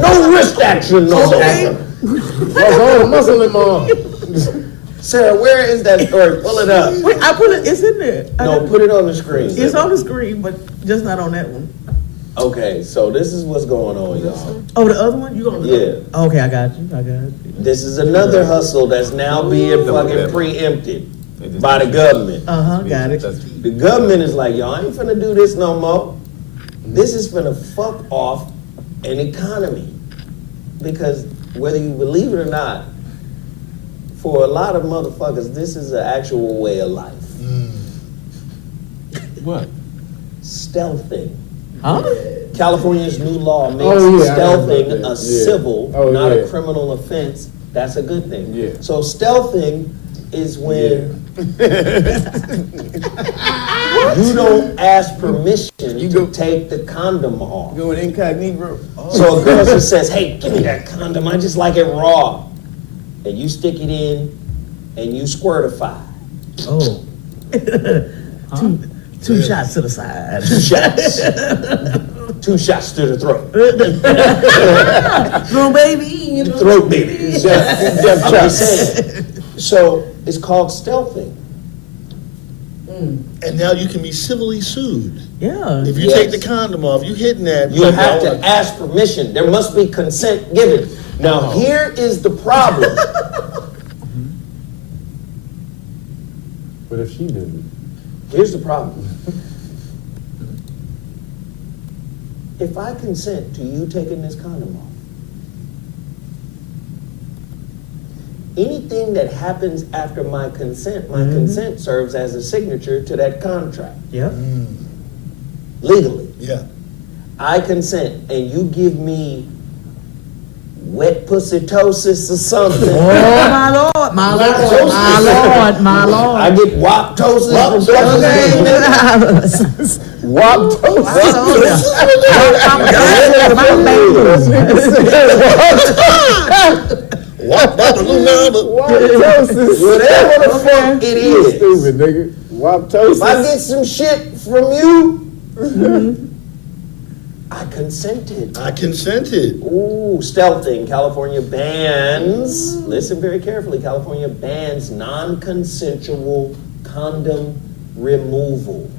No wrist action no more. Muscle in my arm. Sarah, where is that story? Pull it up. Wait, I put it. It's in there. No, put it on the screen. It's on the screen, but just not on that one. Okay, so this is what's going on, y'all. Oh, the other one? You gonna? Yeah. Okay, I got you. This is another hustle that's now being fucking preempted by the government. Got it. The government is like, y'all ain't finna do this no more. This is finna fuck off an economy. Because whether you believe it or not, for a lot of motherfuckers, this is an actual way of life. What? Stealthing. Huh? California's new law makes stealthing a civil, not a criminal offense. That's a good thing. Yeah. So stealthing is when you don't ask permission to take the condom off. Going incognito. So a girl just says, hey, give me that condom, I just like it raw. And you stick it in and you squirtify. Oh. Two shots to the side. 2 shots. 2 shots to the throat. Throat baby. Throat baby. I'm just saying. So it's called stealthing. And now you can be civilly sued. Yeah. If you take the condom off, you hitting that. You have to ask permission. There must be consent given. Now here is the problem. But if she did it? Here's the problem. If I consent to you taking this condom off, anything that happens after my consent consent serves as a signature to that contract. Yep. Legally. Yeah. I consent and you give me wet pussytosis or something. Oh, my Lord, my Lord, my Lord, my Lord. I get woptosis from something. Whatever the fuck it is. Stupid nigga. Woptosis. If I get some shit from you, I consented. I consented. Ooh, stealthing. California bans, listen very carefully, California bans non-consensual condom removal.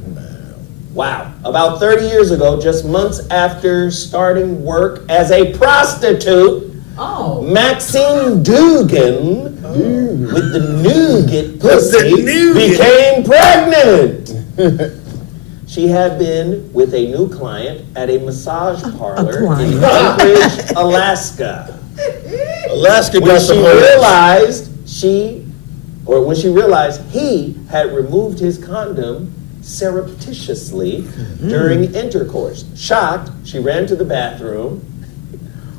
Wow. About 30 years ago, just months after starting work as a prostitute, Maxine Dugan, with the nougat pussy, became pregnant. She had been with a new client at a massage parlor in Anchorage, Alaska. Alaska When got she some realized he had removed his condom surreptitiously during intercourse. Shocked, she ran to the bathroom.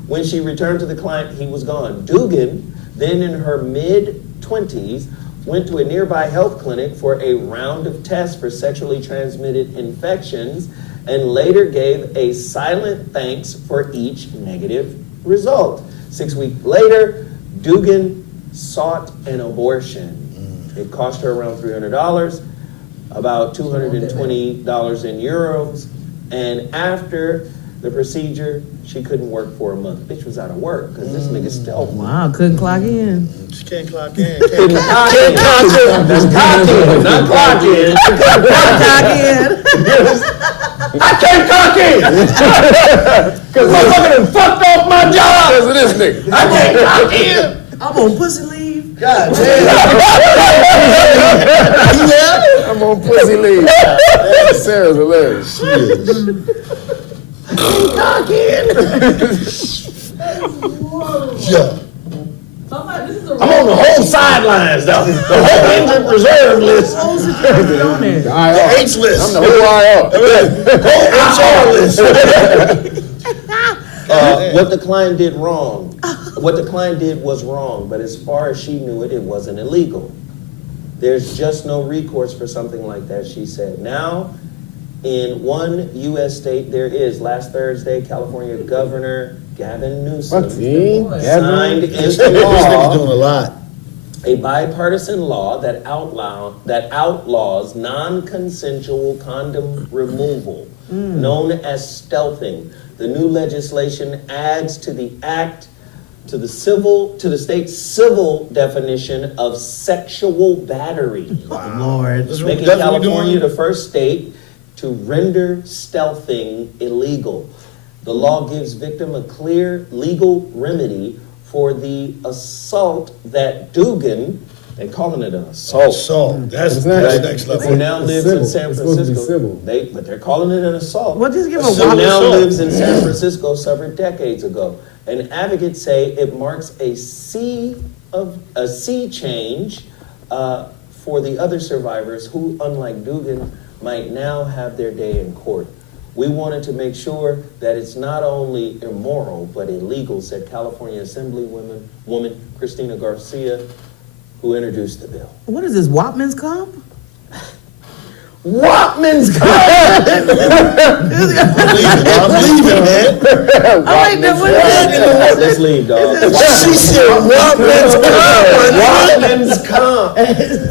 When she returned to the client, he was gone. Dugan, then in her mid-20s, went to a nearby health clinic for a round of tests for sexually transmitted infections and later gave a silent thanks for each negative result. 6 weeks later, Dugan sought an abortion. It cost her around $300, about $220 in euros, and after the procedure, she couldn't work for a month. Bitch was out of work because this nigga stealth. Wow, couldn't clock in. She can't clock in. Can't clock in. That's clock in, not clock in. I can't clock in. Because motherfucker done fucked off my job. Because of this nigga. I can't clock in. I'm on pussy leave. God damn. Yeah. I'm on pussy leave. Sarah's hilarious. She is. Clock in. Yeah. Somebody I'm on the whole sidelines, though. The whole injured reserve list. Whole security on there. The H list. I'm the whole IR. What the client did wrong. What the client did was wrong, but as far as she knew it, it wasn't illegal. There's just no recourse for something like that, she said. Now, in one U.S. state, there is. Last Thursday, California Governor Gavin Newsom signed into This nigga's law doing a lot. a bipartisan law that outlaws non-consensual condom removal, known as stealthing. The new legislation adds to the act to the state's civil definition of sexual battery, Lord. making That's what we California doing? the first state to render stealthing illegal. The law gives victim a clear legal remedy for the assault that Dugan, they're calling it an assault. So that's next Who level. now lives in San It's supposed to be Francisco. civil. But they're calling it an assault. Well, just give a That's Who walk. now assault. lives in San Francisco several decades ago. And advocates say it marks a sea change for the other survivors who, unlike Dugan, might now have their day in court. We wanted to make sure that it's not only immoral but illegal, said California Assemblywoman Christina Garcia, who introduced the bill. What is this, Wapman's Comp? Wapman's I'm leaving, man. I like that. What is that? Let's leave, dog. She said Wapman's Comp. Wapman's Comp.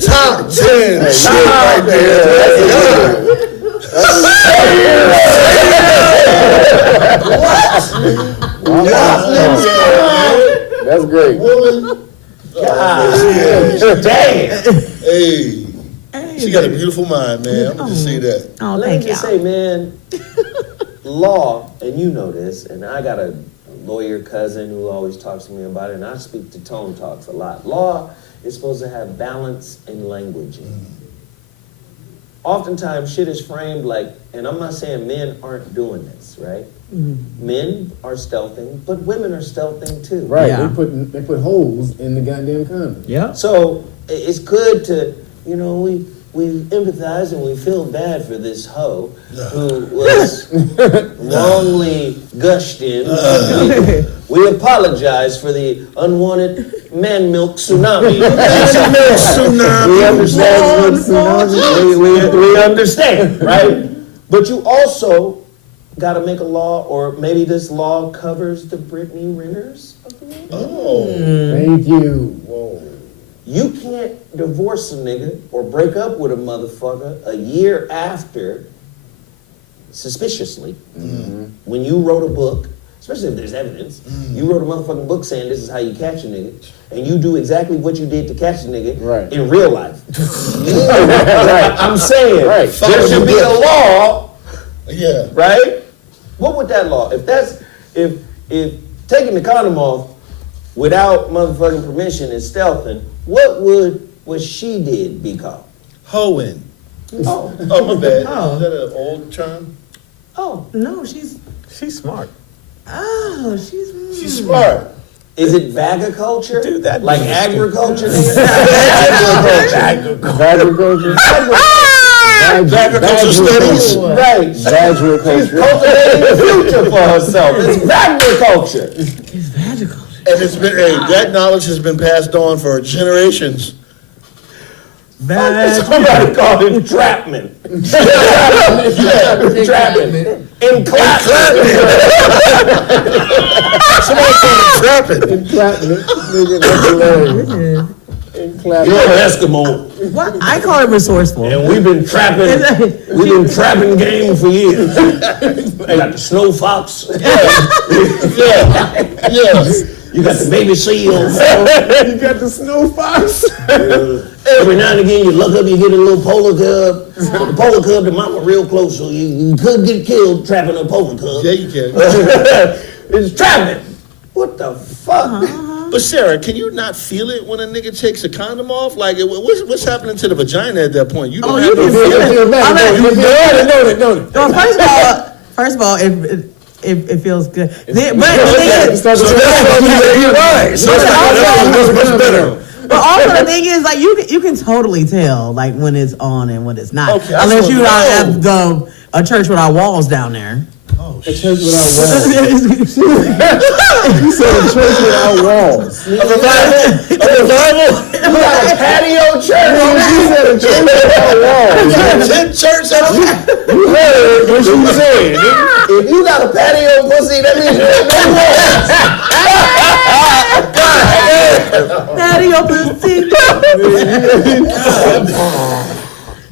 Top 10 shit right there. That's great. Woman. God damn. Hey. She got a beautiful mind, man. I'm gonna just say that. Oh, Let thank me you. just say, man, law, and you know this, and I got a lawyer cousin who always talks to me about it, and I speak to Tone Talks a lot. Law is supposed to have balance in languaging. Oftentimes, shit is framed like, and I'm not saying men aren't doing this, right? Men are stealthing, but women are stealthing too. Right. Yeah. They put holes in the goddamn condom. Yeah. So it's good to, we empathize and we feel bad for this hoe who was wrongly gushed in. We apologize for the unwanted man milk tsunami. We understand. We understand, right? But you also got to make a law, or maybe this law covers the Brittany Renners of the world. Oh. Thank you. Whoa. You can't divorce a nigga or break up with a motherfucker a year after, suspiciously, when you wrote a book, especially if there's evidence, you wrote a motherfucking book saying this is how you catch a nigga, and you do exactly what you did to catch a nigga in real life. I'm saying, there should be a law, right? What would that law, if taking the condom off without motherfucking permission is stealthing, what would what she did be called? Hoeing. Oh, my bad. Oh. Is that an old term? Oh, no, she's smart. She's smart. Is it vagaculture? Dude, that like means- agriculture? Agriculture. Agricultural studies. Right. She's Agriculture. cultivating the future for herself. It's vagriculture. it's magical. And it's been that knowledge has been passed on for generations. Somebody called it entrapment. Entrapment. Entrapment. Somebody called it trapping. Entrapment. Nigga, that's hilarious. Entrapment. You're an Eskimo, What? I call it resourceful. and we've been trapping game for years. They got the snow fox. Yeah. You got the baby seals. You got the snow fox. Every now and again, you look up, you get a little polar cub. The polar cub, the mama real close, so you could get killed trapping a polar cub. Yeah, you can. It's trapping. What the fuck? But Sarah, can you not feel it when a nigga takes a condom off? Like, what's happening to the vagina at that point? You don't have you to can feel feel it. it. Know it. Well, first of all, it feels good. But the thing is, but also the thing is, like you can totally tell like when it's on and when it's not, Okay, unless you don't have a church without walls down there. Oh, A shit. church without walls. You said a church without walls. A revival? You got a patio church? You said a church without walls. Church You heard what she said. If you got a patio pussy, that means you ain't no walls. Patio pussy.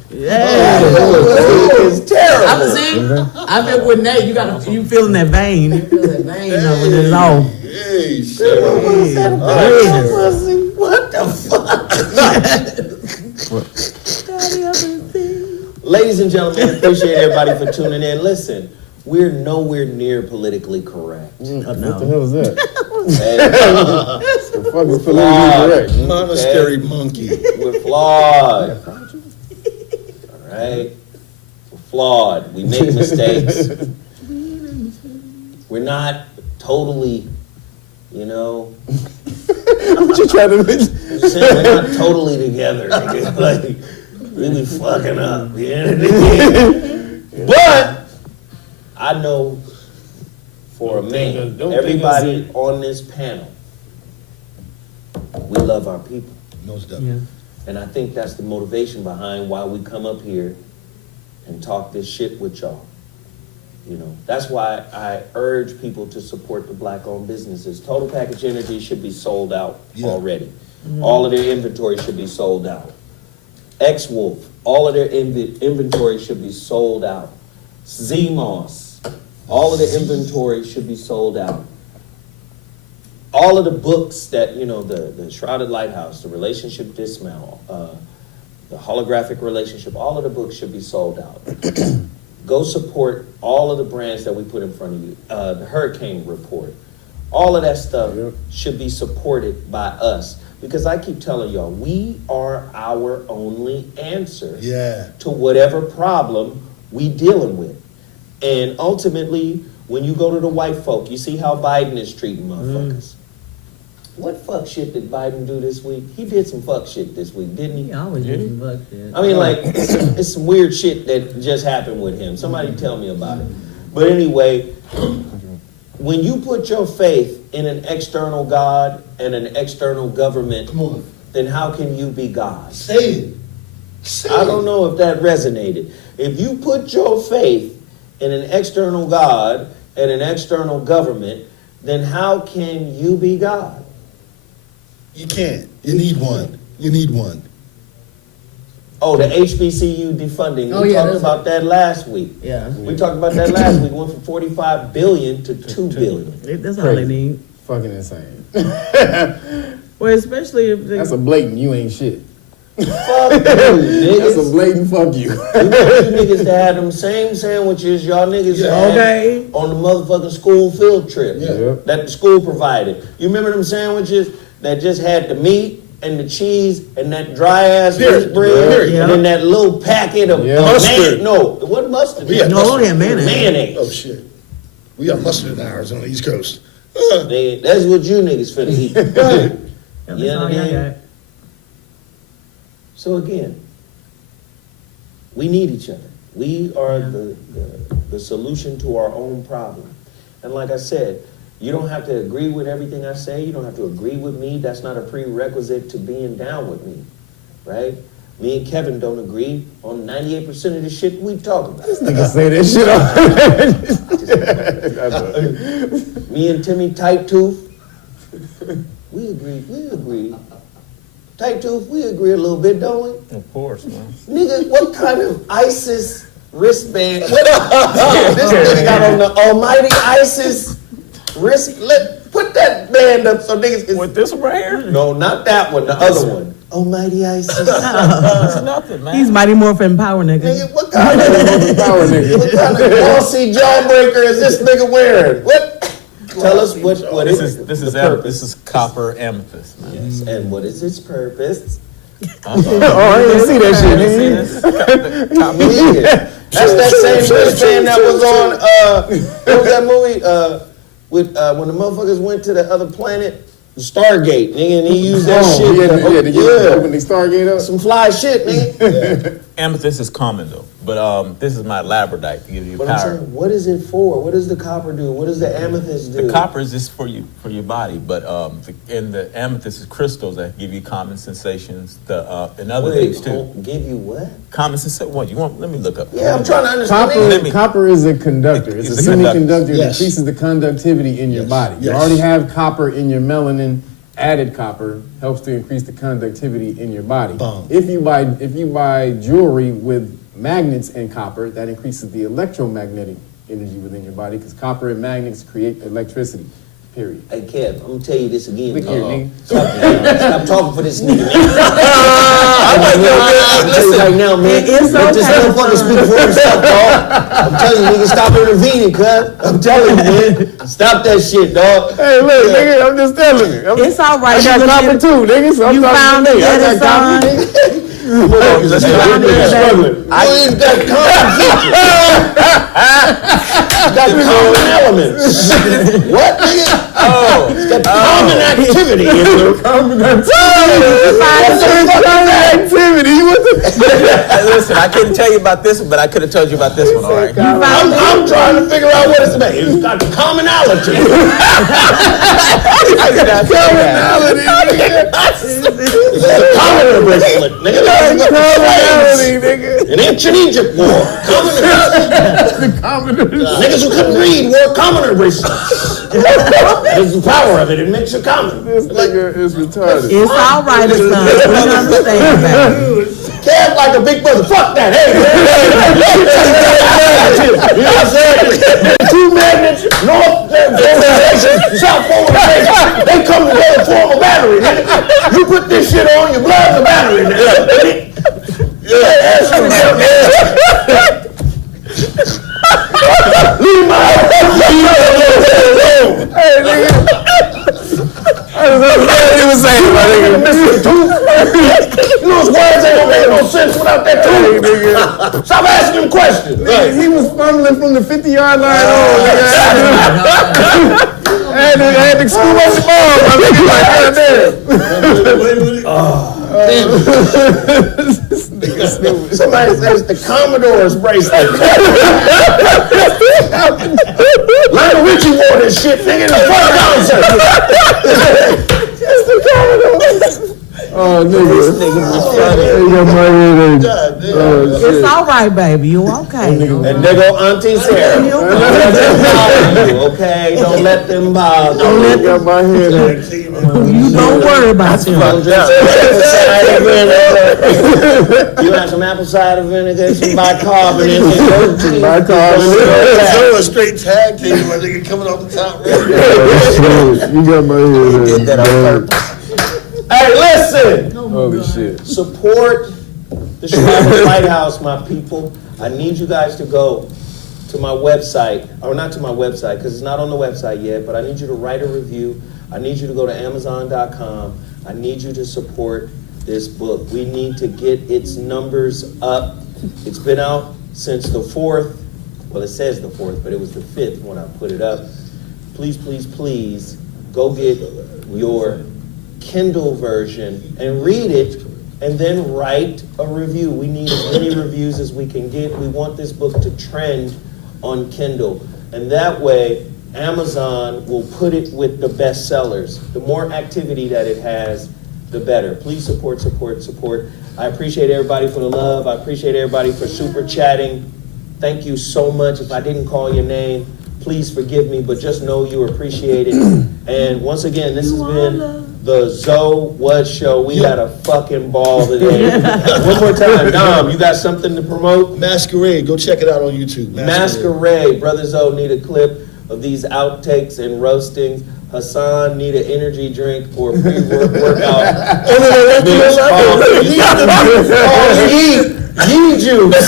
Yeah. It's terrible. I've been with Nate. You feeling that vein? You feel that vein over there? Oh. Hey, shit. What the fuck? Ladies and gentlemen, appreciate everybody for tuning in. Listen, we're nowhere near politically correct. What the hell is that? Hey, The fuck is politically correct? Monastery monkey. we're flawed. All right? We're flawed. We make mistakes. We're not totally, What you trying to do? we're not totally together. Nigga. Like, we be fucking up. But I know for a man, everybody on this panel, we love our people. Most definitely. And I think that's the motivation behind why we come up here and talk this shit with y'all. That's why I urge people to support the black-owned businesses. Total Package Energy should be sold out already. All of their inventory should be sold out. X-Wolf, all of their inventory should be sold out. Z-Moss, all of the inventory should be sold out. All of the books that, the Shrouded Lighthouse, the Relationship Dismount, the Holographic Relationship, all of the books should be sold out. Go support all of the brands that we put in front of you. The HuriKane Report. All of that stuff should be supported by us. Because I keep telling y'all, we are our only answer to whatever problem we dealing with. And ultimately, when you go to the white folk, you see how Biden is treating motherfuckers. What fuck shit did Biden do this week? He did some fuck shit this week, didn't he? He always did some fuck shit. I mean, like, it's some weird shit that just happened with him. Somebody tell me about it. But anyway, when you put your faith in an external God and an external government, then how can you be God? Say it. I don't know if that resonated. If you put your faith in an external God and an external government, then how can you be God? You can't. You need one. You need one. Oh, the HBCU defunding. We talked about that last week. Yeah. We talked about that last week. Went from $45 billion to $2 billion. That's all they need. Fucking insane. Well, especially if they... That's a blatant you ain't shit. Fuck you, niggas. That's a blatant fuck you. We want you niggas to have them same sandwiches y'all niggas had on the motherfucking school field trip that the school provided. You remember them sandwiches that just had the meat and the cheese and that dry ass wheat bread and then that little packet of mustard? No, it wasn't mustard. We had mayonnaise. Mayonnaise. Oh, shit. We got mustard in ours on the East Coast. That's what you niggas finna eat. You know what I mean? So again, we need each other. We are the solution to our own problem. And like I said, you don't have to agree with everything I say. You don't have to agree with me. That's not a prerequisite to being down with me, right? Me and Kevin don't agree on 98% of the shit we talk about. This nigga say that shit. Me and Timmy Tight Tooth, we agree. Tight Tooth, we agree a little bit, don't we? Of course, man. Nigga, what kind of ISIS wristband? This nigga got on the almighty ISIS wrist. Put that band up so niggas can... With this one right here? No, not that one, the other one. Almighty ISIS. That's nothing, man. He's Mighty Morphin Power nigga. Nigga, what kind of bossy jawbreaker is this nigga wearing? What? Tell us what This is copper amethyst, man. Yes, and what is its purpose? Oh, I didn't see that shit, Yeah. That's that same wristband that was on, what was that movie, with, when the motherfuckers went to the other planet? Stargate, nigga, and he used that shit. Open the Stargate up. Some fly shit, nigga. Amethyst is common though, but this is my labradorite to give you But I'm power. saying, what is it for? What does the copper do? What does the amethyst do? The copper is just for your body, but and the amethyst is crystals that give you common sensations. And other things too. Give you what? Common sensation. What you want? Let me look up. Yeah, I'm trying to understand. Copper is a conductor. It's a semiconductor that Yes. increases the conductivity in your body. You already have copper in your melanin. Added copper helps to increase the conductivity in your body. Boom. If you buy jewelry with magnets and copper, that increases the electromagnetic energy within your body because copper and magnets create electricity. Period. Hey, Kev, I'm gonna tell you this again. Look here, nigga. Stop talking for this nigga. I'm like, yo, man, listen right now, man. It's Let this okay. motherfucker speak for himself, dog. I'm telling you, nigga, stop intervening, cuz. I'm telling you, man. Stop that shit, dog. Hey, look, nigga, I'm just telling you. It's all right. I got You copper too, nigga. So I'm You talking found to it, me. I yeah, got copper, son. nigga. Let's You found it, baby. I ain't got common features. Got common elements. What, nigga? It's got common activity in there. Common activity. Listen, I couldn't tell you about this one, but I could have told you about this one. All right. I'm trying to figure out what it's about. It's got commonality. It's a commoner bracelet, nigga. That's what an ancient Egypt wore. Niggas who couldn't read wore commoner bracelets. There's the power of it. It makes you common. This nigga is retarded. It's all right, son. We understand, baby. Kev like a big brother. Fuck that. Hey, you know what I'm saying? Two magnets, north polarization, south polarization. They come together to form a battery, nigga. You put this shit on, your blood's a battery, nigga. Yeah, leave my alone. Hey, nigga. He was saying, my nigga. You know, his words ain't gonna make no sense without that tooth. Stop asking him questions. He was fumbling from the 50-yard line on, nigga. I had to screw up the ball, my nigga. Like, goddamn. Somebody says the Commodore's bracelet. Lionel Richie wore this shit, nigga, in the front concert. It's the Commodore. Oh, nigga. It's all right, baby. You okay? And there go Auntie Sarah. You Don't let them bother you, okay? Don't let them bother you. Got my head on. You don't worry about them. Don't drink some apple cider vinegar. You have some apple cider vinegar, some bicarbonate. So a straight tag team, my nigga coming off the top. You got my head on. Did that on purpose. Hey, listen! Holy shit. Support the Chicago Lighthouse, my people. I need you guys to go to my website, or not to my website, because it's not on the website yet, but I need you to write a review. I need you to go to Amazon.com. I need you to support this book. We need to get its numbers up. It's been out since the 4th. Well, it says the 4th, but it was the 5th when I put it up. Please, please, please, go get your Kindle version and read it, and then write a review. We need as many reviews as we can get. We want this book to trend on Kindle, and that way Amazon will put it with the best sellers. The more activity that it has, the better. Please support, support, support. I appreciate everybody for the love. I appreciate everybody for super chatting. Thank you so much. If I didn't call your name, please forgive me, but just know you appreciate it. And once again, this has been the ZoWhat Show. We had a fucking ball today. One more time, Dom, you got something to promote? Masquerade, go check it out on YouTube. Masquerade. Brother Zo need a clip of these outtakes and roastings. Hassan need an energy drink or pre-workout. Mix coffee. Yee juice.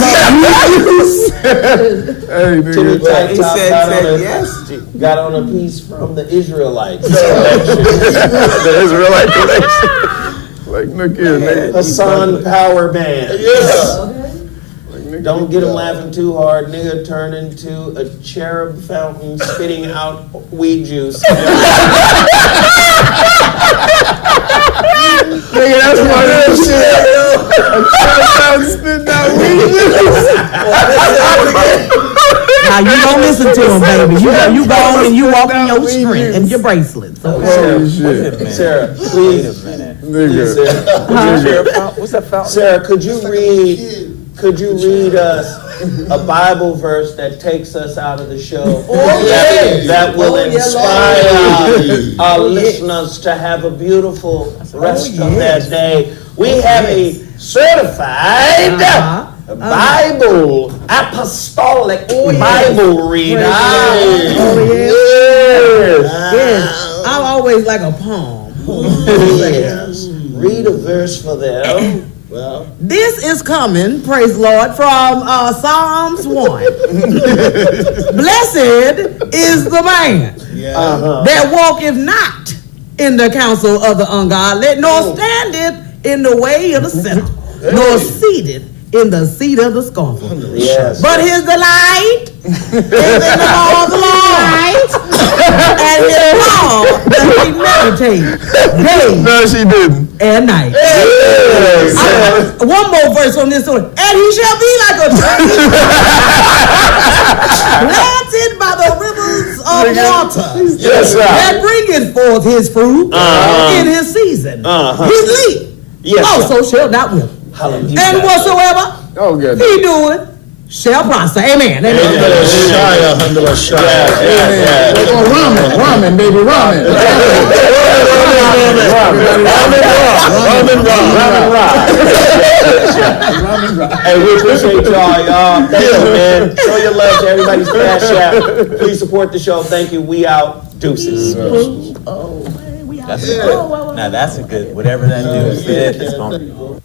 Timmy Tight Top got on a piece from the Israelites. The Israelite collection. Like, look here, nigga. Hassan Power Band. Yeah. Don't get him laughing too hard. Nigga turn into a cherub fountain spitting out weed juice. Nigga, that's why that shit. I'm spitting out weed. Now you don't listen to him, baby. You go on and you walk in your strength and your bracelets. Okay? Holy shit. Sarah, Wait please. a minute. Nigga. What's that fountain? Sarah, could you read us a Bible verse that takes us out of the show? That will inspire our listeners to have a beautiful rest of their day. We have a certified Bible, apostolic Bible reader. Yes. I always like a poem. Yes. Read a verse for them. Well, This is coming, praise the Lord, from Psalms 1. Blessed is the man that walketh not in the counsel of the ungodly, nor standeth in the way of the sinner, nor seated in the seat of the scornful. yes. But his delight is in the law of the Lord, and his law does he meditate day No, she didn't. and night. One more verse on this one. And he shall be like a tree planted by the rivers of water, Yes, sir. that bringeth forth his fruit in his season. His leaf Yes, sir. also shall not wither. Hallelujah. And whatsoever Oh, good. he doeth shall prosper. Amen. Amen. Ramen, baby, ramen. Hey, we appreciate y'all. Thank you, man. Show your love to everybody's Cashapp. Please support the show. Thank you. We out. Deuces. That's a good. Now that's a good. Whatever that dude said, it's gonna.